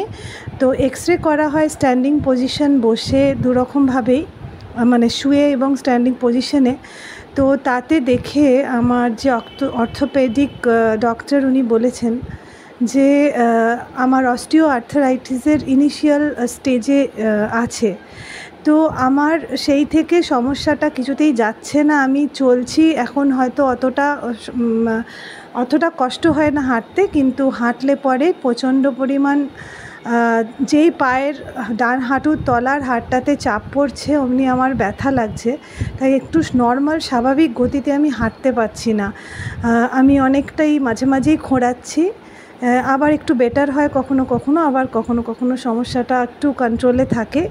তো এক্সরে করা হয় স্ট্যান্ডিং পজিশন, বসে দুরকমভাবেই, মানে শুয়ে এবং স্ট্যান্ডিং পজিশনে। তো তাতে দেখে আমার যে অর্থোপেডিক ডক্টর, উনি বলেছেন যে আমার অস্টিও আর্থারাইটিসের ইনিশিয়াল স্টেজে আছে। তো আমার সেই থেকে সমস্যাটা কিছুতেই যাচ্ছে না, আমি চলছি এখন, হয়তো অতটা কষ্ট হয় না হাঁটতে, কিন্তু হাঁটলে পরে প্রচণ্ড পরিমাণ যেই পায়ের ডান হাঁটুর তলার হাড়টাতে চাপ পড়ছে অমনি আমার ব্যথা লাগছে, তাই একটু নর্মাল স্বাভাবিক গতিতে আমি হাঁটতে পারছি না। আমি অনেকটাই মাঝে মাঝেই খোঁড়াচ্ছি, আবার একটু বেটার হয় কখনো কখনো, আবার কখনো কখনো সমস্যাটা একটু কন্ট্রোলে থাকে।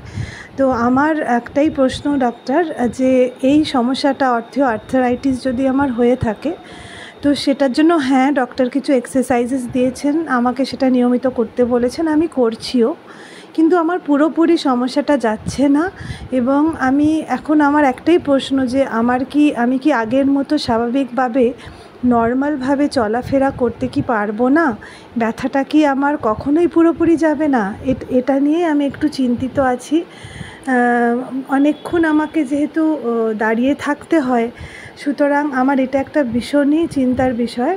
তো আমার একটাই প্রশ্ন ডক্টর, যে এই সমস্যাটা অস্টিও আর্থারাইটিস যদি আমার হয়ে থাকে, তো সেটার জন্য হ্যাঁ ডক্টর কিছু এক্সারসাইজেস দিয়েছেন, আমাকে সেটা নিয়মিত করতে বলেছেন, আমি করছিও, কিন্তু আমার পুরোপুরি সমস্যাটা যাচ্ছে না। এবং আমার একটাই প্রশ্ন, যে আমি কি আগের মতো স্বাভাবিকভাবে নর্মালভাবে চলাফেরা করতে কি পারবো না? ব্যথাটা কি আমার কখনোই পুরোপুরি যাবে না? এটা নিয়ে আমি একটু চিন্তিত আছি। অনেকক্ষণ আমাকে যেহেতু দাঁড়িয়ে থাকতে হয়, সুতরাং আমার এটা একটা ভীষণই চিন্তার বিষয়।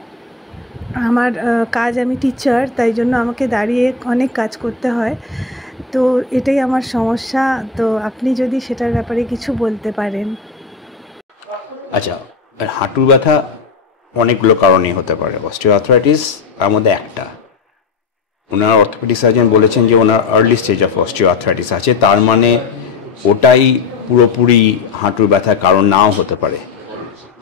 আমার কাজ, আমি টিচার, তাই জন্য আমাকে দাঁড়িয়ে অনেক কাজ করতে হয়, তো এটাই আমার সমস্যা। তো আপনি যদি সেটার ব্যাপারে কিছু বলতে পারেন। আচ্ছা, হাঁটুর ব্যথা অনেকগুলো কারণেই হতে পারে, অস্টিও আর্থ্রাইটিস তার মধ্যে একটা। ওনার অর্থোপেডিক সার্জন বলেছেন যে ওনার early stage of osteoarthritis আছে, তার মানে ওটাই পুরোপুরি হাঁটুর ব্যথার কারণ নাও হতে পারে।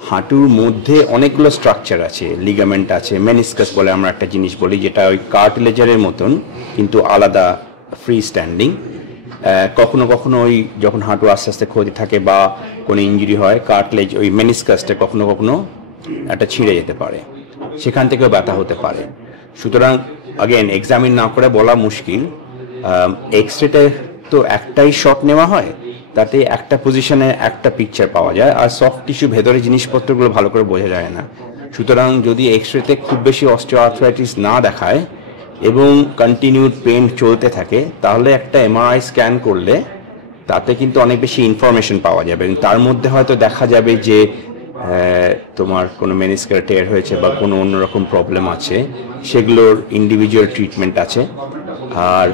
হাঁটুর মধ্যে অনেকগুলো স্ট্রাকচার আছে, লিগামেন্ট আছে, মেনিসকাস বলে আমরা একটা জিনিস বলি, যেটা ওই কার্টিলেজারের মতন কিন্তু আলাদা ফ্রি স্ট্যান্ডিং। কখনো কখনো ওই যখন হাঁটু আস্তে আস্তে ক্ষতি থাকে বা কোনো ইঞ্জুরি হয়, কার্টিলেজ ওই মেনিসকাসটা কখনো কখনো একটা ছিঁড়ে যেতে পারে, সেখান থেকেও ব্যথা হতে পারে। সুতরাং আগেন এক্সামিন না করে বলা মুশকিল। এক্সরেতে তো একটাই শট নেওয়া হয়, তাতে একটা পজিশনে একটা পিকচার পাওয়া যায়, আর সফট টিস্যু ভেতরে জিনিসপত্রগুলো ভালো করে বোঝা যায় না। সুতরাং যদি এক্সরেতে খুব বেশি অস্টিও আর্থ্রাইটিস না দেখায় এবং কন্টিনিউড পেন চলতে থাকে, তাহলে একটা এমআরআই স্ক্যান করলে তাতে কিন্তু অনেক বেশি ইনফরমেশন পাওয়া যাবে, এবং তার মধ্যে হয়তো দেখা যাবে যে তোমার কোনো মেনিসকাস টেয়ার হয়েছে বা কোনো অন্যরকম প্রবলেম আছে, সেগুলোর ইন্ডিভিজুয়াল ট্রিটমেন্ট আছে। আর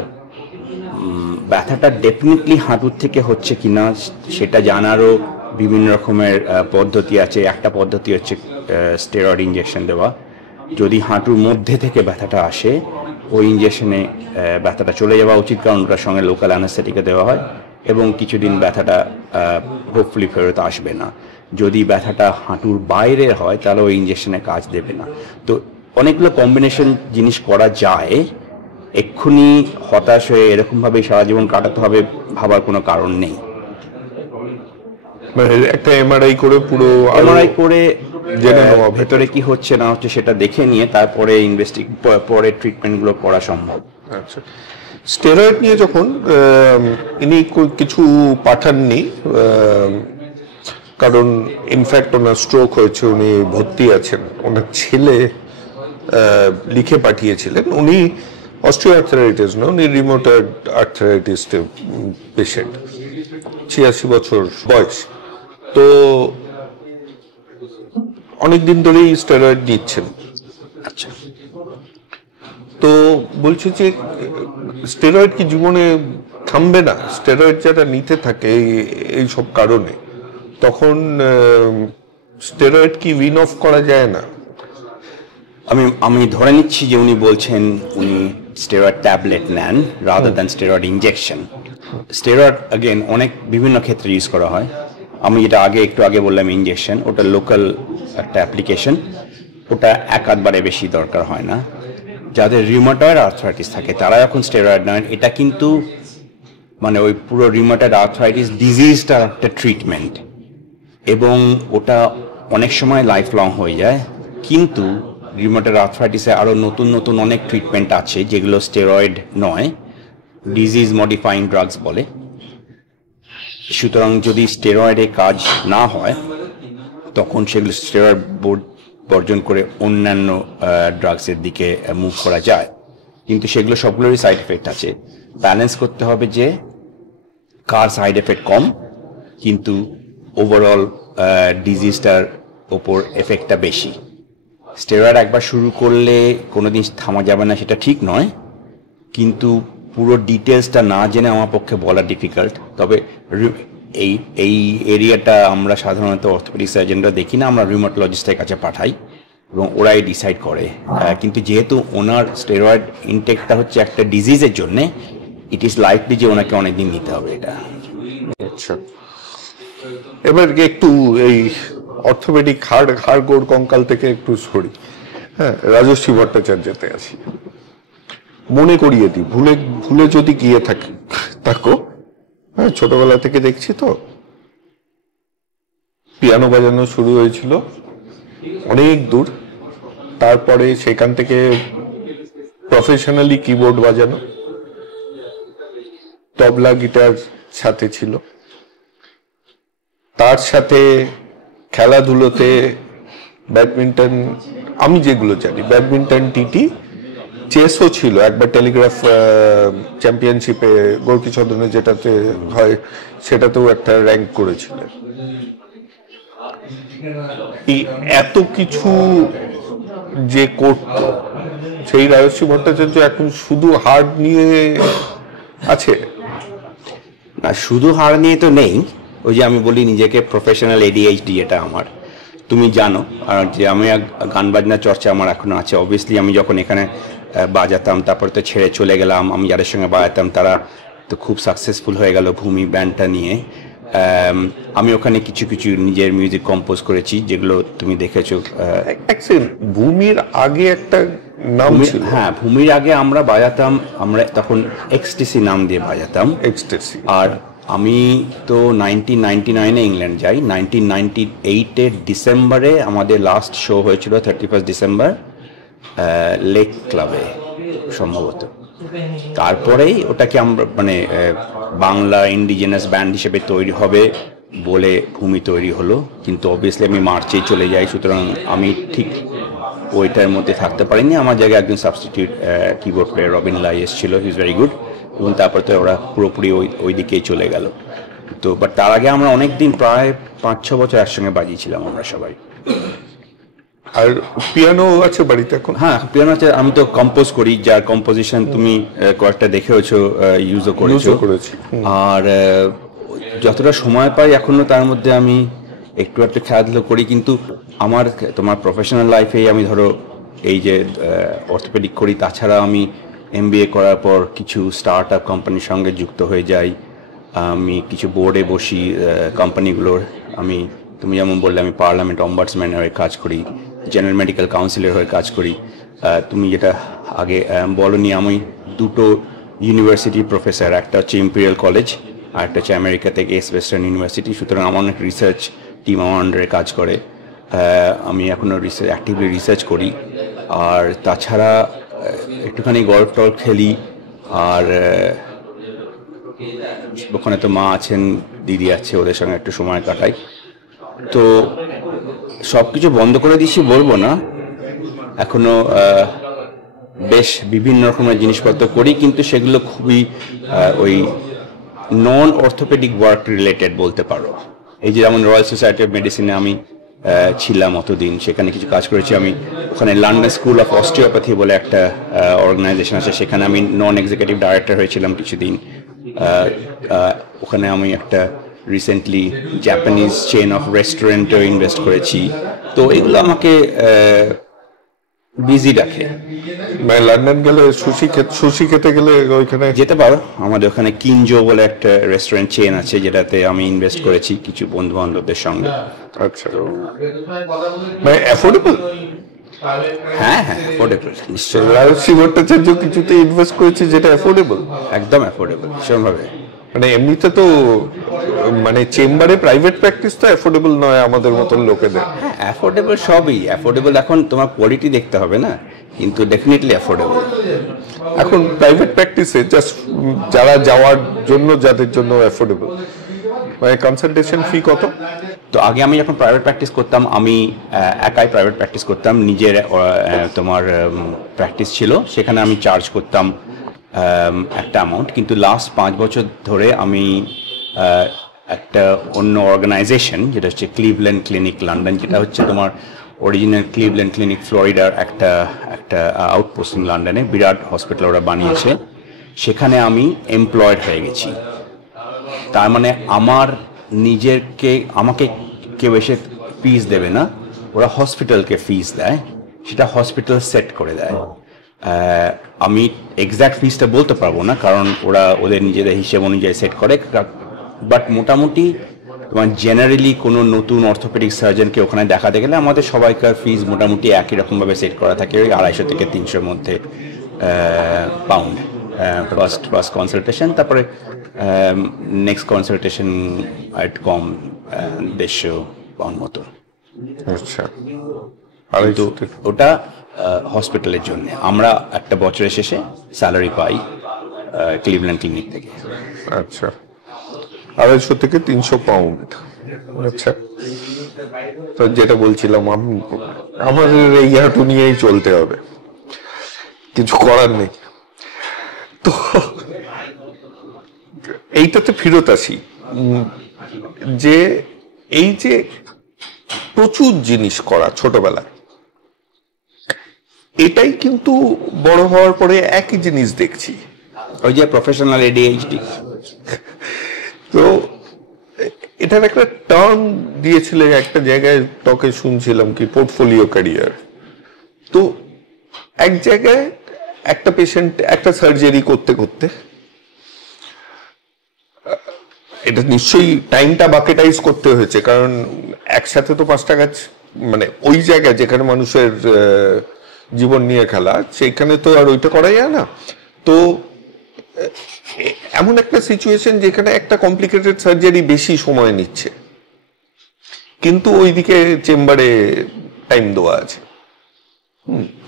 ব্যথাটা ডেফিনেটলি হাঁটুর থেকে হচ্ছে কিনা সেটা জানারও বিভিন্ন রকমের পদ্ধতি আছে। একটা পদ্ধতি হচ্ছে স্টেরয়েড ইঞ্জেকশন দেওয়া। যদি হাঁটুর মধ্যে থেকে ব্যথাটা আসে, ওই ইঞ্জেকশনে ব্যথাটা চলে যাওয়া উচিত, কারণ ওটার সঙ্গে লোকাল অ্যানেস্থেটিকা দেওয়া হয় এবং কিছুদিন ব্যথাটা হোপফুলি ফেরত আসবে না। যদি ব্যথাটা হাঁটুর বাইরে হয় তাহলে ওই ইঞ্জেকশনে কাজ দেবে না। তো অনেকগুলো কম্বিনেশন জিনিস করা যায়, এক্ষুনি হতাশ হয়ে এরকমভাবে সারা জীবন কাটাতে হবে ভাবার কোনো কারণ নেই। একটা এমআরআই করে জেনে নেওয়া, ভেতরে কি হচ্ছে না হচ্ছে সেটা দেখে নিয়ে তারপরে পরে ট্রিটমেন্টগুলো করা সম্ভব। আচ্ছা, স্টেরয়েড নিয়ে যখন ইনি কিছু পাঠাননি, কারণ ইনফ্যাক্ট ওনার স্ট্রোক হয়েছে, উনি ভর্তি আছেন, ওনার ছেলে লিখে পাঠিয়েছিলেন। উনি অস্টিও আর্থ্রাইটিস না, উনি রিউমাটয়েড আর্থ্রাইটিস পেশেন্ট, 86 বছর বয়স। তো অনেকদিন ধরেই স্টেরয়েড নিচ্ছেন। আচ্ছা, তো বলছি যে স্টেরয়েড কি জীবনে থামবে না? স্টেরয়েড যারা নিতে থাকে এই সব কারণে, তখন স্টেরয়েড কি উইন অফ করা যায় না? আমি ধরে নিচ্ছি যে উনি বলছেন উনি স্টেরয়েড ট্যাবলেট নেন rather than steroid injection. Steroid again অনেক বিভিন্ন ক্ষেত্রে ইউজ করা হয়। আমি যেটা একটু আগে বললাম ইঞ্জেকশন, ওটা লোকাল একটা অ্যাপ্লিকেশন, ওটা একবারে বেশি দরকার হয় না। যাদের রিউমাটয়েড আর্থ্রাইটিস থাকে তারা যখন স্টেরয়েড নেন, এটা কিন্তু মানে ওই পুরো রিউমাটয়েড আর্থ্রাইটিস ডিজিজটার একটা ট্রিটমেন্ট, এবং ওটা অনেক সময় লাইফ লং হয়ে যায়। কিন্তু রিউমাটয়েড আর্থ্রাইটিসে আরও নতুন নতুন অনেক ট্রিটমেন্ট আছে যেগুলো স্টেরয়েড নয়, ডিজিজ মডিফাইং ড্রাগস বলে। সুতরাং যদি স্টেরয়েডে কাজ না হয় তখন সেগুলো স্টেরয়েড বর্জন করে অন্যান্য ড্রাগসের দিকে মুভ করা যায়, কিন্তু সেগুলো সবগুলোরই সাইড এফেক্ট আছে। ব্যালেন্স করতে হবে যে কার সাইড এফেক্ট কম কিন্তু ওভারঅল ডিজিজটার ওপর এফেক্টটা বেশি। স্টেরয়েড একবার শুরু করলে কোনোদিন থামা যাবে না সেটা ঠিক নয়, কিন্তু পুরো ডিটেলসটা না জেনে আমার পক্ষে বলা ডিফিকাল্ট। তবে এই এই এরিয়াটা আমরা সাধারণত অর্থোপেডিক সার্জনরা দেখি না, আমরা রিউমাটোলজিস্টের কাছে পাঠাই এবং ওরাই ডিসাইড করে। কিন্তু যেহেতু ওনার স্টেরয়েড ইনটেকটা হচ্ছে একটা ডিজিজের জন্যে, ইট ইজ লাইকলি যে ওনাকে অনেকদিন নিতে হবে এটা। আচ্ছা, এবার একটু এই অর্থোপেডিক হাড় গোড় কঙ্কাল থেকে একটু সরি, হ্যাঁ, রাজশ্রী ভট্টাচার্যতে আসি। মনে করিয়ে দিই, ভুলে যদি গিয়ে থাকো, হ্যাঁ, ছোটবেলা থেকে দেখছি তো পিয়ানো বাজানো শুরু হয়েছিল অনেক দূর, তারপরে সেখান থেকে প্রফেশনালি কিবোর্ড বাজানো, তবলা গিটার সাথে ছিল, তার সাথে খেলাধুলোতে ব্যাডমিন্টন, আমি যেগুলো জানি ব্যাডমিন্টন, টিটি, চেসও ছিল একবার, টেলিগ্রাফ চ্যাম্পিয়নশিপে গোর্কি সদনে যেটাতে হয় সেটাতেও একটা র্যাঙ্ক করেছিলেন। এই এত কিছু যে করত সেই রাজশ্রী ভট্টাচার্য এখন শুধু হাড় নিয়ে আছে না, শুধু হাড় নিয়ে তো নেই। ওই যে আমি বলি নিজেকে প্রফেশনাল ADHD, এটা আমার, তুমি জানো, আর যে আমি গান বাজনা চর্চা আমার এখনো আছে। অবভিয়াসলি আমি যখন এখানে বাজাতাম, তারপরে তো ছেড়ে চলে গেলাম, আমি যাদের সঙ্গে বাজাতাম তারা তো খুব সাকসেসফুল হয়ে গেল ভূমি ব্যান্ডটা নিয়ে। আমি ওখানে কিছু কিছু নিজের মিউজিক কম্পোজ করেছি, যেগুলো তুমি দেখেছো। ভূমির আগে একটা নাম ছিল, হ্যাঁ, ভূমির আগে আমরা বাজাতাম, আমরা তখন এক্সটিসি নাম দিয়ে বাজাতাম, এক্সটিসি। আর আমি তো 1999-এ ইংল্যান্ড যাই, 1998-এর ডিসেম্বরে আমাদের লাস্ট শো হয়েছিল 31 ডিসেম্বর লেক ক্লাবে সম্ভবত। তারপরেই ওটাকে আমরা মানে বাংলা ইন্ডিজিনাস ব্যান্ড হিসেবে তৈরি হবে বলে ভূমি তৈরি হলো, কিন্তু অবভিয়াসলি আমি মার্চেই চলে যাই, সুতরাং আমি ঠিক ওইটার মধ্যে থাকতে পারিনি। আমার জায়গায় একজন সাবস্টিটিউট কিবোর্ড প্লেয়ার রবিন লাই এসেছিল, হি ইজ ভেরি গুড, এবং তারপর তো ওরা পুরোপুরি ওই দিকেই চলে গেল। তো বাট তার আগে আমরা অনেক দিন, প্রায় 5-6 বছর একসঙ্গে বাজিয়েছিলাম আমরা সবাই। আর পিয়ানো আছে বাড়িতে এখন? হ্যাঁ, পিয়ানো আছে। আমি তো কম্পোজ করি, যার কম্পোজিশন তুমি কয়েকটা দেখেওছো, ইউজও করেছো। আর যতটা সময় পাই এখনো তার মধ্যে আমি একটু খেলাধুলো করি, কিন্তু আমার তোমার প্রফেশনাল লাইফে আমি ধরো এই যে অর্থোপেডিক করি, তাছাড়া আমি MBA করার পর কিছু স্টার্ট আপ কোম্পানির সঙ্গে যুক্ত হয়ে যাই, আমি কিছু বোর্ডে বসি কোম্পানিগুলোর। তুমি যেমন বললে, আমি পার্লামেন্ট অম্বাডসম্যানের হয়ে কাজ করি, জেনারেল মেডিকেল কাউন্সিলের হয়ে কাজ করি। তুমি যেটা আগে বলনি, আমি 2টো ইউনিভার্সিটির প্রফেসর, একটা হচ্ছে ইম্পেরিয়াল কলেজ আর একটা হচ্ছে আমেরিকা থেকে ওয়েস্টার্ন ইউনিভার্সিটি, সুতরাং আমার অনেক রিসার্চ টিম আমার আন্ডারে কাজ করে। আমি এখনও অ্যাক্টিভলি রিসার্চ করি। আর তাছাড়া একটুখানি গল্ফ টল্ফ খেলি, আর ওখানে তো মা আছেন, দিদি আছে, ওদের সঙ্গে একটু সময় কাটাই। তো সব কিছু বন্ধ করে দিচ্ছি বলবো না, এখনো বেশ বিভিন্ন রকমের জিনিসপত্র করি, কিন্তু সেগুলো খুবই ওই নন অর্থোপেডিক ওয়ার্ক রিলেটেড বলতে পারো। এই যে যেমন রয়্যাল সোসাইটি অফ মেডিসিনে আমি ছিলাম অতদিন, সেখানে কিছু কাজ করেছি। আমি ওখানে লন্ডন স্কুল অফ অস্টিওপ্যাথি বলে একটা অর্গানাইজেশন আছে, সেখানে আমি নন এক্সিকিউটিভ ডাইরেক্টর হয়েছিলাম কিছুদিন। ওখানে আমি একটা রিসেন্টলি জাপানিজ চেন অফ রেস্টুরেন্টেও ইনভেস্ট করেছি। তো এগুলো আমাকে বিজি রাখে। মানে লন্ডন গেলে সুশি খেতে গেলে ওইখানে যেতে পারো, আমাদের ওখানে কিনজো বলে একটা রেস্টুরেন্ট চেন আছে, যেটাতে আমি ইনভেস্ট করেছি কিছু বন্ধু বান্ধবদের সঙ্গে। আচ্ছা, মানে অ্যাফোর্ডেবল? হ্যাঁ হ্যাঁ, অ্যাফোর্ডেবল নিশ্চয়ই। রাজশ্রী ভট্টাচার্য কিছুতে ইনভেস্ট করেছে যেটা অ্যাফোর্ডেবল, একদম অ্যাফোর্ডেবল ভীষণভাবে। মানে এমনিতে তো মানে চেম্বারে প্রাইভেট প্র্যাকটিস তো অ্যাফোর্ডেবল নয় আমাদের মতন লোকেদের। হ্যাঁ, অ্যাফোর্ডেবল সবই অ্যাফোর্ডেবল। এখন তোমার কোয়ালিটি দেখতে হবে না, কিন্তু ডেফিনেটলি অ্যাফোর্ডেবল। এখন প্রাইভেট প্র্যাকটিসে জাস্ট যারা যাওয়ার জন্য, যাদের জন্য অ্যাফোর্ডেবল, মানে কনসালটেশন ফি কত? তো আগে আমি যখন প্রাইভেট প্র্যাকটিস করতাম, আমি একাই প্রাইভেট প্র্যাকটিস করতাম, নিজের তোমার প্র্যাকটিস ছিল, সেখানে আমি চার্জ করতাম একটা অ্যামাউন্ট। কিন্তু লাস্ট 5 বছর ধরে আমি একটা অন্য অর্গানাইজেশন, যেটা হচ্ছে ক্লিভল্যান্ড ক্লিনিক লন্ডন, যেটা হচ্ছে তোমার অরিজিনাল ক্লিভল্যান্ড ক্লিনিক ফ্লোরিডার একটা আউটপোস্টিং লন্ডনে বিরাট হসপিটাল ওরা বানিয়েছে, সেখানে আমি এমপ্লয়েড হয়ে গেছি। তার মানে আমাকে কেউ এসে ফিস দেবে না, ওরা হসপিটালকে ফিস দেয়, সেটা হসপিটাল সেট করে দেয়। আমি এক্স্যাক্ট ফিসটা বলতে পারবো না, কারণ ওরা ওদের নিজেদের হিসেব অনুযায়ী সেট করে, বাট মোটামুটি তোমার জেনারেলি কোনো নতুন অর্থোপেডিক সার্জনকে ওখানে দেখাতে গেলে আমাদের সবাইকার ফিস মোটামুটি একই রকমভাবে সেট করা থাকে, ওই 250 থেকে 300 মধ্যে পাউন্ড ফার্স্ট কনসালটেশন, তারপরে নেক্সট কনসালটেশন কম 150 পাউন্ড মতো। আচ্ছা, কিন্তু ওটা হসপিটালের জন্য। আমরা একটা বছরের শেষে স্যালারি পাই ক্লিভল্যান্ড ক্লিনিক থেকে। আচ্ছা, 250 থেকে 300 পাউন্ড। আচ্ছা, তো যেটা বলছিলাম, আমাদের এই হাঁটু নিয়েই চলতে হবে, কিছু করার নেই। তো এইটাতে ফিরত আসি, যে এই যে প্রচুর জিনিস করা ছোটবেলায়, এটাই কিন্তু বড় হওয়ার পরে একই জিনিস দেখছি, ওই যে প্রফেশনাল ADHD। তো এটার একটা টার্ম দিয়েছিল একটা জায়গায়, তোকে শুনছিলাম কি পোর্টফোলিও ক্যারিয়ার। তো এক জায়গায় একটা পেশেন্ট একটা সার্জারি করতে করতে, এটা নিশ্চয়ই টাইমটা বাকেটাইজ করতে হয়েছে, কারণ একসাথে তো 5টা কাজ, মানে ওই জায়গায় যেখানে মানুষের জীবন নিয়ে খেলা, সেইখানে তো আর ওইটা করা যায় না। তো এমন একটা সিচুয়েশন যেখানে একটা কমপ্লিকেটেড সার্জারি বেশি সময় নিচ্ছে, কিন্তু ওইদিকে চেম্বারে টাইম দেওয়া আছে,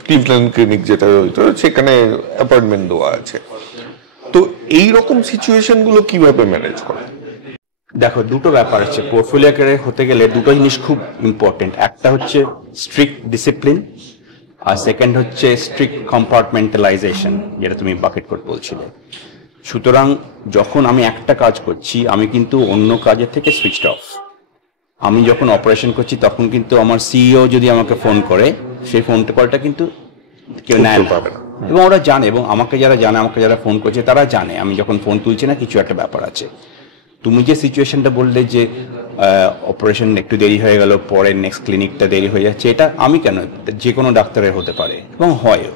ক্লিভল্যান্ড ক্লিনিক যেটা হইতো সেখানে অ্যাপয়েন্টমেন্ট দেওয়া আছে। তো এই রকম সিচুয়েশন গুলো কিভাবে ম্যানেজ করে? দেখো, দুটো ব্যাপার আছে। পোর্টফোলিও ক্যারিয়ার হতে গেলে দুটো জিনিস খুব ইম্পর্টেন্ট। একটা হচ্ছে স্ট্রিক্ট ডিসিপ্লিন, আর সেকেন্ড হচ্ছে স্ট্রিক্ট কম্পার্টমেন্টালাইজেশন, যেটা তুমি বাকেট কোড বলছিলে। সুতরাং যখন আমি একটা কাজ করছি, আমি কিন্তু অন্য কাজের থেকে সুইচড অফ। আমি যখন অপারেশন করছি তখন কিন্তু আমার সিইও যদি আমাকে ফোন করে, সেই ফোন কলটা কিন্তু কেউ নেয় না, এবং ওরা জানে, এবং আমাকে যারা ফোন করছে তারা জানে আমি যখন ফোন তুলছি না, কিছু একটা ব্যাপার আছে। তুমি যে সিচুয়েশনটা বললে যে অপারেশন একটু দেরি হয়ে গেল, পরে নেক্সট ক্লিনিকটা দেরি হয়ে যাচ্ছে, এটা আমি কেন, যে কোনো ডাক্তারের হতে পারে, এবং হয়ও,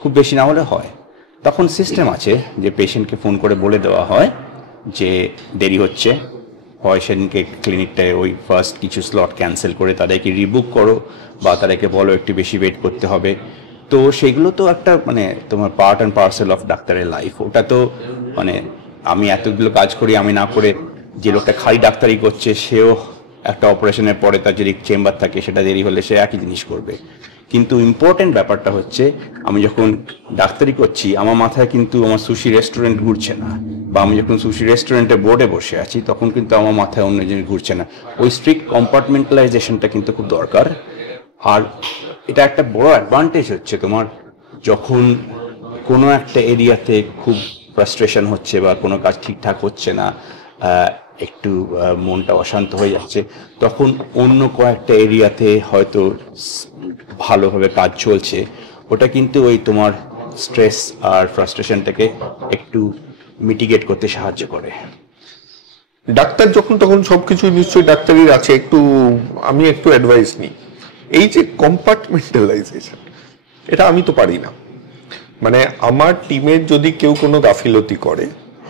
খুব বেশি না হলে হয়। তখন সিস্টেম আছে যে পেশেন্টকে ফোন করে বলে দেওয়া হয় যে দেরি হচ্ছে, হয় সেদিনকে ক্লিনিকটায় ওই ফার্স্ট কিছু স্লট ক্যান্সেল করে তাদেরকে রিবুক করো, বা তাদেরকে বলো একটু বেশি ওয়েট করতে হবে। তো সেগুলো তো একটা মানে তোমার পার্ট অ্যান্ড পার্সেল অফ ডাক্তারের লাইফ। ওটা তো মানে আমি এতগুলো কাজ করি, আমি না করে যে লোকটা খালি ডাক্তারি করছে, সেও একটা অপারেশনের পরে তার যদি চেম্বার থাকে, সেটা দেরি হলে সে একই জিনিস করবে। কিন্তু ইম্পর্টেন্ট ব্যাপারটা হচ্ছে, আমি যখন ডাক্তারি করছি আমার মাথায় কিন্তু আমার সুশি রেস্টুরেন্ট ঘুরছে না, বা আমি যখন সুশি রেস্টুরেন্টে বোর্ডে বসে আছি তখন কিন্তু আমার মাথায় অন্য জিনিস ঘুরছে না। ওই স্ট্রিক্ট কম্পার্টমেন্টালাইজেশনটা কিন্তু খুব দরকার। আর এটা একটা বড় অ্যাডভান্টেজ হচ্ছে তোমার, যখন কোনো একটা এরিয়াতে খুব ফ্রাস্ট্রেশন হচ্ছে বা কোনো কাজ ঠিকঠাক হচ্ছে না, একটু মনটা অশান্ত হয়ে যাচ্ছে, তখন অন্য কয়েকটা এরিয়াতে হয়তো ভালোভাবে কাজ চলছে, ওটা কিন্তু ওই তোমার স্ট্রেস আর ফ্রাস্ট্রেশনটাকে একটু মিটিগেট করতে সাহায্য করে। ডাক্তার যখন তখন সবকিছু নিশ্চয়ই ডাক্তারির আছে, আমি একটু অ্যাডভাইস নিই। এই যে কম্পার্টমেন্টালাইজেশন, এটা আমি তো পারি না। মানে আমার টিমের যদি কেউ কোনো গাফিলতি করে,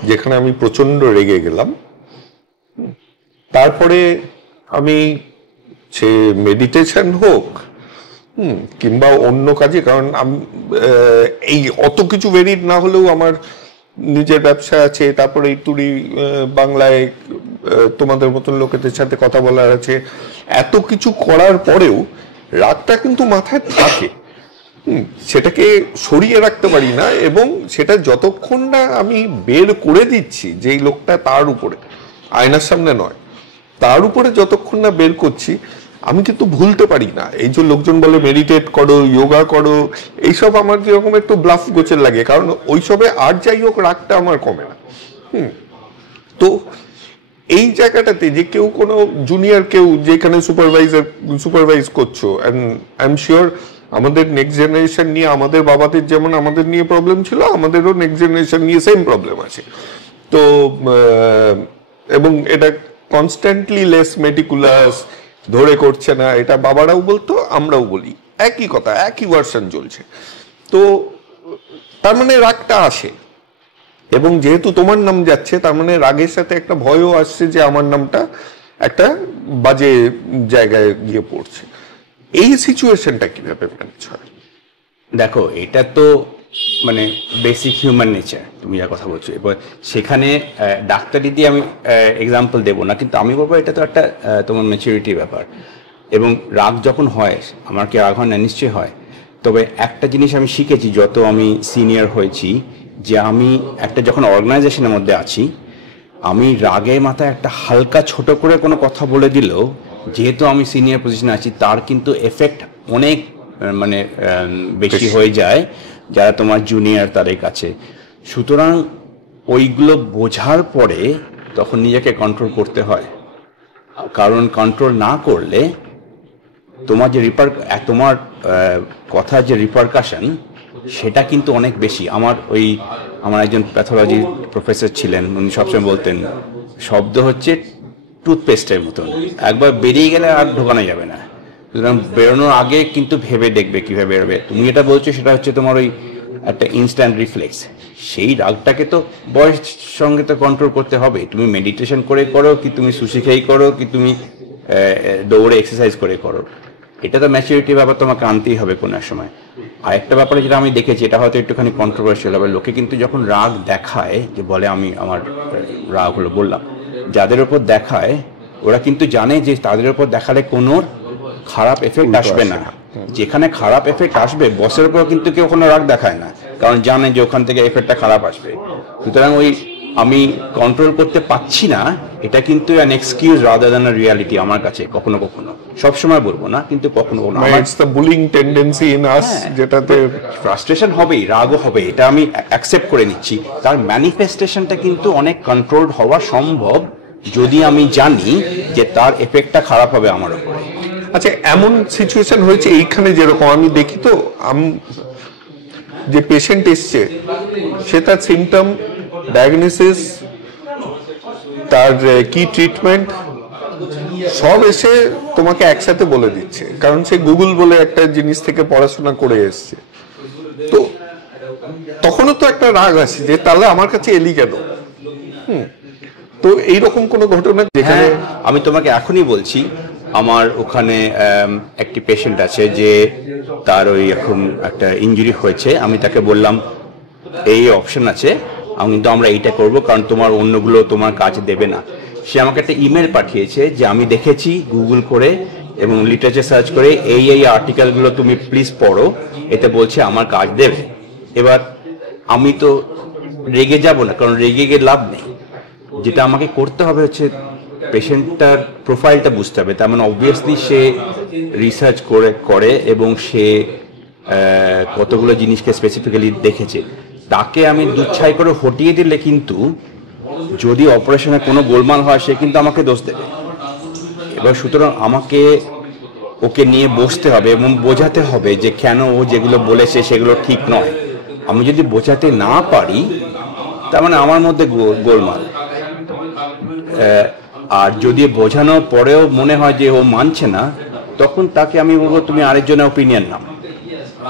যেখানে আমি প্রচন্ড রেগে গেলাম, তারপরে আমি সে মেডিটেশন হোক কিংবা অন্য কাজে, কারণ আমি এই অত কিছু ভেরিড না হলেও আমার নিজের ব্যবসা আছে, তারপরে একটুরি বাংলায় তোমাদের মতন লোকেদের সাথে কথা বলার আছে, এত কিছু করার পরেও রাগটা কিন্তু মাথায় থাকে, সেটাকে সরিয়ে রাখতে পারি না। এবং সেটা যতক্ষণ না আমি বের করে দিচ্ছি, যেই লোকটা তার উপরে, আয়নার সামনে নয়, তার উপরে যতক্ষণ না বের করছি, আমি কিন্তু ভুলতে পারি না। এই যে লোকজন বলে মেডিটেট করো, যোগা করো, এইসব আমার যেরকম একটু ব্লাফ গোছের লাগে, কারণ ওইসবে আর যাই হোক রাগটা আমার কমে না। তো এই জায়গাটাতে যে কেউ কোনো জুনিয়র কেউ যেখানে সুপারভাইজ করছো, অ্যান্ড আই এম শিওর আমাদের নেক্সট জেনারেশন নিয়ে আমাদের বাবাদের যেমন আমাদের নিয়ে প্রবলেম ছিল, আমাদেরও নেক্সট জেনারেশন নিয়ে সেম প্রবলেম আছে। তো এবং এটা কনস্ট্যান্টলি লেস মেটিকুলাস, ধরে করছে না, এটা বাবারাও বলতো আমরাও বলি, একই কথা, একই ভার্সন চলছে। তো তার মানে রাগটা আসে, এবং যেহেতু তোমার নাম যাচ্ছে তার মানে রাগের সাথে একটা ভয়ও আসছে যে আমার নামটা একটা বাজে জায়গায় গিয়ে পড়ছে। এই সিচুয়েশনটা কিভাবে ম্যানেজ হয়? দেখো, এটা তো মানে বেসিক হিউম্যান নেচার, তুমি যা কথা বলছো। এবার সেখানে ডাক্তারি দিয়ে আমি এক্সাম্পল দেবো না, কিন্তু আমি বলবো এটা তো একটা তোমার ম্যাচুরিটির ব্যাপার। এবং রাগ যখন হয়, আমার কি রাগ হয় না? নিশ্চয়ই হয়। তবে একটা জিনিস আমি শিখেছি যত আমি সিনিয়র হয়েছি, যে আমি একটা যখন অর্গানাইজেশনের মধ্যে আছি, আমি রাগে মাথায় একটা হালকা ছোট করে কোনো কথা বলে দিলেও, যেহেতু আমি সিনিয়র পজিশনে আছি, তার কিন্তু এফেক্ট অনেক মানে বেশি হয়ে যায় যারা তোমার জুনিয়র তাদের কাছে। সুতরাং ওইগুলো বোঝার পরে তখন নিজেকে কন্ট্রোল করতে হয়, কারণ কন্ট্রোল না করলে তোমার যে তোমার কথার যে রিপারকাশন সেটা কিন্তু অনেক বেশি। আমার একজন প্যাথোলজি প্রফেসর ছিলেন, উনি সবসময় বলতেন শব্দ হচ্ছে টুথপেস্টের মতন, একবার বেরিয়ে গেলে আর ঢোকানো যাবে না। সুতরাং বেরোনোর আগে কিন্তু ভেবে দেখবে কীভাবে বেরোবে। তুমি যেটা বলছো সেটা হচ্ছে তোমার ওই একটা ইনস্ট্যান্ট রিফ্লেক্স, সেই রাগটাকে তো বয়সের সঙ্গে তো কন্ট্রোল করতে হবে। তুমি মেডিটেশন করে করো, কি তুমি সুশি খেয়ে করো, কি তুমি দৌড়ে এক্সারসাইজ করে করো, এটা তো ম্যাচুরিটি ব্যাপার, তোমাকে আনতেই হবে কোনো এক সময়। আর একটা ব্যাপারে যেটা আমি দেখেছি, এটা হয়তো একটুখানি কন্ট্রোভার্সিয়াল হবে, লোকে কিন্তু যখন রাগ দেখায়, যে বলে আমি আমার রাগ হলো বললাম, যাদের ওপর দেখায় ওরা কিন্তু জানে যে তাদের ওপর দেখালে কোনো খারাপ এফেক্ট আসবে না। যেখানে খারাপ এফেক্ট আসবে, বসের উপর কিন্তু কেউ কোনো রাগ দেখায় না, কারণ জানে যে ওখান থেকে এফেক্টটা খারাপ আসবে। সুতরাং ওই আমি কন্ট্রোল করতে পারছি না, এটা কিন্তু an excuse rather than a reality আমার কাছে। কখনো কখনো, সবসময় বলবো না, কিন্তু কখনো কখনো it's the bullying tendency in us, যেটাতে ফ্রাস্ট্রেশন হবেই, রাগও হবে, এটা আমি অ্যাকসেপ্ট করে নিচ্ছি। তার ম্যানিফেস্টেশনটা কিন্তু অনেক কন্ট্রোলড হওয়া সম্ভব যদি আমি জানি যে তার এফেক্টটা খারাপ হবে আমার উপরে। আচ্ছা, এমন সিচুয়েশন হয়েছে এইখানে, যেরকম আমি দেখি তো, যে পেশেন্ট এসছে সে তার সিমটম ডায়াগনোসিস, তার কি ট্রিটমেন্ট সব এসে তোমাকে একসাথে বলে দিচ্ছে, কারণ সে গুগল বলে একটা জিনিস থেকে পড়াশোনা করে এসছে। তো তখনও তো একটা রাগ আসে যে তাহলে আমার কাছে এলি কেন? তো এইরকম কোনো ঘটনা যেখানে আমি তোমাকে এখনই বলছি, আমার ওখানে একটি পেশেন্ট আছে যে তার ওই এখন একটা ইনজুরি হয়েছে, আমি তাকে বললাম এই অপশন আছে, কিন্তু আমরা এইটা করব, কারণ তোমার অন্যগুলো তোমার কাজ দেবে না। সে আমাকে একটা ইমেল পাঠিয়েছে যে আমি দেখেছি গুগল করে এবং লিটারেচার সার্চ করে, এই আর্টিকেলগুলো তুমি প্লিজ পড়ো, এতে বলছে আমার কাজ দেবে। এবার আমি তো রেগে যাব না, কারণ রেগে গিয়ে লাভ নেই। যেটা আমাকে করতে হবে হচ্ছে পেশেন্টটার প্রোফাইলটা বুঝতে হবে। তার মানে অবভিয়াসলি সে রিসার্চ করে এবং সে কতগুলো জিনিসকে স্পেসিফিক্যালি দেখেছে। তাকে আমি দুচ্ছাই করে হটিয়ে দিলে কিন্তু যদি অপারেশনে কোনো গোলমাল হয়, সে কিন্তু আমাকে দোষ দেবে। এবার সুতরাং আমাকে ওকে নিয়ে বসতে হবে এবং বোঝাতে হবে যে কেন ও যেগুলো বলেছে সেগুলো ঠিক নয়। আমি যদি বোঝাতে না পারি, তার মানে আমার মধ্যে গোলমাল। আর যদি বোঝানোর পরেও মনে হয় যে ও মানছে না, তখন তাকে আমি বলবো তুমি আরেকজনের ওপিনিয়ন নাও।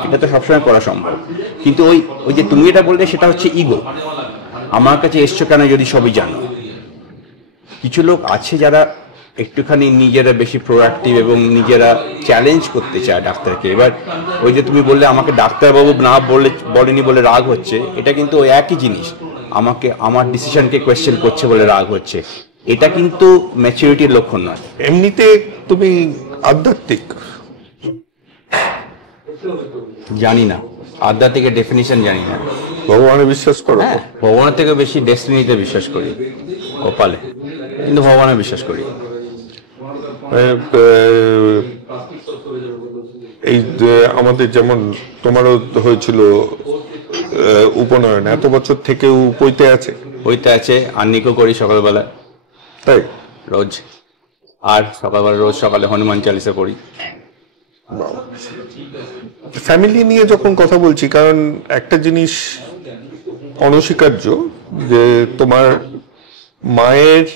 এটা তো সবসময় করা সম্ভব, কিন্তু ওই যে তুমি এটা বললে সেটা হচ্ছে ইগো। আমার কাছে এসছো কেন যদি সবই জানো। কিছু লোক আছে যারা একটুখানি নিজেরা বেশি প্রোঅ্যাক্টিভ এবং নিজেরা চ্যালেঞ্জ করতে চায় ডাক্তারকে। এবার ওই যে তুমি বললে আমাকে ডাক্তারবাবু না বলেনি বলে রাগ হচ্ছে, এটা কিন্তু ওই একই জিনিস, আমাকে আমার ডিসিশনকে কোয়েশ্চেন করছে বলে রাগ হচ্ছে। এটা কিন্তু ম্যাচুরিটির লক্ষণ নয়। এমনিতে তুমি আধ্যাত্মিক? জানি না, আধ্যাত্মিকের ডেফিনিশন জানি না। ভগবানে বিশ্বাস করো? হ্যাঁ, ভগবানের থেকে বেশি ডেস্টিনিতে বিশ্বাস করি, কপালে, কিন্তু ভগবানে বিশ্বাস করি। এই আমাদের যেমন তোমারও হয়েছিল উপনয়ন, এত বছর থেকেও পইতে আছে? হইতে আছে, আন্নিকও করি সকালবেলা। তাই রোজ। আর সকালবেলা রোজ সকালে হনুমান চালিসা পড়ি। ফ্যামিলি নিয়ে যখন কথা বলছি, কারণ একটা জিনিস অনস্বীকার্য যে তোমার মায়ের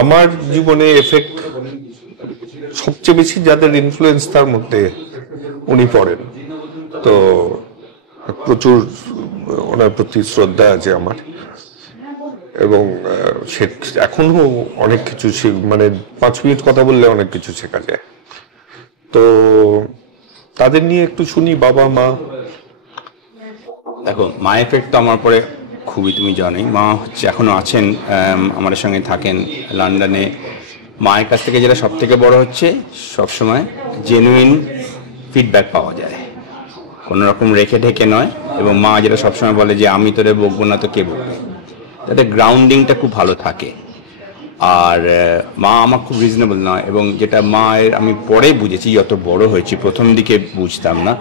আমার জীবনে এফেক্ট সবচেয়ে বেশি যাদের ইনফ্লুয়েন্স তার মধ্যে উনি পড়েন। তো প্রচুর ওনার প্রতি শ্রদ্ধা আছে আমার, এবং সে এখনো অনেক কিছু মানে 5 মিনিট কথা বললে অনেক কিছু শেখা যায়। তো তাদের নিয়ে একটু শুনি, বাবা মা। দেখো, মা এফেক্ট তো আমার পরে খুবই, তুমি জানোই, মা হচ্ছে এখনো আছেন, আমাদের সঙ্গে থাকেন লন্ডনে। মায়ের কাছ থেকে যেটা সব থেকে বড় হচ্ছে, সবসময় জেনুইন ফিডব্যাক পাওয়া যায়, কোনো রকম রেখে ঢেকে নয়। এবং মা যেটা সবসময় বলে যে আমি তোরে বকবো না তো কে বকবে, তাতে গ্রাউন্ডিংটা খুব ভালো থাকে। আর মা আমার খুব রিজনেবল নয়, এবং যেটা মায়ের আমি পরে বুঝেছি, যত বড় হয়েছি, প্রথম দিকে বুঝতাম না।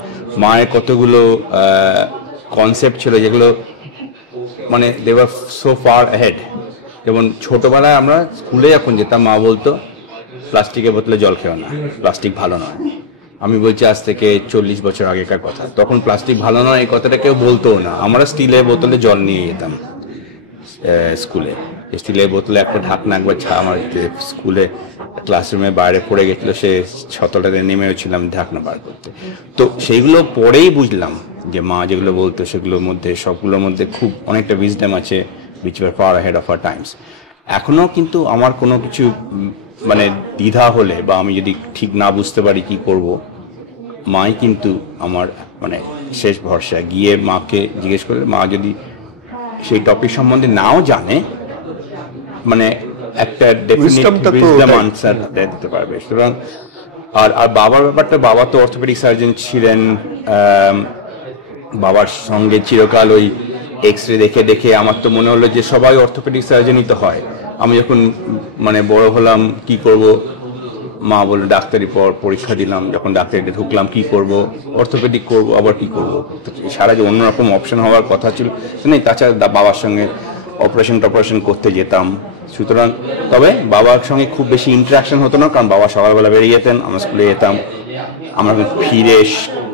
মায়ের কতগুলো কনসেপ্ট ছিল যেগুলো মানে they were so far ahead. যেমন ছোটোবেলায় আমরা স্কুলে যখন যেতাম, মা বলতো প্লাস্টিকের বোতলে জল খেও না, প্লাস্টিক ভালো নয়। আমি বলছি আজ থেকে 40 বছর আগেকার কথা, তখন প্লাস্টিক ভালো নয় এই কথাটা কেউ বলতোও না। আমরা স্টিলের বোতলে জল নিয়ে যেতাম স্কুলে। স্টিলের বোতলে একটা ঢাকনা, একবার আমার স্কুলে ক্লাসরুমে বাইরে পড়ে গেছিলো, সে ছতটাতে নেমেও ছিলাম ঢাকনা বার করতে। তো সেইগুলো পরেই বুঝলাম যে মা যেগুলো বলতো সেগুলোর মধ্যে, সবগুলোর মধ্যে খুব অনেকটা উইজডম আছে, which were far ahead of our times. এখনও কিন্তু আমার কোনো কিছু মানে দ্বিধা হলে বা আমি যদি ঠিক না বুঝতে পারি কি করব, মাই কিন্তু আমার মানে শেষ ভরসা। গিয়ে মাকে জিজ্ঞেস করলে, মা যদি সেই টপিক সম্বন্ধে নাও জানে, মানে একটা ডেফিনিট উইজডম আনসার দিতে পারবে। সুতরাং আর বাবার ব্যাপারটা, বাবা তো অর্থোপেডিক সার্জন ছিলেন। বাবার সঙ্গে চিরকাল ওই এক্স রে দেখে দেখে আমার তো মনে হলো যে সবাই অর্থোপেডিক সার্জনই তো হয়। আমি যখন মানে বড় হলাম, কি করব, মা বলল ডাক্তারি পরীক্ষা দিলাম, যখন ডাক্তারিতে ঢুকলাম কি করব, অর্থোপেডিক করব, আবার কি করব। সারা যে অন্যরকম অপশন হওয়ার কথা ছিল নেই। তাছাড়া বাবার সঙ্গে অপারেশন করতে যেতাম। সুতরাং তবে বাবার সঙ্গে খুব বেশি ইন্টারাকশন হতো না, কারণ বাবা সকালবেলা বেরিয়ে যেতেন, আমরা স্কুলে যেতাম, আমরা ফিরে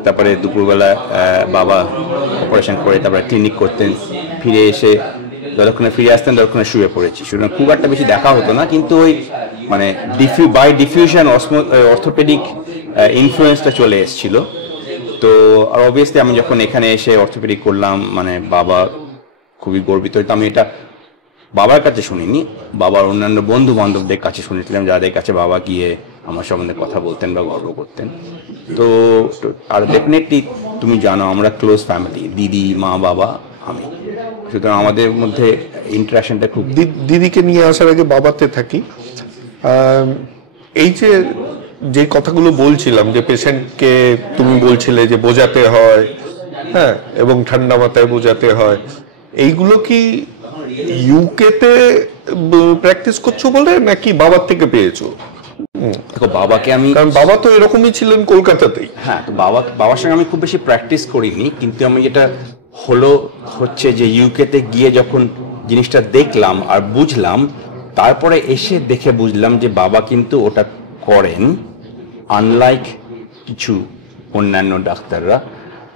তারপরে দুপুরবেলা বাবা অপারেশন করে তারপরে ক্লিনিক করতেন, ফিরে এসে যতক্ষণে ফিরে আসতেন ততক্ষণে শুয়ে পড়েছি। সুতরাং খুব একটা বেশি দেখা হতো না, কিন্তু ওই মানে বাই ডিফিউশন অর্থোপেডিক ইনফ্লুয়েন্সটা চলে এসেছিল। তো আর অবভিয়াসলি আমি যখন এখানে এসে অর্থোপেডিক করলাম, মানে বাবা খুবই গর্বিত হতো। আমি এটা বাবার কাছে শুনিনি, বাবার অন্যান্য বন্ধু বান্ধবদের কাছে শুনেছিলাম, যাদের কাছে বাবা গিয়ে আমার সম্বন্ধে কথা বলতেন বা গর্ব করতেন। তো আর ডেফিনেটলি তুমি জানো আমরা ক্লোজ ফ্যামিলি, দিদি, মা, বাবা, আমি। সুতরাং আমাদের মধ্যে ইন্টারাকশনটা খুব। দিদিকে নিয়ে আসার আগে বাবাতে থাকি। এই যে কথাগুলো বলছিলাম, যে পেশেন্টকে তুমি বলছিলে যে বোঝাতে হয়, হ্যাঁ, এবং ঠান্ডা মাথায় বোঝাতে হয়, এইগুলো কি ইউকেতে প্র্যাকটিস করছো বলে নাকি বাবার থেকে পেয়েছো? দেখো, বাবাকে আমি, কারণ বাবা তো এরকমই ছিলেন কলকাতাতেই। হ্যাঁ, তো বাবার সঙ্গে আমি খুব বেশি প্র্যাকটিস করিনি, কিন্তু আমি যেটা হচ্ছে যে ইউকেতে গিয়ে যখন জিনিসটা দেখলাম আর বুঝলাম, তারপরে এসে দেখে বুঝলাম যে বাবা কিন্তু ওটা করেন, আনলাইক কিছু অন্যান্য ডাক্তাররা।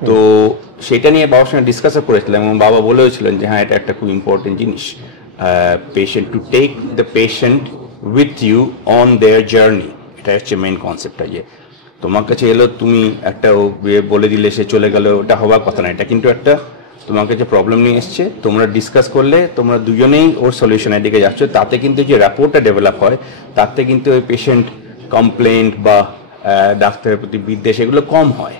তো সেটা নিয়ে বাবার সঙ্গে ডিসকাসও করেছিলাম, এবং বাবা বলেওছিলেন যে হ্যাঁ, এটা একটা খুব ইম্পর্টেন্ট জিনিস, patient to take the patient with you on their journey. এটা হচ্ছে মেইন কনসেপ্টটা, যে তোমার কাছে এলো, তুমি একটা বলে দিলে সে চলে গেল, ওটা হওয়ার কথা না। এটা কিন্তু একটা তোমার কাছে প্রবলেম নিয়ে এসছে, তোমরা ডিসকাস করলে তোমরা দুজনেই ওর সলিউশনের দিকে যাচ্ছ, তাতে কিন্তু যে র্যাপোর্টটা ডেভেলপ হয়, তাতে কিন্তু ওই পেশেন্ট কমপ্লেন্ট বা ডাক্তারের প্রতি বিদ্বেষ এগুলো কম হয়,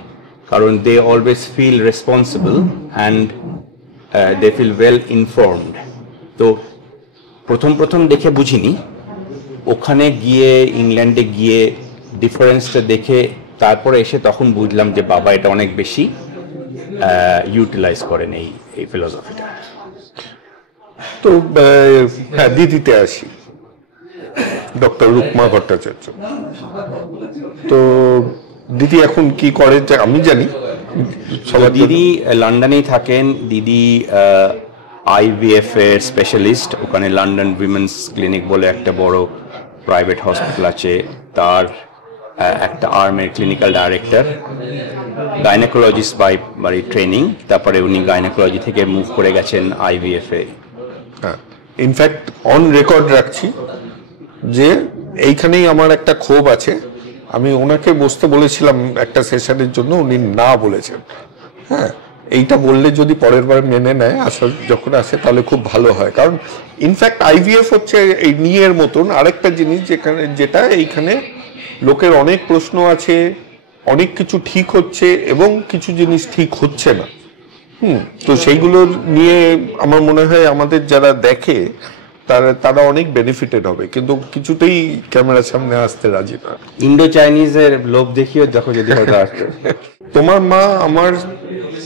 কারণ they always feel responsible and they feel well informed. তো প্রথম দেখে বুঝিনি, ওখানে গিয়ে ইংল্যান্ডে গিয়ে ডিফারেন্সটা দেখে তারপরে এসে তখন বুঝলাম যে বাবা এটা অনেক বেশি ইউটিলাইজ করেন এই ফিলোসফিটা। তো হ্যাঁ, দিদিতে আসি, ডক্টর রুকমা ভট্টাচার্য। তো দিদি এখন কি করে আমি জানি। দিদি লন্ডনেই থাকেন। দিদি আইভিএফ এর স্পেশালিস্ট, ওখানে লন্ডন উইমেন্স ক্লিনিক বলে একটা বড় প্রাইভেট হসপিটাল আছে, তার একটা আর্মের clinical director, gynaecologist by training, তারপরে উনি গাইনোকোলজি থেকে মুভ করে গেছেন আইভিএফ এ। ইনফ্যাক্ট অন রেকর্ড রাখছি যে এইখানেই আমার একটা ক্ষোভ আছে, আমি ওনাকে বসতে বলেছিলাম একটা সেশনের জন্য, উনি না বলেছেন। হ্যাঁ, এইটা বললে যদি পরের বার মেনে নেয়, আসল যখন আসে তাহলে খুব ভালো হয়। কারণ ইনফ্যাক্ট আইভিএফ হচ্ছে এই নিয়ের মতন আরেকটা জিনিস যেটা এইখানে লোকের অনেক প্রশ্ন আছে, অনেক কিছু ঠিক হচ্ছে এবং কিছু জিনিস ঠিক হচ্ছে না। তো সেইগুলো নিয়ে আমার মনে হয় আমাদের যারা দেখে তারা অনেক বেনিফিটেড হবে, কিন্তু কিছুতেই ক্যামেরার সামনে আসতে রাজি না। ইন্ডো চাইনিজের লোভ দেখিও দেখো যদি হয়তো আসতো। তোমার মা আমার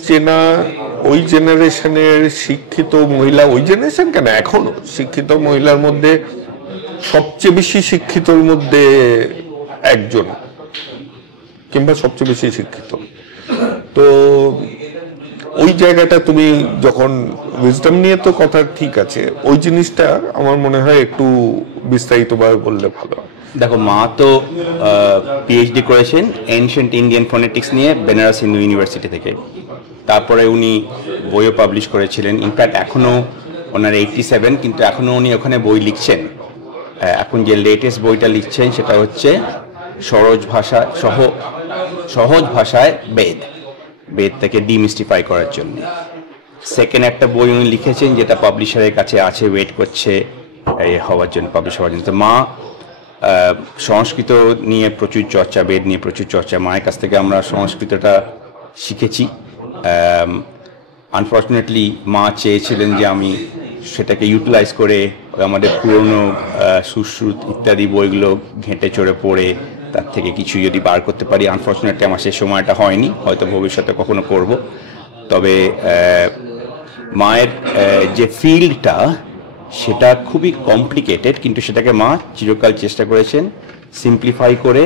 চেনা ওই জেনারেশনের শিক্ষিত মহিলা, ওই জেনারেশন কেন এখনো শিক্ষিত মহিলার মধ্যে সবচেয়ে বেশি শিক্ষিতর মধ্যে একজন, কিংবা সবচেয়ে বেশি শিক্ষিত। তো ওই জায়গাটা তুমি যখন উইজডম নিয়ে তো কথা ঠিক আছে, ওই জিনিসটা আমার মনে হয় একটু বিস্তারিতভাবে বললে ভালো হয়। দেখো, মা তো পিএইচডি করেছেন এনশিয়েন্ট ইন্ডিয়ান ফোনেটিক্স নিয়ে বেনারস হিন্দু ইউনিভার্সিটি থেকে। তারপরে উনি বইও পাবলিশ করেছিলেন। ইনফ্যাক্ট এখনও ওনার 87, কিন্তু এখনও উনি ওখানে বই লিখছেন। এখন যে লেটেস্ট বইটা লিখছেন সেটা হচ্ছে সহজ ভাষায় বেদ থেকে ডিমিস্টিফাই করার জন্য। সেকেন্ড একটা বই উনি লিখেছেন যেটা পাবলিশারের কাছে আছে, ওয়েট করছে হওয়ার জন্য, পাবলিশ হওয়ার জন্য। তো মা সংস্কৃত নিয়ে প্রচুর চর্চা, বেদ নিয়ে প্রচুর চর্চা, মায়ের কাছ থেকে আমরা সংস্কৃতটা শিখেছি। আনফর্চুনেটলি মা চেয়েছিলেন যে আমি সেটাকে ইউটিলাইজ করে আমাদের পুরনো সুশ্রুত ইত্যাদি বইগুলো ঘেঁটে চড়ে পড়ে তার থেকে কিছু যদি বার করতে পারি। আনফর্চুনেটলি আমার সেই সময়টা হয়নি, হয়তো ভবিষ্যতে কখনো করব। তবে মায়ের যে ফিল্ডটা সেটা খুবই কমপ্লিকেটেড, কিন্তু সেটাকে মা চিরকাল চেষ্টা করেছেন সিম্পলিফাই করে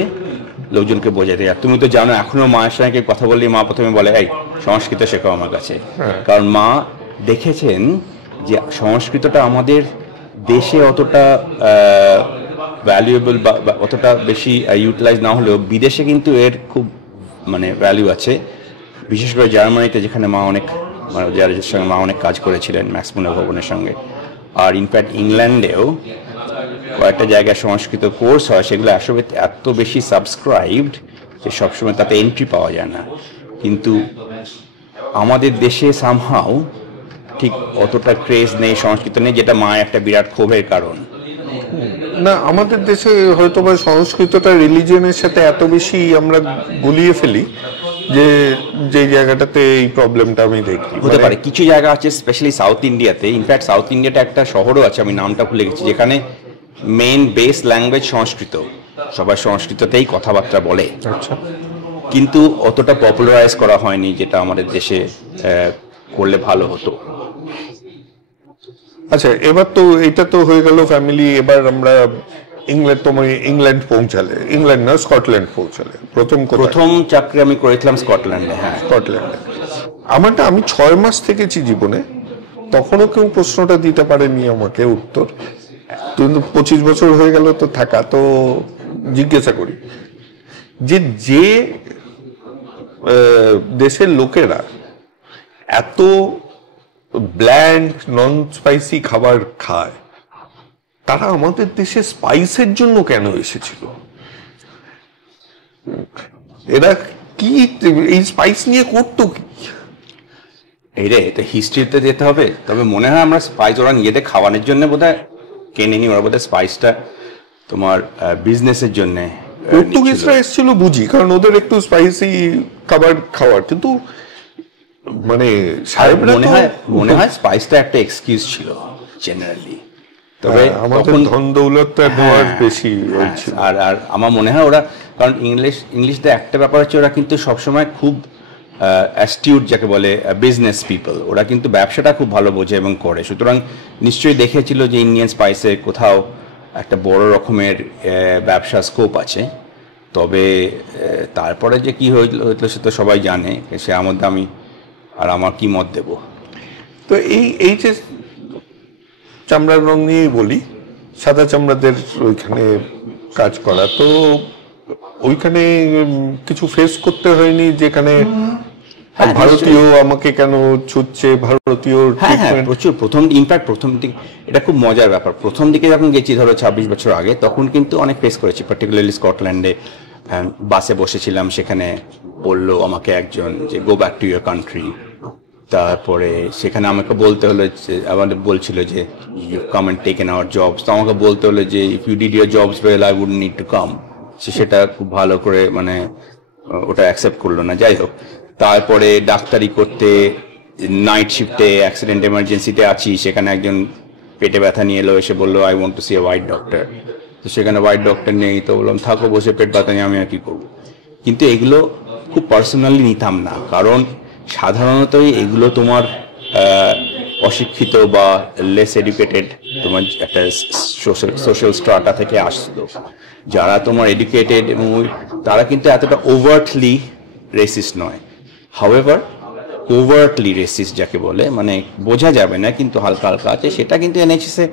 লোকজনকে বোঝাতে। আর তুমি তো জানো, এখনো মায়ের সঙ্গে কথা বললে মা প্রথমে বলে এই সংস্কৃত শেখাও আমার কাছে। কারণ মা দেখেছেন যে সংস্কৃতটা আমাদের দেশে অতটা ভ্যালুয়েবল বা অতটা বেশি ইউটিলাইজ না হলেও বিদেশে কিন্তু এর খুব ভ্যালু আছে। বিশেষ করে জার্মানিতে, যেখানে মা যাদের সঙ্গে মা অনেক কাজ করেছিলেন, ম্যাক্স মুলার ভবনের সঙ্গে। আর ইনফ্যাক্ট ইংল্যান্ডেও কয়েকটা জায়গায় সংস্কৃত কোর্স হয়, সেগুলো আসলে এত বেশি সাবস্ক্রাইবড যে সবসময় তাতে এন্ট্রি পাওয়া যায় না। কিন্তু আমাদের দেশে সামহাও ঠিক অতটা ক্রেজ নেই, সংস্কৃত নেই, যেটা মায়ের একটা বিরাট ক্ষোভের কারণ। না, আমাদের দেশে হয়তো বা সংস্কৃতটা রিলিজিয়নের সাথে এত বেশি আমরা গুলিয়ে ফেলি যে জায়গাটাতে এই প্রবলেমটা আমি দেখি। হতে পারে কিছু জায়গা আছে, স্পেশালি সাউথ ইন্ডিয়াতে। ইনফ্যাক্ট সাউথ ইন্ডিয়াতে একটা শহরও আছে, আমি নামটা ভুলে গেছি, যেখানে মেইন বেস ল্যাঙ্গুয়েজ সংস্কৃত, সবাই সংস্কৃততেই কথাবার্তা বলে। আচ্ছা, কিন্তু অতটা পপুলারাইজ করা হয়নি, যেটা আমাদের দেশে করলে ভালো হতো। আচ্ছা, এবার তো এটা তো হয়ে গেল ফ্যামিলি। এবার আমরা ইংল্যান্ড পৌঁছালে, ইংল্যান্ড না স্কটল্যান্ড পৌঁছালে প্রথম চাকরি আমি করেছিলাম স্কটল্যান্ডে। হ্যাঁ, স্কটল্যান্ডে। আমি 6 মাস থেকেছি জীবনে, তখনও কেউ প্রশ্নটা দিতে পারেনি আমাকে উত্তর। কিন্তু 25 বছর হয়ে গেল তো থাকা, তো জিজ্ঞাসা করি যে দেশের লোকেরা এত ব্ল্যান্ড নন স্পাইসি খাবার খায়, তারা আমাদের দেশে স্পাইসের জন্য কেন এসেছিল? এরা কি এই স্পাইস নিয়ে করতো কি? এটা হিস্ট্রিতে যেতে হবে। তবে মনে হয় আমরা স্পাইস ওরা নিজেদের খাওয়ানোর জন্য বোধহয় কেনেনি, ওরা বোধহয় স্পাইসটা তোমার বিজনেসের জন্য। পর্তুগিজরা এসেছিল বুঝি, কারণ ওদের একটু স্পাইসি খাবার খাওয়ার, কিন্তু সাহেবরা মনে হয় স্পাইসটা একটা এক্সকিউজ ছিল জেনারেলি। তবে আমাদের ধন দৌলতটা নেওয়ার বেশি হয়েছিল। আর আমার মনে হয় ওরা, কারণ ইংলিশদের একটা ব্যাপার হচ্ছে, ওরা কিন্তু সবসময় খুব অ্যাস্টিউট, যাকে বলে বিজনেস পিপল, ওরা কিন্তু ব্যবসাটা খুব ভালো বোঝে এবং করে। সুতরাং নিশ্চয়ই দেখেছিল যে ইন্ডিয়ান স্পাইসে কোথাও একটা বড় রকমের ব্যবসা স্কোপ আছে। তবে তারপরে যে কি হইল সে তো সবাই জানে, সে মধ্যে আমি আর আমার কি মত দেব। তো এই যে চামড়ার রং নিয়েই বলি, সাদা চামড়াদের ওইখানে কাজ করা, তো ওইখানে কিছু ফেস করতে হয়নি যেখানে ভারতীয় আমাকে কেন ছুটছে, ভারতীয়? হ্যাঁ, প্রচুর। প্রথম দিকে এটা খুব মজার ব্যাপার। প্রথম দিকে যখন গেছি, ধরো 26 বছর আগে, তখন কিন্তু অনেক ফেস করেছি, পার্টিকুলারলি স্কটল্যান্ডে। বাসে বসেছিলাম, সেখানে বললো আমাকে একজন যে go back to your country. তারপরে সেখানে আমাকে বলতে হলো যে, আমাদের বলছিল যে you come and taken our jobs. তো আমাকে বলতে হলো যে if you did your jobs well I would need to come. সেটা খুব ভালো করে মানে ওটা অ্যাকসেপ্ট করলো না। যাই হোক, তারপরে ডাক্তারি করতে নাইট শিফটে অ্যাক্সিডেন্ট এমার্জেন্সিতে আছি, সেখানে একজন পেটে ব্যথা নিয়ে এলো, এসে বললো I want to see a white doctor. তো সেখানে হোয়াইট ডক্টর নেই, তো বললাম থাকো বসে, পেট ব্যথা নিয়ে আমি আর কি করবো। কিন্তু এগুলো খুব পার্সোনালি নিতাম না, কারণ সাধারণতই এগুলো তোমার অশিক্ষিত বা লেস এডুকেটেড তোমার একটা সোশ্যাল স্ট্রাটা থেকে আসতো। যারা তোমার এডুকেটেড এবং তারা কিন্তু এতটা ওভার্টলি রেসিস্ট নয়। হাউএভার ওভার্টলি রেসিস্ট যাকে বলে, মানে বোঝা যাবে না কিন্তু হালকা হালকা আছে, সেটা কিন্তু এনএইচএসে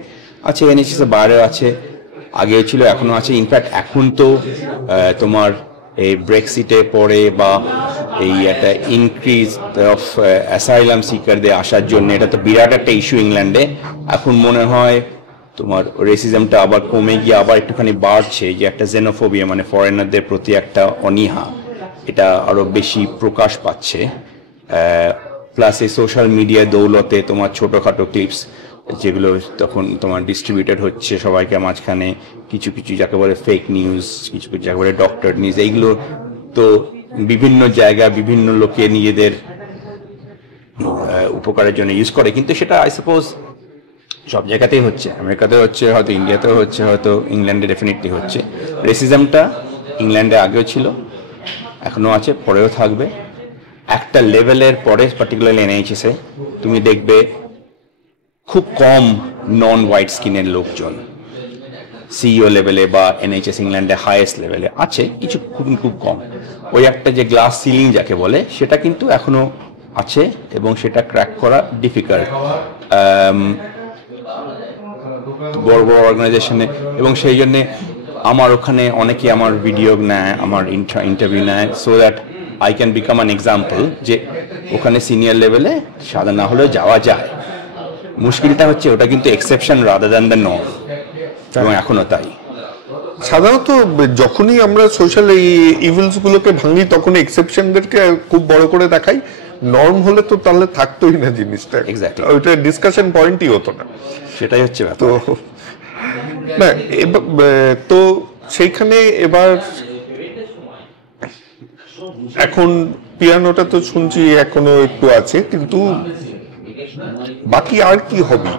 আছে, এনএইচএসে বাইরেও আছে, আগেও ছিল, এখনো আছে। ইনফ্যাক্ট এখন তো তোমার এই ব্রেক্সিটে পরে বা এই একটা ইনক্রিজ অফ অ্যাসাইলাম সিকারদের আসার জন্য এটা তো বিরাট একটা ইস্যু ইংল্যান্ডে। এখন মনে হয় তোমার রেসিজমটা আবার কমে গিয়ে আবার একটুখানি বাড়ছে, যে একটা জেনোফোবিয়া মানে ফরেনারদের প্রতি একটা অনীহা, এটা আরো বেশি প্রকাশ পাচ্ছে। প্লাস এই সোশ্যাল মিডিয়া দৌলতে তোমার ছোটোখাটো ক্লিপস যেগুলো তখন তোমার ডিস্ট্রিবিউটেড হচ্ছে সবাইকে মাঝখানে, কিছু কিছু যাকে বলে ফেক নিউজ, কিছু কিছু যাকে বলে ডক্টর নিউজ, এইগুলো তো বিভিন্ন জায়গা বিভিন্ন লোকে নিজেদের উপকারের জন্য ইউজ করে। কিন্তু সেটা আই সাপোজ সব জায়গাতেই হচ্ছে, আমেরিকাতেও হচ্ছে, হয়তো ইন্ডিয়াতেও হচ্ছে, হয়তো ইংল্যান্ডে ডেফিনেটলি হচ্ছে। রেসিজমটা ইংল্যান্ডে আগেও ছিল, এখনো আছে, পরেও থাকবে। একটা লেভেলের পরে পার্টিকুলারলি এনএইচএসে তুমি দেখবে খুব কম নন হোয়াইট স্কিনের লোকজন সিইও লেভেলে বা এনএইচএস ইংল্যান্ডে হাইয়েস্ট লেভেলে আছে, কিছু খুব কম। ওই একটা যে গ্লাস সিলিং যাকে বলে, সেটা কিন্তু এখনো আছে এবং সেটা ক্র্যাক করা ডিফিকাল্ট বড় বড় অর্গানাইজেশনে। এবং সেই জন্যে আমার ওখানে অনেকে আমার ভিডিও নেয়, আমার ইন্টারভিউ নেয়, so that I can become an example যে ওখানে সিনিয়র লেভেলে সাদা না হলেও যাওয়া যায়। মুশকিলটা হচ্ছে ওটা কিন্তু exception rather than the norm, এবং এখনো তাই। সাধারণত যখনই আমরা সোশ্যাল এই ইভিলস গুলোকে ভাঙি, তখন এক্সেপশনদেরকে খুব বড় করে দেখাই। নর্ম হলে তো তাহলে থাকতোই না জিনিসটা, এক্স্যাক্টলি, ওইটা ডিসকাশন পয়েন্টই হতো না। সেটাই হচ্ছে তো না, তো সেইখানে এবার এখন পিয়ানোটা তো শুনছি এখনো একটু আছে, কিন্তু বাকি আর কি হবে?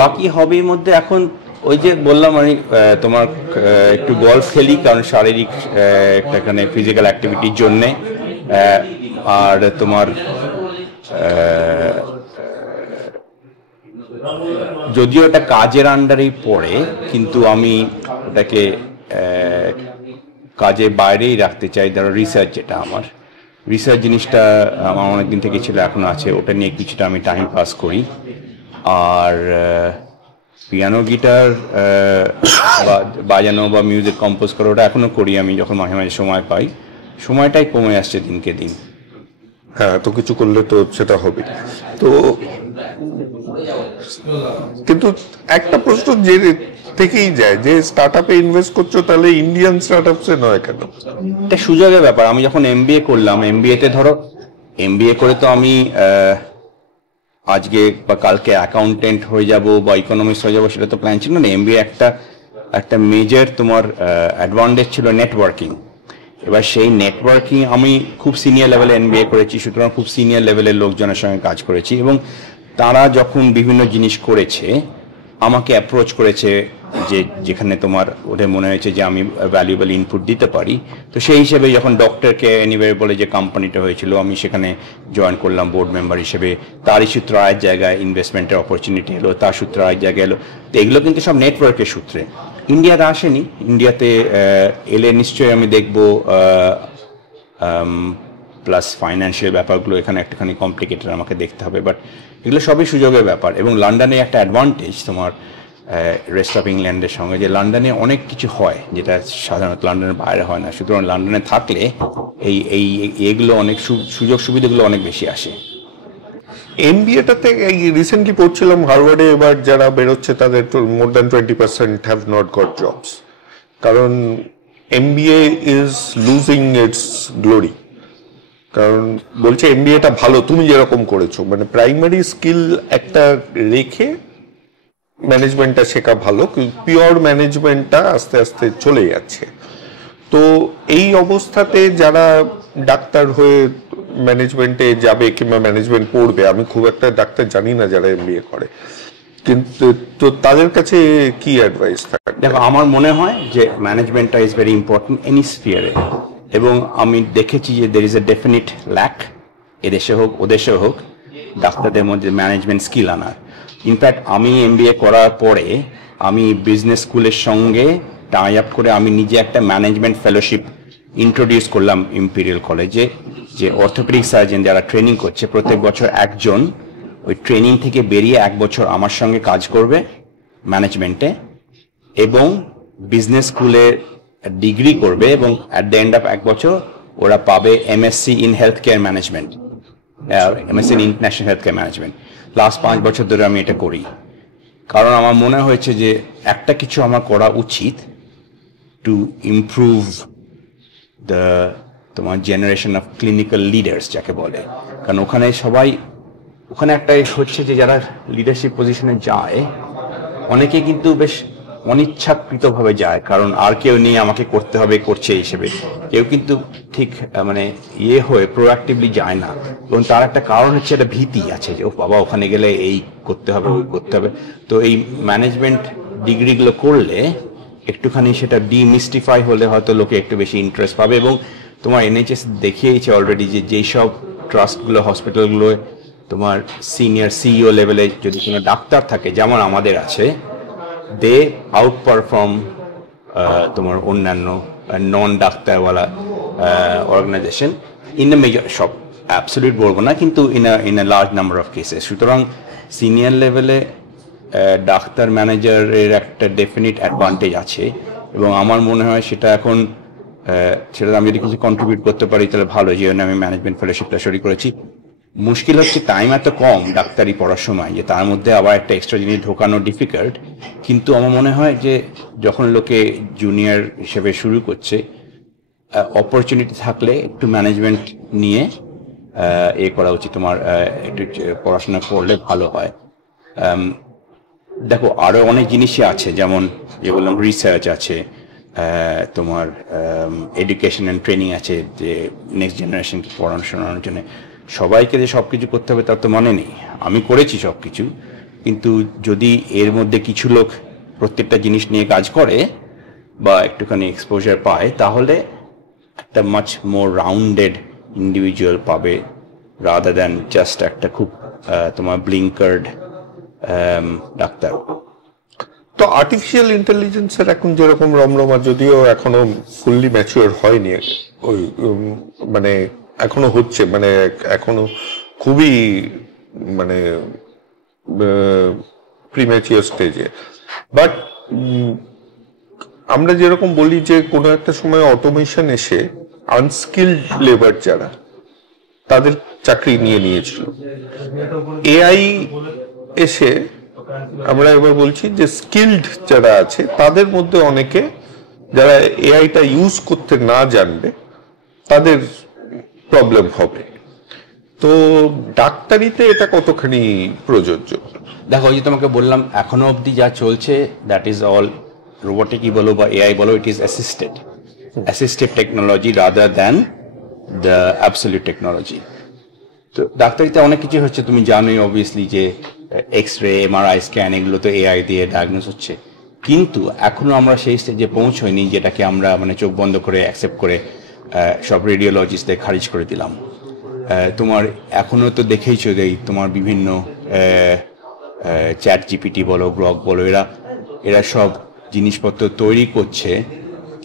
বাকি হবির মধ্যে এখন ওই যে বললাম আমি তোমার একটু গলফ খেলি, কারণ শারীরিক এখানে ফিজিক্যাল অ্যাক্টিভিটির জন্যে। আর তোমার যদিও এটা কাজের আন্ডারেই পড়ে, কিন্তু আমি ওটাকে কাজের বাইরেই রাখতে চাই। ধরো রিসার্চ, যেটা আমার রিসার্চ জিনিসটা আমার অনেকদিন থেকে ছিল, এখনো আছে, ওটা নিয়ে কিছুটা আমি টাইম পাস করি। আর পিয়ানো গিটার বাজানো বা মিউজিক কম্পোজ করা, ওটা এখনো করি আমি যখন মাঝে মাঝে সময় পাই। সময়টাই কমে আসছে দিনকে দিন। হ্যাঁ, তো কিছু করলে তো সেটা হবে। তো কিন্তু একটা প্রশ্ন যে থেকেই যায়, যে স্টার্ট আপে ইনভেস্ট করছো, তাহলে ইন্ডিয়ান স্টার্ট আপসে নয় কেন? এটা সুযোগের ব্যাপার। আমি যখন এমবিএ করলাম, এমবিএতে ধরো এমবিএ করে তো আমি আজকে বা কালকে অ্যাকাউন্টেন্ট হয়ে যাব বা ইকোনমিক্স হয়ে যাব, সেটা তো প্ল্যান ছিল না। এমবিএ একটা মেজর তোমার অ্যাডভান্টেজ ছিল নেটওয়ার্কিং। এবার সেই নেটওয়ার্কিং আমি খুব সিনিয়র লেভেলে এমবিএ করেছি, সুতরাং খুব সিনিয়র লেভেলের লোকজনের সঙ্গে কাজ করেছি, এবং তারা যখন বিভিন্ন জিনিস করেছে আমাকে অ্যাপ্রোচ করেছে, যেখানে তোমার ওদের মনে হয়েছে যে আমি ভ্যালুয়েবল ইনপুট দিতে পারি। তো সেই হিসেবে যখন ডক্টরকে এনিওয়ে বলে যে কোম্পানিটা হয়েছিল, আমি সেখানে জয়েন করলাম বোর্ড মেম্বার হিসেবে। তারই সূত্র আয়ের জায়গায় ইনভেস্টমেন্টের অপরচুনিটি এলো, তার সূত্র আয়ের জায়গায় এলো। তো এগুলো কিন্তু সব নেটওয়ার্কের সূত্রে। ইন্ডিয়াতে আসেনি, ইন্ডিয়াতে এলে নিশ্চয়ই আমি দেখবো প্লাস ফাইন্যান্সিয়াল ব্যাপারগুলো এখানে একটুখানি কমপ্লিকেটেড আমাকে দেখতে হবে, বাট এগুলো সবই সুযোগের ব্যাপার। এবং লন্ডনে একটা অ্যাডভান্টেজ তোমার রেস্ট অফ ইংল্যান্ডের সঙ্গে, যে লন্ডনে অনেক কিছু হয় যেটা সাধারণত লন্ডনের বাইরে হয় না, সুতরাং লন্ডনে থাকলে এইগুলো অনেক সুযোগ সুবিধাগুলো অনেক বেশি আসে। এমবিএটাতে এই রিসেন্টলি পড়ছিলাম হার্ভার্ডে এবার যারা বেরোচ্ছে তাদের more than 20% have not got jobs, কারণ MBA is losing its glory. কারণ বলছে এমবিএটা ভালো, তুমি যেরকম করেছো, মানে প্রাইমারি স্কিল একটা রেখে ম্যানেজমেন্টটা শেখা ভালো, পিওর ম্যানেজমেন্টটা আস্তে আস্তে চলে যাচ্ছে। তো এই অবস্থাতে যারা ডাক্তার হয়ে ম্যানেজমেন্টে যাবে কিংবা ম্যানেজমেন্ট পড়বে, আমি খুব একটা ডাক্তার জানি না যারা এমবিএ করে, কিন্তু তো তাদের কাছে কি অ্যাডভাইস থাকে? দেখো, আমার মনে হয় যে ম্যানেজমেন্টটা ইজ ভেরি ইম্পর্টেন্ট এনি স্ফিয়ারে, এবং আমি দেখেছি যে there is a definite lack, এদেশে হোক ওদেশে হোক, ডাক্তারদের মধ্যে ম্যানেজমেন্ট স্কিল আনার। ইনফ্যাক্ট আমি এমবিএ করার পরে আমি বিজনেস স্কুলের সঙ্গে টাই আপ করে আমি নিজে একটা ম্যানেজমেন্ট ফেলোশিপ ইন্ট্রোডিউস করলাম ইম্পিরিয়াল কলেজে, যে অর্থোপেডিক সার্জন যারা ট্রেনিং করছে প্রত্যেক বছর একজন ওই ট্রেনিং থেকে বেরিয়ে 1 বছর আমার সঙ্গে কাজ করবে ম্যানেজমেন্টে, এবং বিজনেস স্কুলে ডিগ্রি করবে, এবং অ্যাট দ্য এন্ড অফ 1 বছর ওরা পাবে MSc in health care management, MSc in international health care management. Last 5 বছর ধরে আমি এটা করি, কারণ আমার মনে হয়েছে যে একটা কিছু আমার করা উচিত টু ইমপ্রুভ দ্য তোমার জেনারেশন অফ ক্লিনিক্যাল লিডার্স যাকে বলে। কারণ ওখানে একটা হচ্ছে যে যারা লিডারশিপ পজিশনে যায় অনেকে কিন্তু বেশ অনিচ্ছাকৃতভাবে যায়, কারণ আর কেউ নেই আমাকে করতে হবে করছে হিসেবে, কেউ কিন্তু ঠিক মানে হয়ে প্রোঅ্যাক্টিভলি যায় না। এবং তার একটা কারণ হচ্ছে একটা ভীতি আছে যে ও বাবা ওখানে গেলে এই করতে হবে ওই করতে হবে। তো এই ম্যানেজমেন্ট ডিগ্রিগুলো করলে একটুখানি সেটা ডিমিস্টিফাই হলে হয়তো লোকে একটু বেশি ইন্টারেস্ট পাবে। এবং তোমার এনএইচএস দেখিয়েছে অলরেডি যে যেই সব ট্রাস্টগুলো হসপিটালগুলো তোমার সিনিয়র সিইও লেভেলে যদি কোনো ডাক্তার থাকে, যেমন আমাদের আছে, দে আউট পারফর্ম তোমার অন্যান্য নন ডাক্তারওয়ালা অর্গানাইজেশন ইন এ মেজর, সব অ্যাবসলিউট বলবো না, কিন্তু in a large number of cases. সুতরাং সিনিয়র লেভেলে ডাক্তার ম্যানেজারের একটা ডেফিনিট অ্যাডভান্টেজ আছে, এবং আমার মনে হয় সেটা এখন সেটা আমি যদি কিছু কন্ট্রিবিউট করতে পারি তাহলে ভালো। যে আমি ম্যানেজমেন্ট ফেলোশিপটা শুরু করেছি। মুশকিল হচ্ছে টাইম এত কম ডাক্তারি পড়ার সময় যে তার মধ্যে আবার একটা এক্সট্রা জিনিস ঢোকানো ডিফিকাল্ট। কিন্তু আমার মনে হয় যে যখন লোকে জুনিয়র হিসেবে শুরু করছে, অপরচুনিটি থাকলে একটু ম্যানেজমেন্ট নিয়ে করা উচিত, তোমার একটু পড়াশোনা করলে ভালো হয়। দেখো আরও অনেক জিনিসই আছে, যেমন যে বললাম রিসার্চ আছে, তোমার এডুকেশন অ্যান্ড ট্রেনিং আছে, যে নেক্সট জেনারেশনকে পড়াশোনার জন্য। সবাইকে যে সব কিছু করতে হবে তার তো মানে নেই, আমি করেছি সব কিছু, কিন্তু যদি এর মধ্যে কিছু লোক প্রত্যেকটা জিনিস নিয়ে কাজ করে বা একটুখানি এক্সপোজার পায়, তাহলে একটা মাচ মোর রাউন্ডেড ইন্ডিভিজুয়াল পাবে, রাদার দ্যান জাস্ট একটা খুব তোমার ব্লিঙ্কার্ড ডাক্তার। তো আর্টিফিশিয়াল ইন্টেলিজেন্সের এখন যেরকম রমরমা, যদিও এখনো ফুললি ম্যাচিওর হয়নি, ওই মানে এখনো হচ্ছে, মানে এখনো খুবই মানে প্রিম্যাচিওর স্টেজে, বাট আমরা যেরকম বলি যে কোনো একটা সময় অটোমেশন এসে আনস্কিলড লেবার যারা তাদের চাকরি নিয়েছিল, এআই এসে আমরা এবার বলছি যে স্কিলড যারা আছে তাদের মধ্যে অনেকে যারা এআইটা ইউজ করতে না জানবে তাদের প্রবলেম হবে। তো ডাক্তারিতে এটা কতখানি প্রযোজ্য? দেখো, ওই যে তোমাকে বললাম এখনো অবধি যা চলছে দ্যাট ইজ অল রোবোটিকই বলো বা এআই বলো, it is assisted technology rather than the absolute technology. তো ডাক্তারিতে অনেক কিছু হচ্ছে, তুমি জানোই অবভিয়াসলি যে এক্স রে, এমআরআই স্ক্যান, এগুলো তো এআই দিয়ে ডায়াগনোস হচ্ছে। কিন্তু এখনো আমরা সেই স্টেজে পৌঁছইনি যেটাকে আমরা মানে চোখ বন্ধ করে অ্যাকসেপ্ট করে সব রেডিওলজিস্টদের খারিজ করে দিলাম। তোমার এখনো তো দেখেইছো যে তোমার বিভিন্ন চ্যাট জিপিটি বলো, গ্রক বলো, এরা সব জিনিসপত্র তৈরি করছে,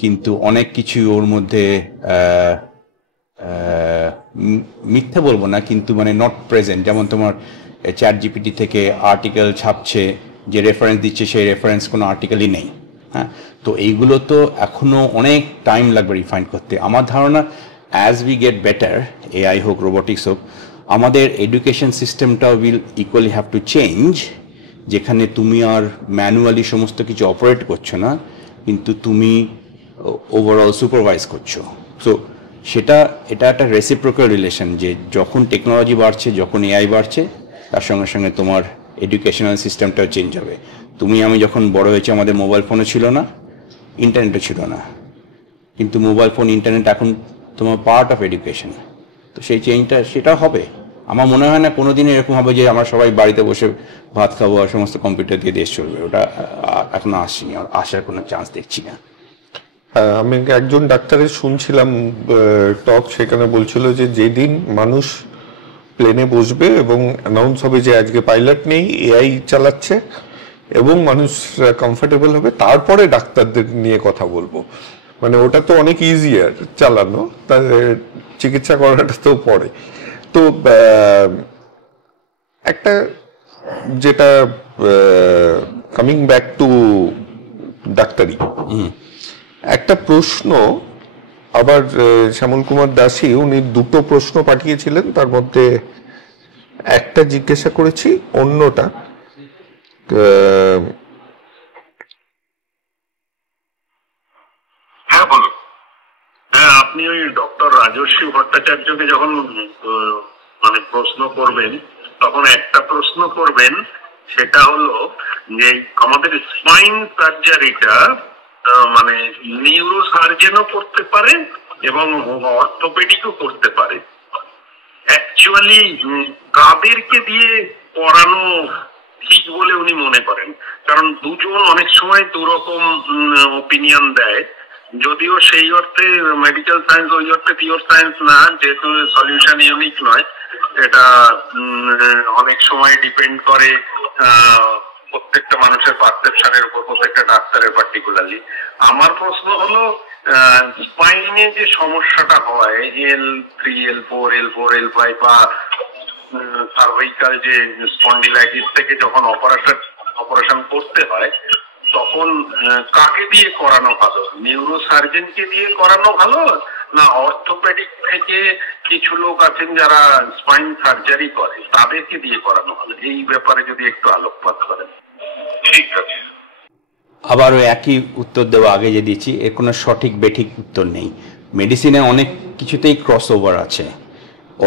কিন্তু অনেক কিছু ওর মধ্যে মিথ্যে বলবো না, কিন্তু মানে নট প্রেজেন্ট। যেমন তোমার চ্যাট জিপিটি থেকে আর্টিকেল ছাপছে, যে রেফারেন্স দিচ্ছে সেই রেফারেন্স কোনো আর্টিকেলই নেই। হ্যাঁ, তো এইগুলো তো এখনও অনেক টাইম লাগবে রিফাইন করতে। আমার ধারণা as we get better, AI হোক রোবোটিক্স হোক, আমাদের এডুকেশন সিস্টেমটাও will equally have to change, যেখানে তুমি আর ম্যানুয়ালি সমস্ত কিছু অপারেট করছো না, কিন্তু তুমি ওভারঅল সুপারভাইজ করছো। সো এটা একটা রেসিপ্রোকাল রিলেশন, যে যখন টেকনোলজি বাড়ছে, যখন এআই বাড়ছে, তার সঙ্গে সঙ্গে তোমার এডুকেশনাল সিস্টেমটাও চেঞ্জ হবে। আমি যখন বড় হয়েছি আমাদের মোবাইল ফোনও ছিল না, ইন্টারনেটও ছিল না, কিন্তু মোবাইল ফোন ইন্টারনেট এখন তোমার পার্ট অফ এডুকেশন। তো সেই চেঞ্জটা সেটাও হবে। আমার মনে হয় না কোনো দিন এরকম হবে যে আমরা সবাই বাড়িতে বসে ভাত খাবো আর সমস্ত কম্পিউটার দিয়ে দেশ চলবে। ওটা এখনো আসেনি, আর আসার কোনো চান্স দেখছি না। হ্যাঁ, আমি একজন ডাক্তারের শুনছিলাম টক, সেখানে বলছিল যে যেদিন মানুষ প্লেনে বসবে এবং অ্যানাউন্স হবে যে আজকে পাইলট নেই, এআই চালাচ্ছে, এবং মানুষ কমফোর্টেবল হবে, তারপরে ডাক্তারদের নিয়ে কথা বলবো। মানে ওটা তো অনেক ইজিয়ার চালানো, তার চিকিৎসা করাটা তো পরে। তো একটা যেটা কামিং ব্যাক টু ডাক্তারি, একটা প্রশ্ন আবার শ্যামল কুমার দাসী, উনি দুটো প্রশ্ন পাঠিয়েছিলেন, তার মধ্যে একটা জিজ্ঞাসা করেছি, অন্যটা হ্যাঁ বলুন। হ্যাঁ, আপনি ওই ডক্টর রাজস্বী ভট্টাচার্যকে যখন মানে প্রশ্ন করবেন, তখন একটা প্রশ্ন করবেন, সেটা হলো যে আমাদের স্পাইন সার্জারিটা মানে নিউরো সার্জনও করতে পারে এবং অর্থোপেডিকও করতে পারে। অ্যাকচুয়ালি কাদেরকে দিয়ে করানো ঠিক বলে উনি মনে করেন? কারণ দুজন অনেক সময় দুরকম ওপিনিয়ন দেয়, যদিও সেই অর্থে মেডিকেল সায়েন্স ওই অর্থে পিওর সায়েন্স না, যেহেতু সলিউশন ইউনিক নয়। এটা অনেক সময় ডিপেন্ড করে প্রত্যেকটা মানুষের পারসেপশনের উপর, প্রত্যেকটা ডাক্তারের পার্টিকুলারলি। আমার প্রশ্ন হলো, স্পাইনে যে সমস্যাটা হয়, L3, L4, L5 বা সার্ভাইকাল যে স্পন্ডিলাইটিস থেকে যখন অপারেশন করতে হয়, তখন কাকে দিয়ে করানো ভালো? নিউরো সার্জনকে দিয়ে করানো ভালো, না অর্থোপেডিক থেকে কিছু লোক আছেন যারা স্পাইন সার্জারি করে, তাদেরকে দিয়ে করানো ভালো? এই ব্যাপারে যদি একটু আলোকপাত করেন। ঠিক আছে। আবারও একই উত্তর দেওয়া আগে যে দিচ্ছি, এর কোনো সঠিক বেঠিক উত্তর নেই। মেডিসিনে অনেক কিছুতেই ক্রস ওভার আছে।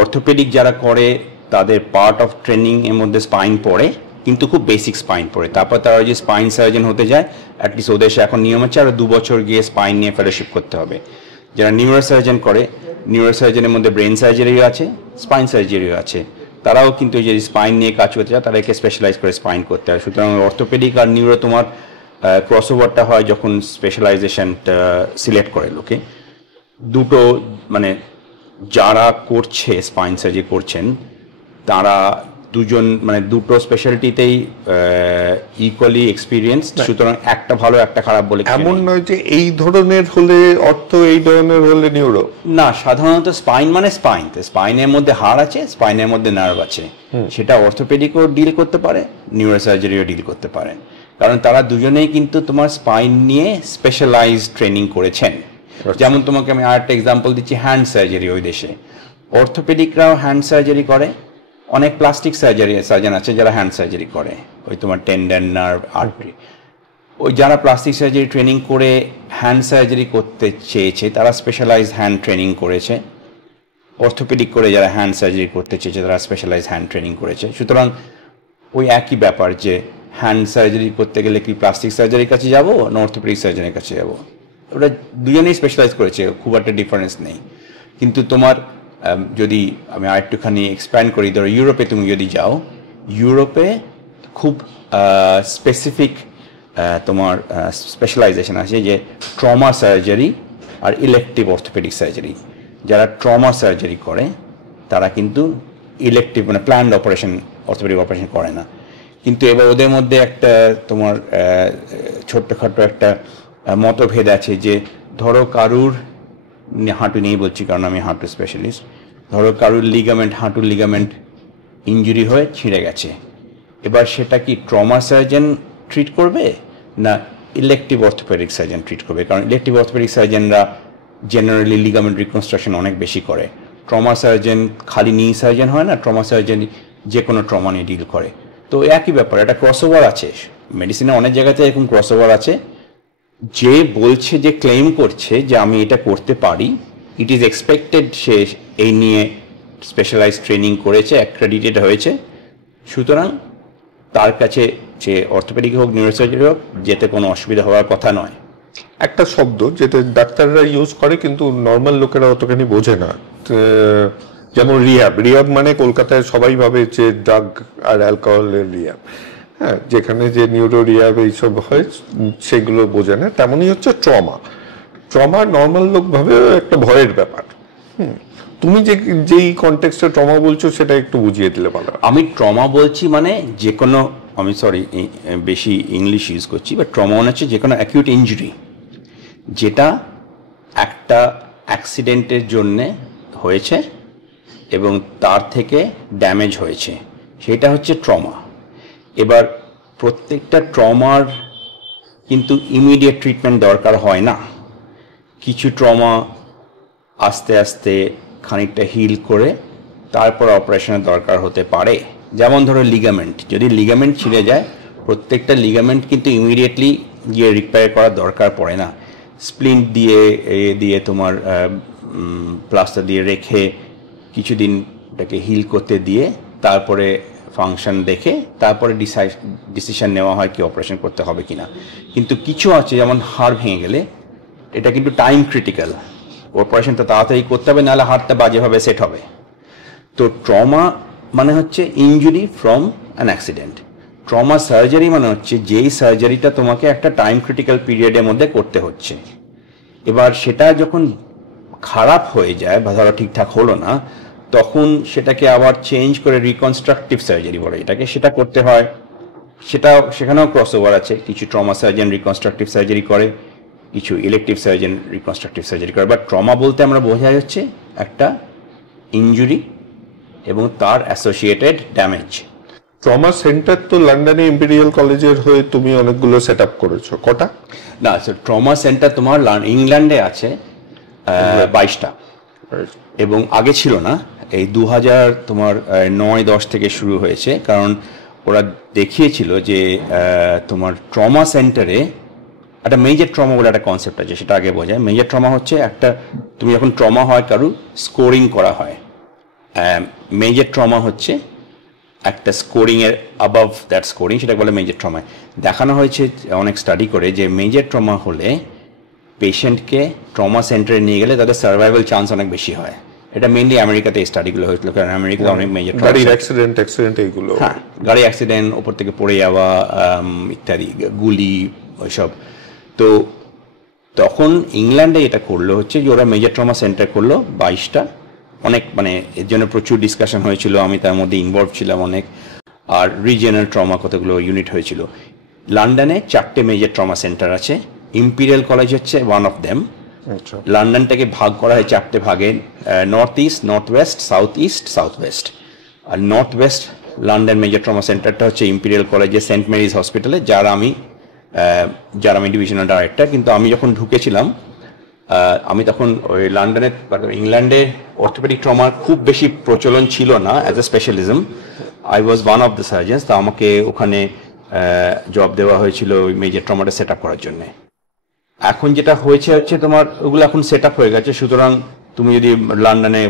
অর্থোপেডিক যারা করে তাদের পার্ট অফ ট্রেনিং এর মধ্যে স্পাইন পড়ে, কিন্তু খুব বেসিক স্পাইন পড়ে। তারপর তারা যে স্পাইন সার্জন হতে যায়, অ্যাটলিস্ট ওদের এখন নিয়ম আছে আরও 2 বছর গিয়ে স্পাইন নিয়ে ফেলোশিপ করতে হবে। যারা নিউরো সার্জন করে, নিউরো সার্জনের মধ্যে ব্রেন সার্জারিও আছে, স্পাইন সার্জারিও আছে। তারাও কিন্তু যে স্পাইন নিয়ে কাজ করতে চায়, তাদেরকে স্পেশালাইজ করে স্পাইন করতে হয়। সুতরাং অর্থোপেডিক আর নিউরো তোমার ক্রসওভারটা হয় যখন স্পেশালাইজেশনটা সিলেক্ট করে লোকে। দুটো মানে যারা করছে স্পাইন সার্জারি করছেন, তারা দুজন মানে দুটো স্পেশালিটিতেই ইকুয়ালি এক্সপিরিয়েন্স। সুতরাং একটা ভালো একটা খারাপ বলে এমন নয় যে এই ধরনের হলে অর্থ, এই ধরনের হলে নিউরো না। সাধারণত স্পাইন মানে স্পাইন, স্পাইনের মধ্যে হাড় আছে, স্পাইনের মধ্যে নার্ভ আছে, সেটা অর্থোপেডিকও ডিল করতে পারে, নিউরো সার্জারিও ডিল করতে পারে। কারণ তারা দুজনেই কিন্তু তোমার স্পাইন নিয়ে স্পেশালাইজ ট্রেনিং করেছেন। যেমন তোমাকে আমি আরেকটা এক্সাম্পল দিচ্ছি, হ্যান্ড সার্জারি। ওই দেশে অর্থোপেডিকরাও হ্যান্ড সার্জারি করে, অনেক প্লাস্টিক সার্জন আছে যারা হ্যান্ড সার্জারি করে, ওই তোমার টেন্ডন, নার্ভ, আর্টারি। ওই যারা প্লাস্টিক সার্জারি ট্রেনিং করে হ্যান্ড সার্জারি করতে চেয়েছে, তারা স্পেশালাইজ হ্যান্ড ট্রেনিং করেছে। অর্থোপেডিক করে যারা হ্যান্ড সার্জারি করতে চেয়েছে, তারা স্পেশালাইজ হ্যান্ড ট্রেনিং করেছে। সুতরাং ওই একই ব্যাপার, যে হ্যান্ড সার্জারি করতে গেলে কি প্লাস্টিক সার্জারির কাছে যাব না অর্থোপেডিক সার্জারির কাছে যাব? ওটা দুজনেই স্পেশালাইজ করেছে, খুব একটা ডিফারেন্স নেই। কিন্তু তোমার যদি আমি আরেকটুখানি এক্সপ্যান্ড করি, ধরো ইউরোপে তুমি যদি যাও, ইউরোপে খুব স্পেসিফিক তোমার স্পেশালাইজেশন আছে, যে ট্রমা সার্জারি আর ইলেকটিভ অর্থোপেডিক সার্জারি। যারা ট্রমা সার্জারি করে তারা কিন্তু ইলেকটিভ মানে প্ল্যান্ড অপারেশন, অর্থোপেডিক অপারেশন করে না। কিন্তু এবার ওদের মধ্যে একটা তোমার ছোট্টখাটো একটা মতভেদ আছে, যে ধরো কারুর হাঁটু নেই বলছি কারণ আমি হাঁটু স্পেশালিস্ট, ধরো কারোর লিগামেন্ট, হাঁটুর লিগামেন্ট ইনজুরি হয়ে ছিঁড়ে গেছে, এবার সেটা কি ট্রমা সার্জন ট্রিট করবে না ইলেকটিভ অর্থোপেডিক সার্জন ট্রিট করবে? কারণ ইলেকটিভ অর্থোপেডিক সার্জনরা জেনারেলি লিগামেন্ট রিকনস্ট্রাকশন অনেক বেশি করে। ট্রমা সার্জন খালি নি সার্জন হয় না, ট্রমা সার্জন যে কোনো ট্রমা নিয়ে ডিল করে। তো একই ব্যাপার, একটা ক্রসওভার আছে মেডিসিনে, অনেক জায়গাতে এরকম ক্রসওভার আছে। যে বলছে, যে ক্লেম করছে যে আমি এটা করতে পারি, ইট ইজ এক্সপেক্টেড সে এই নিয়ে স্পেশালাইজ ট্রেনিং করেছে, অ্যাক্রেডিটেড হয়েছে, সুতরাং তার কাছে যে অর্থোপেডিক হোক নিউরোসার্জারি হোক যেতে কোনো অসুবিধা হওয়ার কথা নয়। একটা শব্দ যেটা ডাক্তাররা ইউজ করে কিন্তু নর্মাল লোকেরা অতখানি বোঝে না, যেমন রিহ্যাব মানে কলকাতায় সবাই ভাবে যে ড্রাগ আর অ্যালকোহলের রিহ্যাব, হ্যাঁ, যেখানে যে নিউরো রিহ্যাব এইসব হয় সেগুলো বোঝে না। তেমনই হচ্ছে ট্রমা নর্মাল লোক ভাবে একটা ভয়ের ব্যাপার। তুমি যেই কনটেক্সটে ট্রমা বলছো সেটা একটু বুঝিয়ে দিলে ভালো। আমি ট্রমা বলছি মানে যে কোনো, আমি সরি বেশি ইংলিশ ইউজ করছি, বাট ট্রমা মানে হচ্ছে যে কোনো অ্যাকিউট ইনজুরি যেটা একটা অ্যাক্সিডেন্টের জন্যে হয়েছে এবং তার থেকে ড্যামেজ হয়েছে, সেটা হচ্ছে ট্রমা। এবার প্রত্যেকটা ট্রমার কিন্তু ইমিডিয়েট ট্রিটমেন্ট দরকার হয় না। কিছু ট্রমা আস্তে আস্তে খানিকটা হিল করে তারপর অপারেশনের দরকার হতে পারে। যেমন ধরো লিগামেন্ট, যদি লিগামেন্ট ছিঁড়ে যায়, প্রত্যেকটা লিগামেন্ট কিন্তু ইমিডিয়েটলি গিয়ে রিপেয়ার করার দরকার পড়ে না। স্প্লিন্ট দিয়ে তোমার প্লাস্টার দিয়ে রেখে কিছুদিন এটাকে হিল করতে দিয়ে তারপরে ফাংশন দেখে তারপরে ডিসিশন নেওয়া হয় কি অপারেশন করতে হবে কিনা। কিন্তু কিছু আছে যেমন হাড় ভেঙে গেলে এটা কিন্তু টাইম ক্রিটিক্যাল, অপারেশনটা তাড়াতাড়ি করতে হবে, নাহলে হাড়টা বাজেভাবে সেট হবে। তো ট্রমা মানে হচ্ছে injury from an accident. Trauma surgery মানে হচ্ছে যেই সার্জারিটা তোমাকে একটা টাইম ক্রিটিক্যাল পিরিয়ডের মধ্যে করতে হচ্ছে। এবার সেটা যখন খারাপ হয়ে যায় বা ধরো ঠিকঠাক হলো না, তখন সেটাকে আবার চেঞ্জ করে রিকনস্ট্রাকটিভ সার্জারি বলে এটাকে, সেটা করতে হয়। সেখানেও ক্রসওভার আছে, কিছু ট্রমা সার্জন রিকনস্ট্রাকটিভ সার্জারি করে, কিছু ইলেকটিভ সার্জন রিকনস্ট্রাকটিভ সার্জারি করে। বাট ট্রমা বলতে আমরা বোঝা যাচ্ছে একটা ইনজুরি এবং তার অ্যাসোসিয়েটেড ড্যামেজ। ট্রমা সেন্টার তো লন্ডনে ইম্পেরিয়াল কলেজের হয়ে তুমি অনেকগুলো সেট আপ করেছো, কটা? না, ট্রমা সেন্টার তোমার ইংল্যান্ডে আছে 22টা, এবং আগে ছিল না, এই 2000 তোমার 9-10 থেকে শুরু হয়েছে। কারণ ওরা দেখিয়েছিল যে তোমার ট্রমা সেন্টারে একটা মেজর ট্রমা বলে একটা কনসেপ্ট আছে, সেটা আগে বোঝায়। মেজর ট্রমা হচ্ছে একটা, তুমি যখন ট্রমা হয় কারু স্কোরিং করা হয়, মেজর ট্রমা হচ্ছে একটা স্কোরিংয়ের অ্যাবাভ দ্যাট স্কোরিং, সেটা বলে মেজর ট্রমা। দেখানো হয়েছে অনেক স্টাডি করে যে মেজর ট্রমা হলে পেশেন্টকে ট্রমা সেন্টারে নিয়ে গেলে তাদের সার্ভাইভাল চান্স অনেক বেশি হয়। এটা মেইনলি আমেরিকাতে এই স্টাডিগুলো হয়েছিল, কারণ আমেরিকাতে অনেক মেজর গাড়ির অ্যাক্সিডেন্ট এইগুলো, হ্যাঁ, গাড়ি অ্যাক্সিডেন্ট, ওপর থেকে পড়ে যাওয়া ইত্যাদি, গুলি, ওইসব। তো তখন ইংল্যান্ডে এটা করলো হচ্ছে যে ওরা মেজর ট্রমা সেন্টার করলো 22টা। অনেক মানে এর জন্য প্রচুর ডিসকাশন হয়েছিল, আমি তার মধ্যে ইনভলভ ছিলাম অনেক। আর রিজিয়নাল ট্রমা কতগুলো ইউনিট হয়েছিল। লন্ডনে 4টে মেজর ট্রমা সেন্টার আছে, ইম্পিরিয়াল কলেজ হচ্ছে ওয়ান অফ দেম। লন্ডনটাকে ভাগ করা হয় 4টে ভাগে, north east, north west, south east, south west. আর north West London major trauma সেন্টারটা হচ্ছে ইম্পিরিয়াল কলেজে সেন্ট মেরিজ হসপিটালে, যার আমি ডিভিশনাল ডাইরেক্টর। কিন্তু আমি যখন ঢুকেছিলাম, আমি তখন ওই লন্ডনে, ইংল্যান্ডে অর্থোপেডিক ট্রমার খুব বেশি প্রচলন ছিল না as a specialism. I was one of the surgeons, তো আমাকে ওখানে জব দেওয়া হয়েছিল ওই মেজর ট্রমাটা সেট আপ করার জন্যে। এখন যেটা হয়েছে হচ্ছে তোমার ওগুলো এখন সেট আপ হয়ে গেছে, সুতরাং তুমি যদি লন্ডনে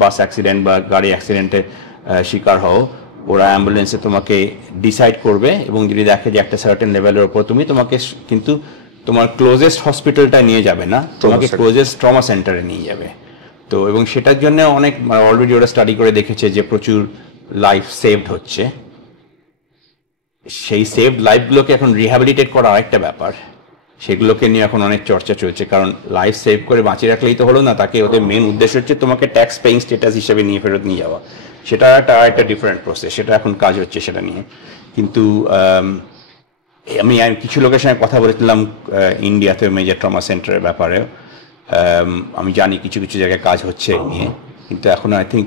বাস অ্যাক্সিডেন্ট বা গাড়ি অ্যাক্সিডেন্টে শিকার হও, ওরা অ্যাম্বুলেন্সে তোমাকে ডিসাইড করবে এবং যদি দেখে যে একটা সার্টেন লেভেলের ওপর তোমাকে কিন্তু তোমার ক্লোজেস্ট হসপিটালটা নিয়ে যাবে না, তোমাকে ক্লোজেস্ট ট্রমা সেন্টারে নিয়ে যাবে। তো এবং সেটার জন্য অনেক অলরেডি ওরা স্টাডি করে দেখেছে যে প্রচুর লাইফ সেভড হচ্ছে। সেই সেভড লাইফগুলোকে এখন রিহ্যাবিলিটেট করা আরেকটা ব্যাপার, সেগুলোকে নিয়ে এখন অনেক চর্চা চলছে। কারণ লাইফ সেভ করে বাঁচিয়ে রাখলেই তো হলো না, তাকে ওদের মেন উদ্দেশ্য হচ্ছে তোমাকে ট্যাক্স পেইং স্ট্যাটাস হিসেবে নিয়ে ফেরত নিয়ে যাওয়া। সেটা একটা ডিফারেন্ট প্রসেস, সেটা এখন কাজ হচ্ছে সেটা নিয়ে। কিন্তু আমি কিছু লোকের সঙ্গে কথা বলেছিলাম ইন্ডিয়াতে মেজর ট্রমা সেন্টারের ব্যাপারে, আমি জানি কিছু কিছু জায়গায় কাজ হচ্ছে নিয়ে। কিন্তু এখন I think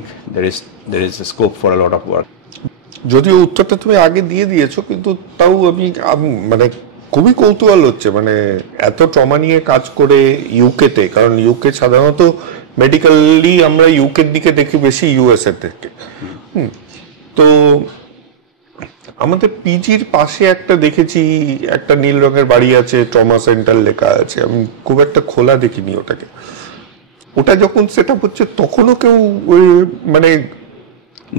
there is scope for a lot of work. যদিও উত্তরটা তুমি আগে দিয়ে দিয়েছো, কিন্তু তাও আমি মানে খুবই কৌতূহল হচ্ছে, মানে এত ট্রমা নিয়ে কাজ করে ইউকেতে, কারণ ইউকে সাধারণত মেডিকেলি আমরা ইউকের দিকে দেখি বেশি ইউএসএ থেকে। তো আমাদের পিজির পাশে একটা দেখেছি, একটা নীল রঙের বাড়ি আছে, ট্রমা সেন্টার লেখা আছে, আমি খুব একটা খোলা দেখিনি ওটাকে। ওটা যখন সেট আপ হচ্ছে তখনও কেউ মানে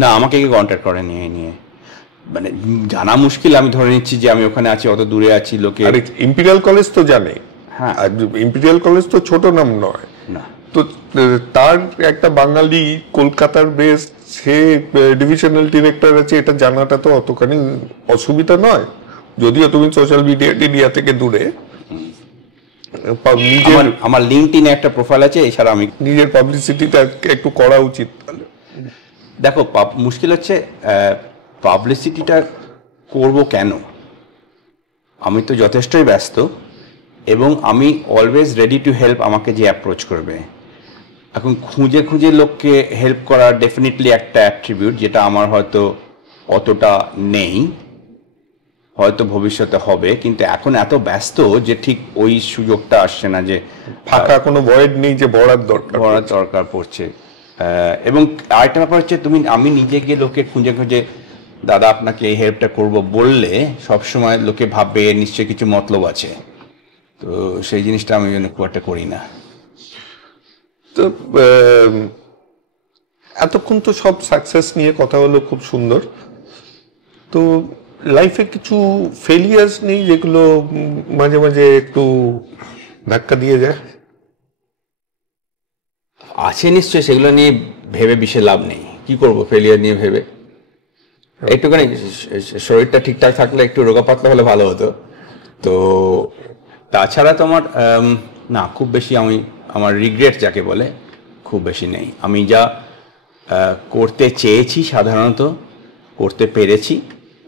না, আমাকে কি কন্ট্যাক্ট করে নিয়ে মানে জানা মুশকিল, আমি ধরে নিচ্ছি যে আমি ওখানে আছি, অত দূরে আছি। লোকে ইম্পিরিয়াল কলেজ তো জানে, হ্যাঁ, ইম্পিরিয়াল কলেজ তো ছোট নাম নয় না। তো তার একটা বাঙালি কলকাতার বেস, সে ডিভিশনাল ডিরেক্টর আছে, এটা জানাটা তো অতখানি অসুবিধা নয়, যদিও তুমি সোশ্যাল মিডিয়া থেকে দূরে। আমার লিঙ্কডইনে একটা প্রোফাইল আছে, এছাড়া আমি নিজের পাবলিসিটিটা একটু করা উচিত। দেখো, মুশকিল হচ্ছে পাবলিসিটিটা করব কেন? আমি তো যথেষ্টই ব্যস্ত এবং আমি অলওয়েজ রেডি টু হেল্প আমাকে যে অ্যাপ্রোচ করবে। এখন খুঁজে খুঁজে লোককে হেল্প করা ডেফিনেটলি একটা অ্যাট্রিবিউট, যেটা আমার হয়তো অতটা নেই, হয়তো ভবিষ্যতে হবে, কিন্তু এখন এত ব্যস্ত যে ঠিক ওই সুযোগটা আসছে না, যে ফাঁকা কোনো ভয়েড নেই যে বড়ার দরকার পড়ছে। এবং আরেকটা ব্যাপার হচ্ছে, আমি নিজে গিয়ে লোকে খুঁজে খুঁজে দাদা আপনাকে এই হেল্পটা করব বললে সবসময় লোকে ভাববে নিশ্চয়ই কিছু মতলব আছে, তো সেই জিনিসটা আমি খুব একটা করি না। তো এতক্ষণ তো সব সাকসেস নিয়ে কথা হলো, খুব সুন্দর। তো লাইফে কিছু ফেলিয়ার্স নেই যেগুলো মাঝে মাঝে একটু ধাক্কা দিয়ে যায়? আছে নিশ্চয়ই, সেগুলো নিয়ে ভেবে বিশেষ লাভ নেই। কি করব ফেলিয়ার নিয়ে ভেবে? একটুখানি শরীরটা ঠিকঠাক থাকলে, একটু রোগা পাতলা হলে ভালো হতো। তো তাছাড়া তো আমার না খুব বেশি, আমার রিগ্রেট যাকে বলে খুব বেশি নেই। আমি যা করতে চেয়েছি সাধারণত করতে পেরেছি,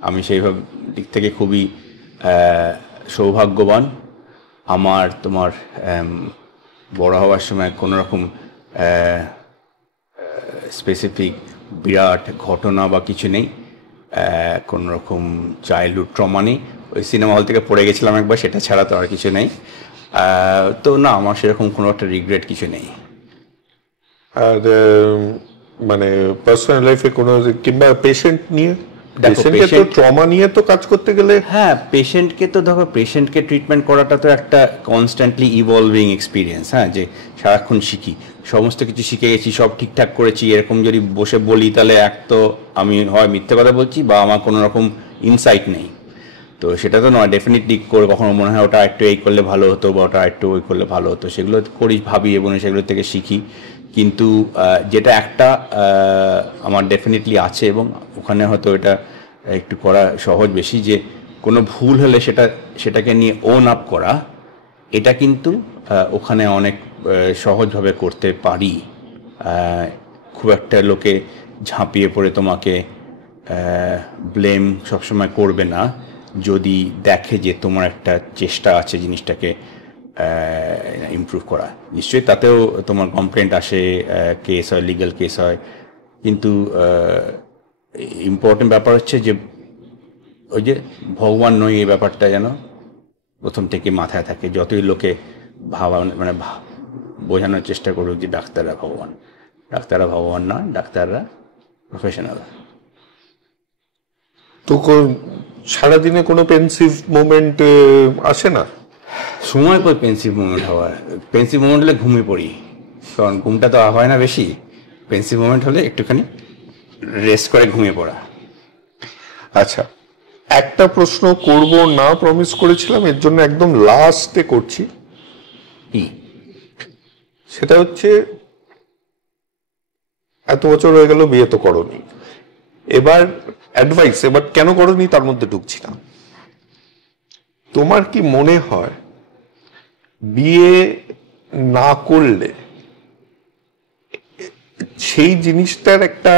আমি সেইভাবে দিক থেকে খুবই সৌভাগ্যবান। আমার তোমার বড় হওয়ার সময় কোনো রকম স্পেসিফিক বিরাট ঘটনা বা কিছু নেই, কোনো রকম চাইল্ডহুড ট্রমা নেই। ওই সিনেমা হল থেকে পড়ে গেছিলাম একবার, সেটা ছাড়া তো আর কিছু নেই। তো না, আমার সেরকম কোনো একটা রিগ্রেট কিছু নেই। আর মানে পার্সোনাল লাইফে কোনো, কিংবা পেশেন্ট নিয়ে, ট্রমা নিয়ে তো কাজ করতে গেলে, হ্যাঁ, পেশেন্টকে তো দেখো, পেশেন্টকে ট্রিটমেন্ট করাটা তো একটা কনস্ট্যান্টলি ইভলভিং এক্সপিরিয়েন্স। হ্যাঁ, যে সারাক্ষণ শিখি, সমস্ত কিছু শিখে গেছি, সব ঠিকঠাক করেছি, এরকম যদি বসে বলি তাহলে এক তো আমি হয় মিথ্যে কথা বলছি বা আমার কোনো রকম ইনসাইট নেই। তো সেটা তো নয়, ডেফিনেটলি করে কখনো মনে হয় ওটা একটু এই করলে ভালো হতো বা ওটা একটু ওই করলে ভালো হতো, সেগুলো করি, ভাবি এবং সেগুলো থেকে শিখি। কিন্তু যেটা একটা আমার ডেফিনেটলি আছে, এবং ওখানে হয়তো এটা একটু করা সহজ বেশি, যে কোনো ভুল হলে সেটাকে নিয়ে ওন আপ করা, এটা কিন্তু ওখানে অনেক সহজভাবে করতে পারি। খুব একটা লোকে ঝাঁপিয়ে পড়ে তোমাকে ব্লেম সবসময় করবে না, যদি দেখে যে তোমার একটা চেষ্টা আছে জিনিসটাকে ইমপ্রুভ করা। নিশ্চয়ই তাতেও তোমার কমপ্লেন্ট আসে, কেস হয়, লিগ্যাল কেস হয়, কিন্তু ইম্পর্টেন্ট ব্যাপার হচ্ছে যে ওই যে ভগবান নয়, এই ব্যাপারটা যেন প্রথম থেকে মাথায় থাকে। যতই লোকে মানে বোঝানোর চেষ্টা করুক যে ডাক্তাররা ভগবান, ডাক্তাররা ভগবান নয়, ডাক্তাররা প্রফেশনাল। তো সারাদিনে কোনো পেন্সিভ মোমেন্ট আসে না? সময় কই পেন্সিভ মোমেন্ট হওয়ার? পেন্সিভ মোমেন্ট হলে ঘুমিয়ে পড়ি, কারণ ঘুমটা তো হয় না বেশি। পেন্সিভ মোমেন্ট হলে একটুখানি রেস্ট করে ঘুমিয়ে পড়া। আচ্ছা, একটা প্রশ্ন করব না প্রমিস করেছিলাম, এর জন্য একদম লাস্টে করছি। সেটা হচ্ছে, এত বছর হয়ে গেল বিয়ে তো করোনি, এবার অ্যাডভাইস, এবার কেন করোনি তার মধ্যে ঢুকছি না, তোমার কি মনে হয় বিয়ে না করলে সেই জিনিসটার একটা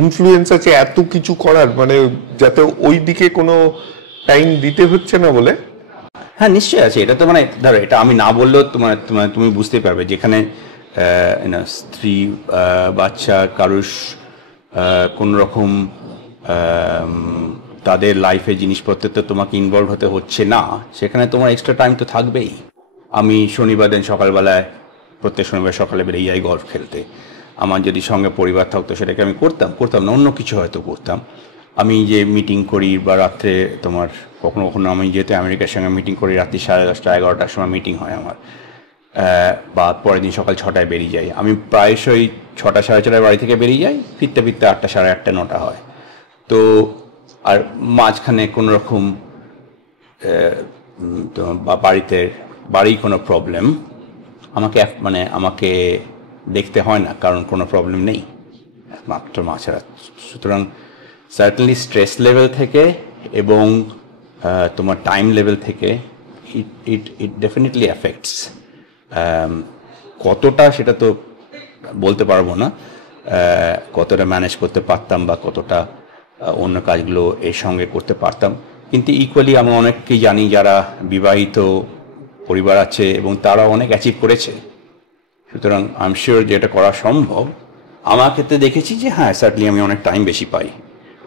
ইনফ্লুয়েন্স আছে এত কিছু করার, মানে যাতে ওই দিকে কোনো টাইম দিতে হচ্ছে না বলে? হ্যাঁ, নিশ্চয়ই আছে। এটা তো মানে ধরো, এটা আমি না বললেও তুমি বুঝতে পারবে, যেখানে স্ত্রী বাচ্চা কারুর কোনো রকম তাদের লাইফে জিনিসপত্রে তো তোমাকে ইনভলভ হতে হচ্ছে না, সেখানে তোমার এক্সট্রা টাইম তো থাকবেই। আমি শনিবার দিন সকালবেলায় প্রত্যেক শনিবার সকালে বেরিয়ে যাই গলফ খেলতে। আমার যদি সঙ্গে পরিবার থাকতো সেটাকে আমি করতাম না, অন্য কিছু হয়তো করতাম। আমি যে মিটিং করি বা রাত্রে তোমার কখনো কখনো আমি যেহেতু আমেরিকার সঙ্গে মিটিং করি, রাত্রি 10:30 11টার সময় মিটিং হয় আমার, বা পরের দিন সকাল 6টায় বেরিয়ে যাই। আমি প্রায়শই 6টা 6:30 বাড়ি থেকে বেরিয়ে যাই, ফিরতে 8টা 8:30 9টা হয়। তো আর মাঝখানে কোনো রকম বা বাড়ি কোনো প্রবলেম আমাকে দেখতে হয় না, কারণ কোনো প্রবলেম নেই মাত্র মা ছাড়া। সুতরাং সার্টেনলি স্ট্রেস লেভেল থেকে এবং তোমার টাইম লেভেল থেকে ইট ডেফিনেটলি অ্যাফেক্টস। কতটা সেটা তো বলতে পারবো না, কতটা ম্যানেজ করতে পারতাম বা কতটা অন্য কাজগুলো এর সঙ্গে করতে পারতাম, কিন্তু ইকুয়ালি আমরা অনেককেই জানি যারা বিবাহিত পরিবার আছে এবং তারা অনেক অ্যাচিভ করেছে। সুতরাং আই এম শিওর যে এটা করা সম্ভব। আমার ক্ষেত্রে দেখেছি যে হ্যাঁ সার্টলি আমি অনেক টাইম বেশি পাই,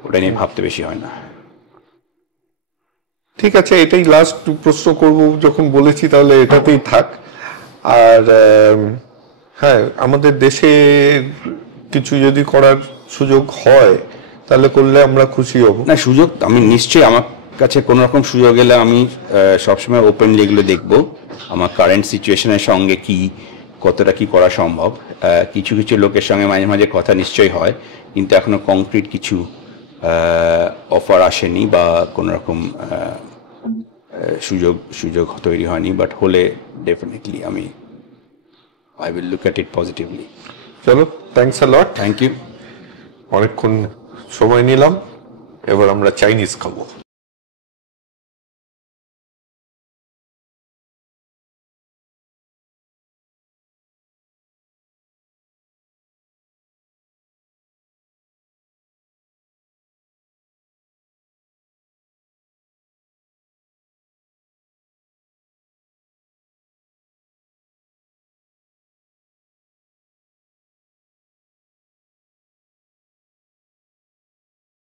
ওটা নিয়ে ভাবতে বেশি হয় না। ঠিক আছে, এটাই লাস্ট প্রশ্ন করব যখন বলেছি, তাহলে এটাতেই থাক। আর হ্যাঁ, আমাদের দেশে কিছু যদি করার সুযোগ হয় তাহলে করলে আমরা খুশি হব। না, সুযোগ আমি নিশ্চয়ই, আমার কাছে কোনো রকম সুযোগ এলে আমি সবসময় ওপেনলি এগুলো দেখব। আমার কারেন্ট সিচুয়েশনের সঙ্গে কতটা কি করা সম্ভব। কিছু কিছু লোকের সঙ্গে মাঝে মাঝে কথা নিশ্চয়ই হয়, কিন্তু এখনো কংক্রিট কিছু অফার আসেনি বা কোনো রকম সুযোগ তৈরি হয়নি। বাট হলে definitely I will look at it positively. চলো, thanks a lot. Thank you. অনেকক্ষণ সময় নিলাম, এবার আমরা চাইনিজ খাবো।